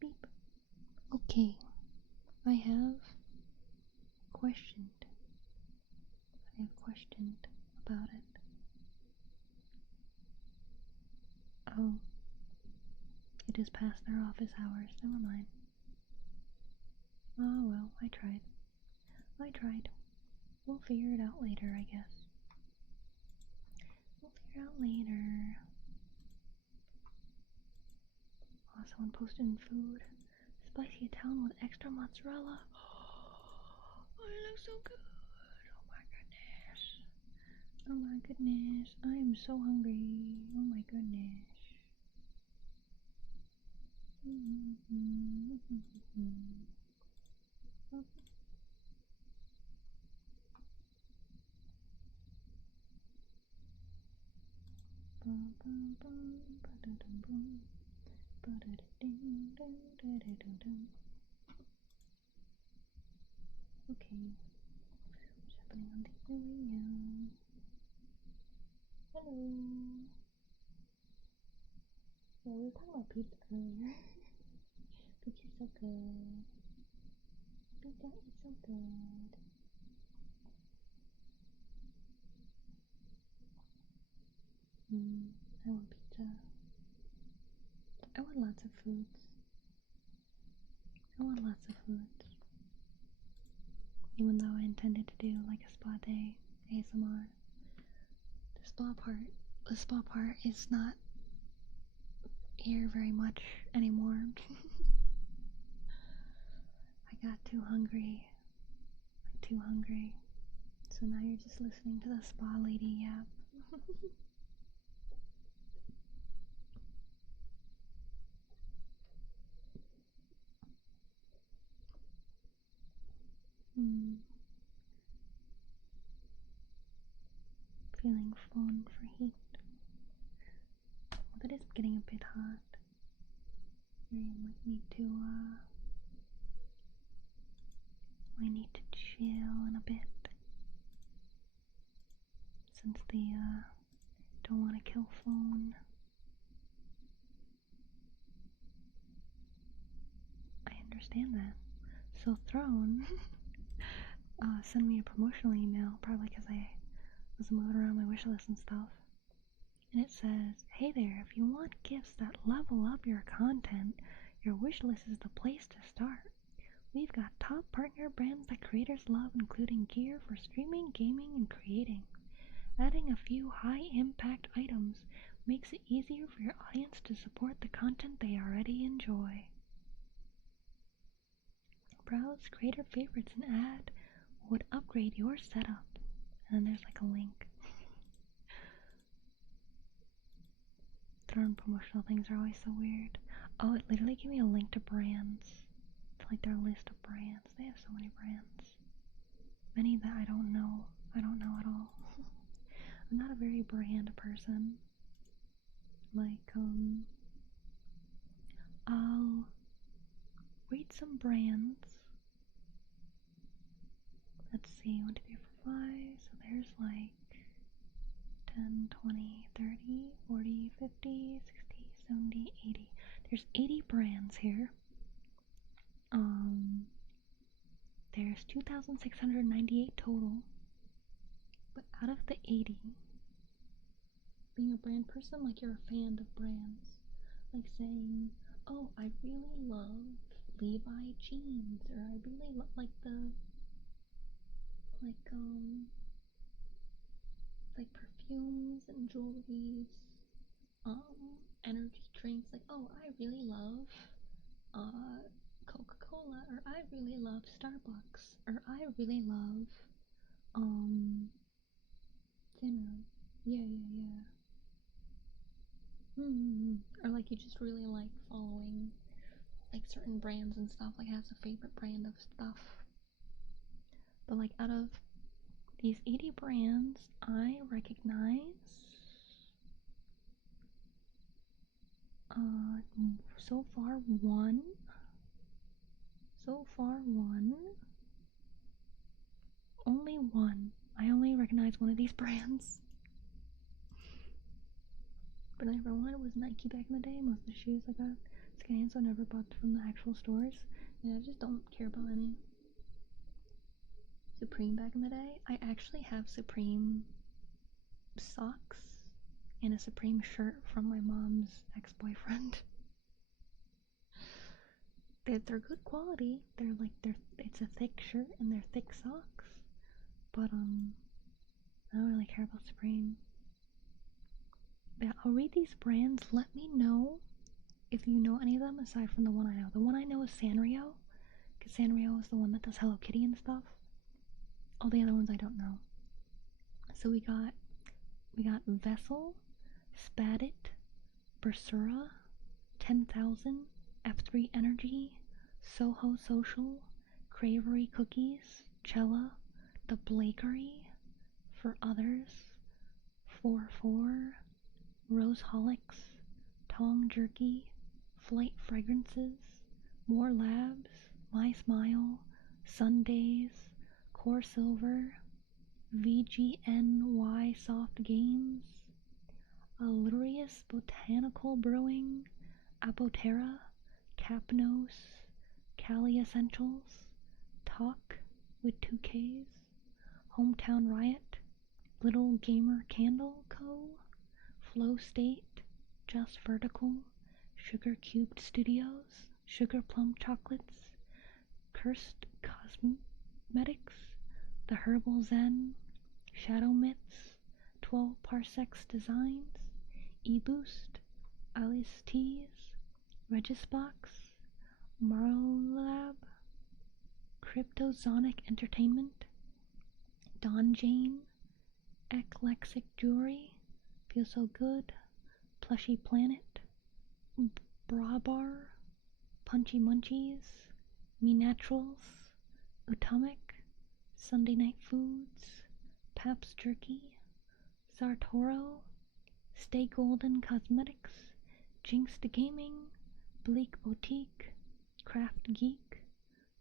Beep. Okay, I have questioned. About it. Oh, it is past their office hours. Never mind. Oh well, I tried. We'll figure it out later, I guess. We'll figure it out later. Oh, someone posted in food. Spicy Italian with extra mozzarella. Oh, it looks so good. Oh my goodness. I am so hungry. Oh my goodness. Okay, what's happening on the area? Hello. Yeah, we were talking about pizza earlier. Pizza's so good. Pizza is so good. I want pizza. I want lots of foods. Even though I intended to do like a spa day ASMR. The spa part is not air very much anymore. I got too hungry. Too hungry. So now you're just listening to the spa lady yap. Feeling phone for heat. But it is getting a bit hot. You might need to chill in a bit. Since they don't want to kill phone. I understand that. So Throne sent me a promotional email, probably because I was moving around my wish list and stuff. And it says, hey there, if you want gifts that level up your content, your wish list is the place to start. We've got top partner brands that creators love, including gear for streaming, gaming, and creating. Adding a few high-impact items makes it easier for your audience to support the content they already enjoy. Browse creator favorites and add what would upgrade your setup. And then there's like a link. Throwing promotional things are always so weird. Oh, it literally gave me a link to brands. It's like their list of brands. They have so many brands. Many that I don't know. I don't know at all. I'm not a very brand person. Like, I'll read some brands. Let's see, 1, 2, 3, 4, 5. So there's like 10, 20, 30, 40, 50, 60, 70, 80. There's 80 brands here. There's 2,698 total. But out of the 80, being a brand person, like you're a fan of brands. Like saying, oh, I really love Levi jeans, or I really love like perfumes and jewelries, energy drinks, like, oh, I really love Coca-Cola, or I really love Starbucks, or I really love Fanart. Yeah. Or like you just really like following like certain brands and stuff, like has a favorite brand of stuff. But like out of these 80 brands, I recognize so far one. Only one. I only recognize one of these brands. But I never wanted was Nike back in the day. Most of the shoes I got scanned, so I never bought from the actual stores. And I just don't care about any. Supreme back in the day. I actually have Supreme socks and a Supreme shirt from my mom's ex-boyfriend. They're good quality. It's a thick shirt and they're thick socks. But I don't really care about Supreme. Yeah, I'll read these brands. Let me know if you know any of them aside from the one I know. The one I know is Sanrio, because Sanrio is the one that does Hello Kitty and stuff. All the other ones I don't know. So we got Vessel, Spadit, Bersura, 10,000, F3 Energy, Soho Social, Cravery Cookies, Cella, The Blakery, For Others, 4-4, Roseholics, Tong Jerky, Flight Fragrances, More Labs, My Smile, Sundays, Core Silver, VGNY Soft Games, Allurious Botanical Brewing, Apotera, Capnos, Cali Essentials, Talk with 2 Ks, Hometown Riot, Little Gamer Candle Co., Flow State, Just Vertical, Sugar Cubed Studios, Sugar Plum Chocolates, Cursed Cosmetics, The Herbal Zen, Shadow Myths, 12 Parsecs Designs, eBoost, Alice Teas, Regisbox, Marlab, Cryptozonic Entertainment, Dawn Jane, Eclexic Jewelry, Feel So Good, Plushy Planet, Bra Bar, Punchy Munchies, Me Naturals, Atomic, Sunday Night Foods, Paps Jerky, Sartoro, Stay Golden Cosmetics, Jinxed Gaming, Bleak Boutique, Craft Geek,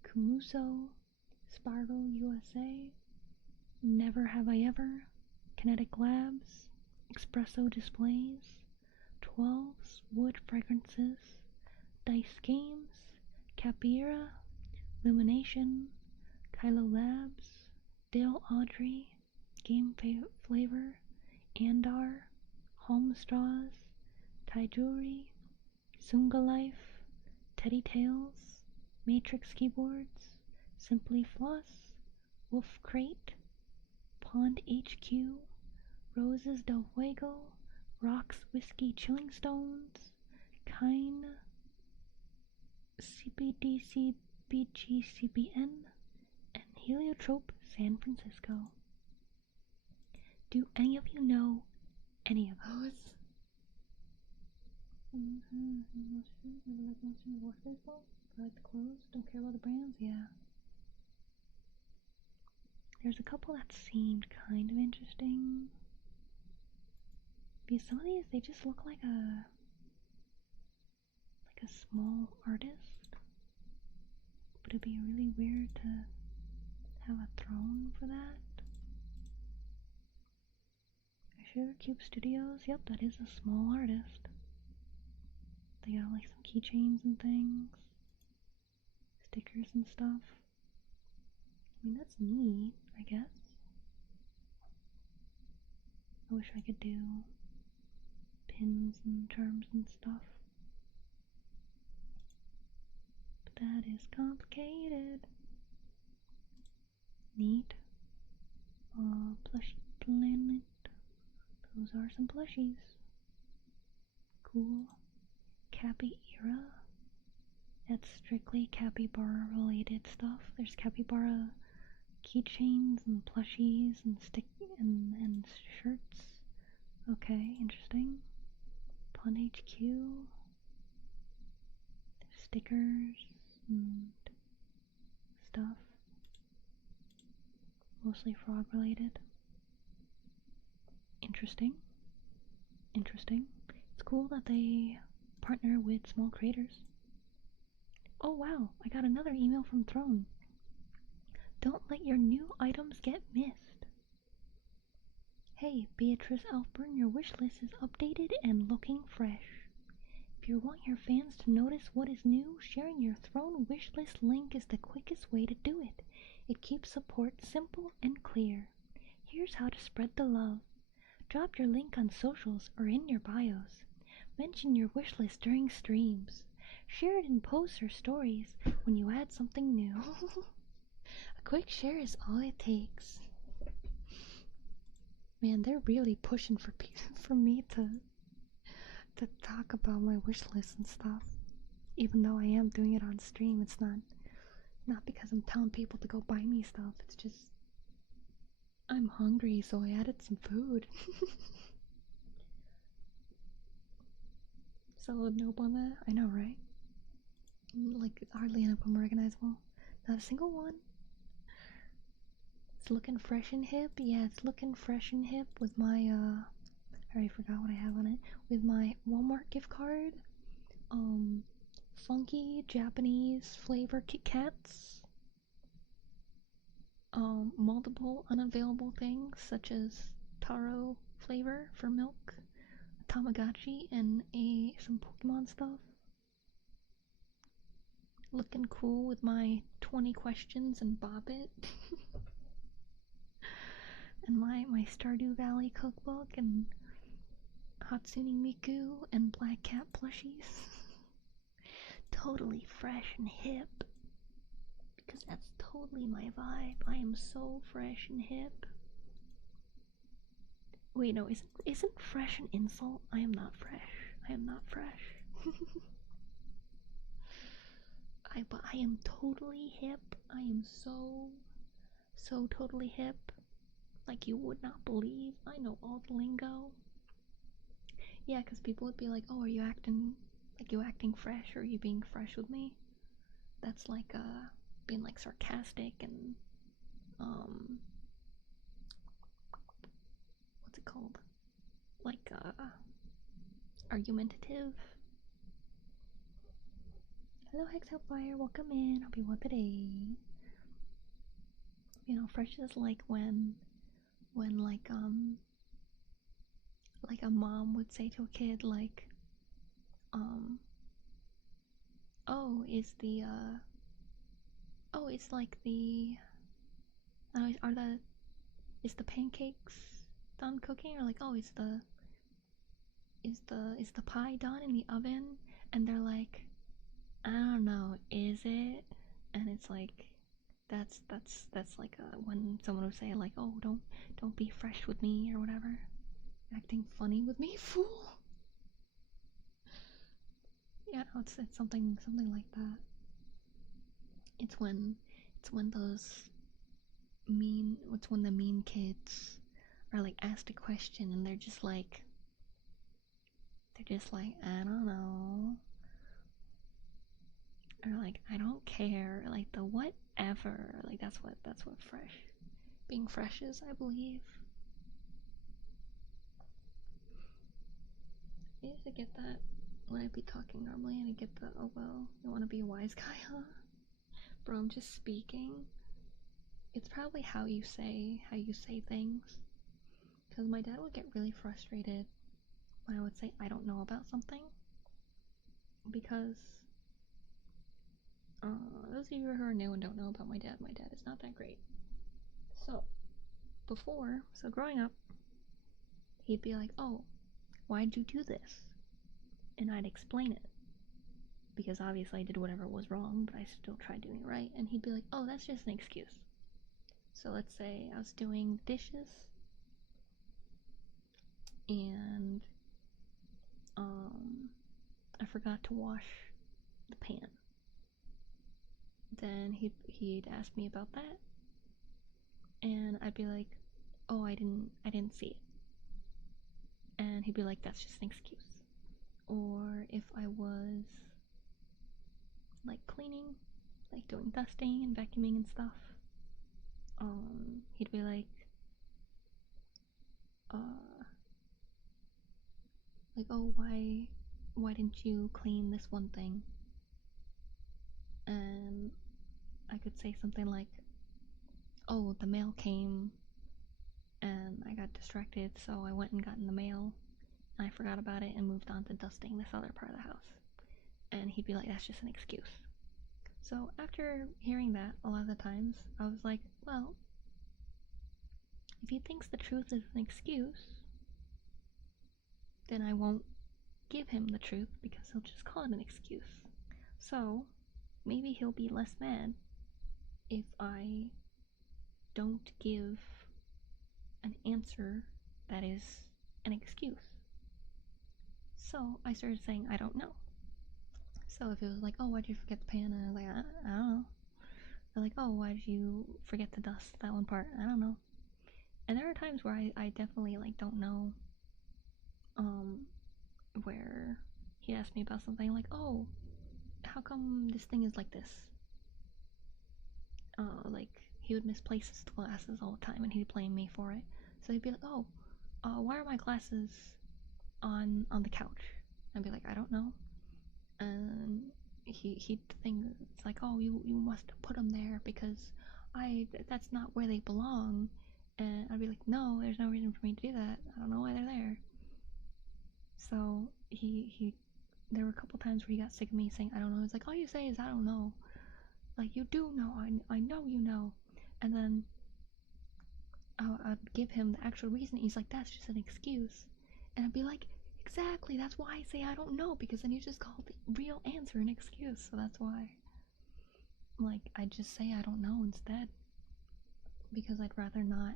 Kumuso, Spargo USA, Never Have I Ever, Kinetic Labs, Espresso Displays, 12's Wood Fragrances, Dice Games, Capira, Lumination, Kylo Labs, Dale Audrey, Game Flavor, Andar, Home Straws, Taijuri, Sunga Life, Teddy Tails, Matrix Keyboards, Simply Floss, Wolf Crate, Pond HQ, Roses del Fuego, Rocks Whiskey Chilling Stones, Kine, CBDC BGCBN, and Heliotrope San Francisco. Do any of you know any of those? Never like watching the watch baseball? I like the clothes, don't care about the brands? Yeah. There's a couple that seemed kind of interesting. Because some of these, they just look like a small artist. But it'd be really weird to have a throne for that. Sugarcube Studios, yep, that is a small artist. They got like some keychains and things, stickers and stuff. I mean, that's neat, I guess. I wish I could do pins and charms and stuff. But that is complicated. Neat. Plush Planet. Those are some plushies. Cool. Capybara. That's strictly capybara related stuff. There's capybara keychains and plushies and and shirts. Okay, interesting. Pond HQ. There's stickers and stuff. Mostly frog related. Interesting. Interesting. It's cool that they partner with small creators. Oh wow, I got another email from Throne. Don't let your new items get missed. Hey, Beatrice Alfbern, your wish list is updated and looking fresh. If you want your fans to notice what is new, sharing your Throne wish list link is the quickest way to do it. It keeps support simple and clear. Here's how to spread the love. Drop your link on socials or in your bios. Mention your wish list during streams. Share it in posts or stories when you add something new. A quick share is all it takes. Man, they're really pushing for me to talk about my wish list and stuff. Even though I am doing it on stream, it's not because I'm telling people to go buy me stuff. It's just I'm hungry, so I added some food. Solid nope on that? I know, right? Like, hardly enough of them recognizable. Not a single one. It's looking fresh and hip. Yeah, it's looking fresh and hip with my, I already forgot what I have on it. With my Walmart gift card. Funky Japanese flavor Kit Kats. Multiple unavailable things, such as taro flavor for milk, Tamagotchi, and some Pokemon stuff. Looking cool with my 20 questions and Bop It. And my Stardew Valley cookbook and Hatsune Miku and Black Cat plushies. Totally fresh and hip. Because that's totally my vibe. I am so fresh and hip. Wait, no, isn't fresh an insult? I am not fresh. I am not fresh. But I am totally hip. I am so totally hip. Like you would not believe. I know all the lingo. Yeah, because people would be like, oh, are you acting fresh, or are you being fresh with me? That's like being like sarcastic and what's it called? Like argumentative. Hello Hex Hellfire, welcome in. Hope you well today. You know, fresh is like when like a mom would say to a kid like oh, is the oh, it's like the is the pancakes done cooking, or like, oh, is the pie done in the oven? And they're like, I don't know, is it? And it's like that's like when someone would say like, oh, don't be fresh with me or whatever, acting funny with me, fool. Yeah, no, it's something like that. It's when the mean kids are like asked a question and they're just like I don't know, or like I don't care, like the whatever, like that's what being fresh is, I believe. I used to get that when I'd be talking normally, and I get the, oh well, you want to be a wise guy, huh? Bro, I'm just speaking. It's probably how you say things, because my dad would get really frustrated when I would say I don't know about something, because those of you who are new and don't know about my dad is not that great. So growing up, he'd be like, oh, why'd you do this? And I'd explain it, because obviously I did whatever was wrong, but I still tried doing it right. And he'd be like, oh, that's just an excuse. So let's say I was doing dishes and I forgot to wash the pan. Then he'd ask me about that, and I'd be like, oh, I didn't see it. And he'd be like, that's just an excuse. Or if I was like cleaning, like doing dusting and vacuuming and stuff, he'd be like, oh, why didn't you clean this one thing? And I could say something like, oh, the mail came and I got distracted, so I went and got in the mail and I forgot about it and moved on to dusting this other part of the house. And he'd be like, that's just an excuse. So after hearing that a lot of the times, I was like, well, if he thinks the truth is an excuse, then I won't give him the truth, because he'll just call it an excuse. So maybe he'll be less mad if I don't give an answer that is an excuse. So I started saying I don't know. So if it was like, oh, why'd you forget the pan? And I was like, I don't know. They're like, oh, why did you forget to dust that one part? I don't know. And there are times where I definitely like don't know, where he asked me about something like, oh, how come this thing is like this? Like he would misplace his glasses all the time and he'd blame me for it. So he'd be like, oh, why are my glasses on the couch? I'd be like, I don't know. And he'd think it's like, oh, you must put them there because that's not where they belong. And I'd be like, no, there's no reason for me to do that. I don't know why they're there. So there were a couple times where he got sick of me saying I don't know. He's like, all you say is I don't know. Like, you do know. I know you know. And then I'd give him the actual reason. He's like, that's just an excuse. And I'd be like, exactly, that's why I say I don't know, because then you just call the real answer an excuse. So that's why, like, I just say I don't know instead, because I'd rather not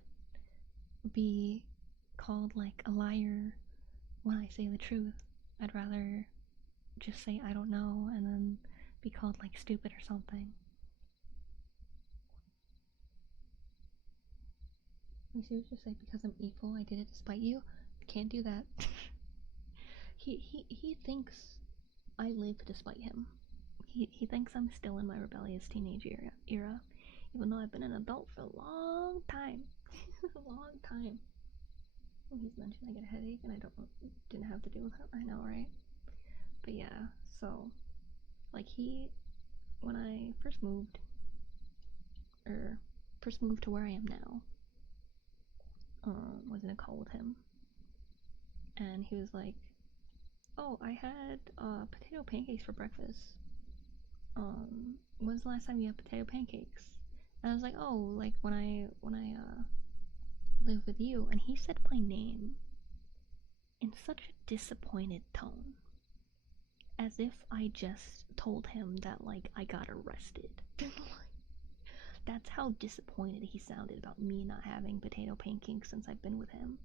be called like a liar when I say the truth. I'd rather just say I don't know and then be called like stupid or something. You should just say because I'm evil, I did it to spite you. Can't do that. he thinks I live to spite him. He thinks I'm still in my rebellious teenage era, even though I've been an adult for a long time. A long time. Well, he's mentioned I get a headache, and didn't have to deal with that. I know, right? But yeah, so like when I first moved to where I am now, was in a call with him, and he was like, "Oh, I had potato pancakes for breakfast. When's the last time you had potato pancakes?" And I was like, "Oh, like when I live with you." And he said my name in such a disappointed tone, as if I just told him that like I got arrested. That's how disappointed he sounded about me not having potato pancakes since I've been with him.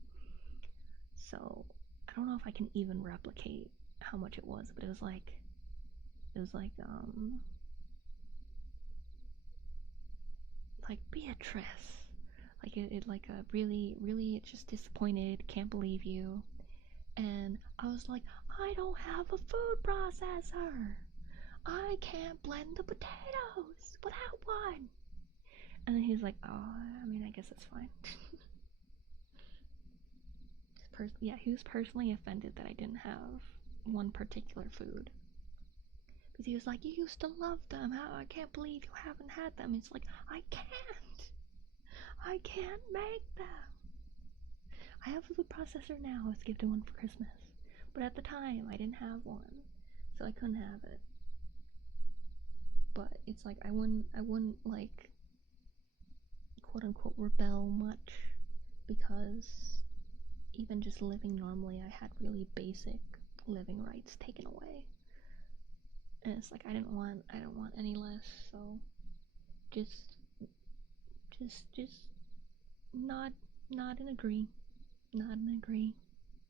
So I don't know if I can even replicate how much it was, but it was like Beatrice, like it like a really just disappointed, can't believe you. And I was like, I don't have a food processor, I can't blend the potatoes without one. And then he's like, oh, I mean, I guess that's fine. Yeah, he was personally offended that I didn't have one particular food. Because he was like, you used to love them. How I can't believe you haven't had them. It's like, I can't make them. I have a food processor now. I was gifted one for Christmas. But at the time, I didn't have one. So I couldn't have it. But it's like, I wouldn't like, quote unquote, rebel much. Because even just living normally, I had really basic living rights taken away. And it's like I don't want any less, so just nod and agree. And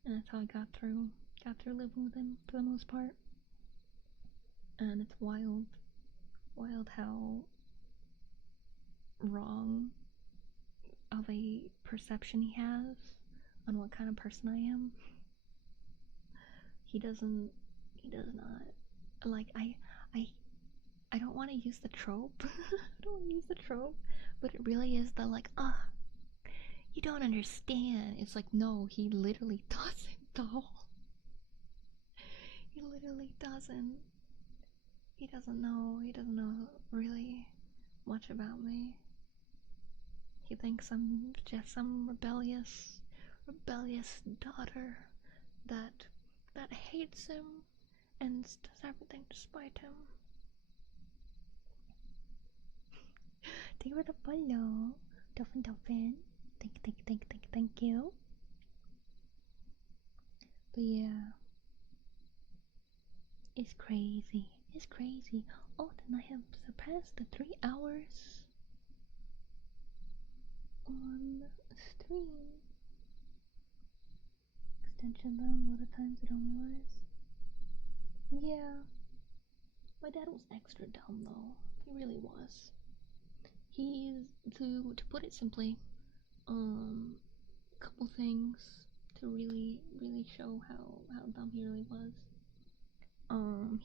that's how I got through living with him for the most part. And it's wild how wrong of a perception he has on what kind of person I am. He does not like I don't want to use the trope. I don't want to use the trope, but it really is the like, you don't understand. It's like, no, he literally doesn't though. He literally doesn't. He doesn't know really much about me. He thinks I'm just some rebellious daughter that hates him and does everything to spite him. Thank you for the follow, Dolphin. Thank you. But yeah, it's crazy. Oh, then I have surpassed the 3 hours on stream. Extension them a lot of times I don't realize. Yeah, my dad was extra dumb though. He really was. He's to put it simply, couple things to really show how dumb he really was.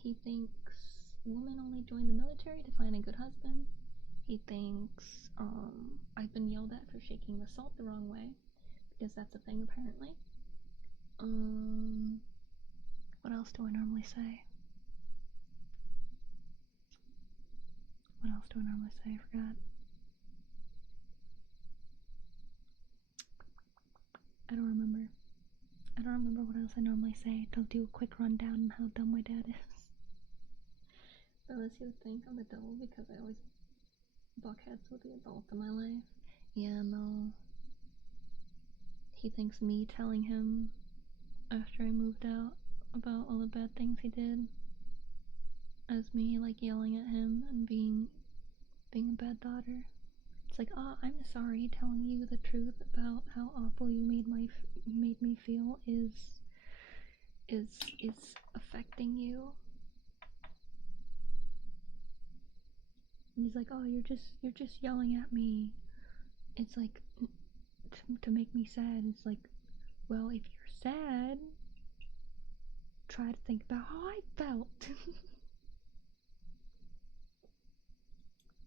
He thinks women only join the military to find a good husband. He thinks I've been yelled at for shaking the salt the wrong way, because that's a thing apparently. What else do I normally say? I forgot. I don't remember what else I normally say. To do a quick rundown on how dumb my dad is. Unless you think I'm a devil because I always buck heads with the adults in my life. Yeah, no. He thinks me telling him after I moved out about all the bad things he did as me like yelling at him and being a bad daughter. It's like, I'm sorry, telling you the truth about how awful you made me feel is is affecting you. And he's like, oh, you're just yelling at me. It's like to make me sad. It's like, well, if you're sad, try to think about how I felt.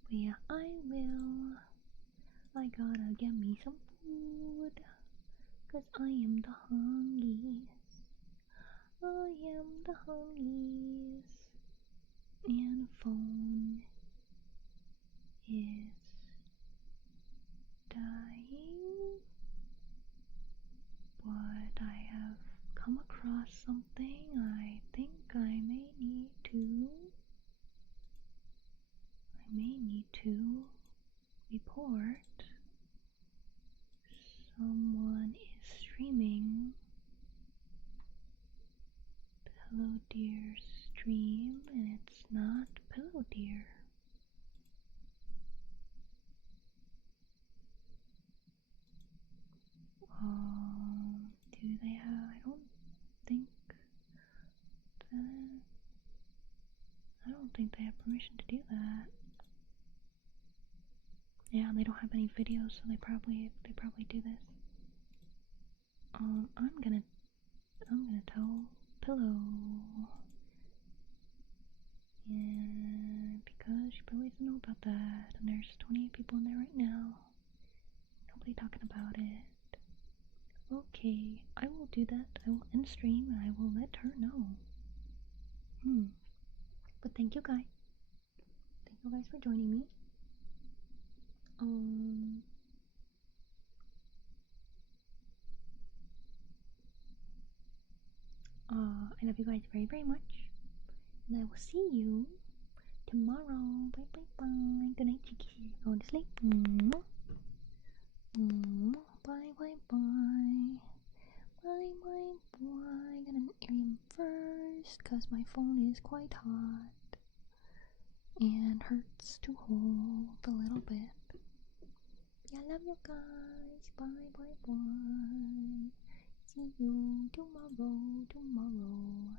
But yeah, I will. I gotta get me some food, 'cause I am the hungriest. I am the hungriest. And the phone is dying. But I have come across something I think I may need to report. Someone is streaming Pillow Deer's stream, and it's not Pillow Deer. Do they have? I don't think they have permission to do that. Yeah, they don't have any videos, so they probably do this. I'm gonna tell Pillow. Yeah, because she probably doesn't know about that, and there's 28 people in there right now. Nobody talking about it. Okay, I will do that. I will end stream and I will let her know. But thank you guys. Thank you guys for joining me. I love you guys very, very much. And I will see you tomorrow. Bye, bye, bye. Good night, chickies. Going to sleep. Bye, bye, bye. Bye, bye, bye. Got an Arium first, cause my phone is quite hot and hurts to hold a little bit. Yeah, I love you guys. Bye, bye, bye. See you tomorrow.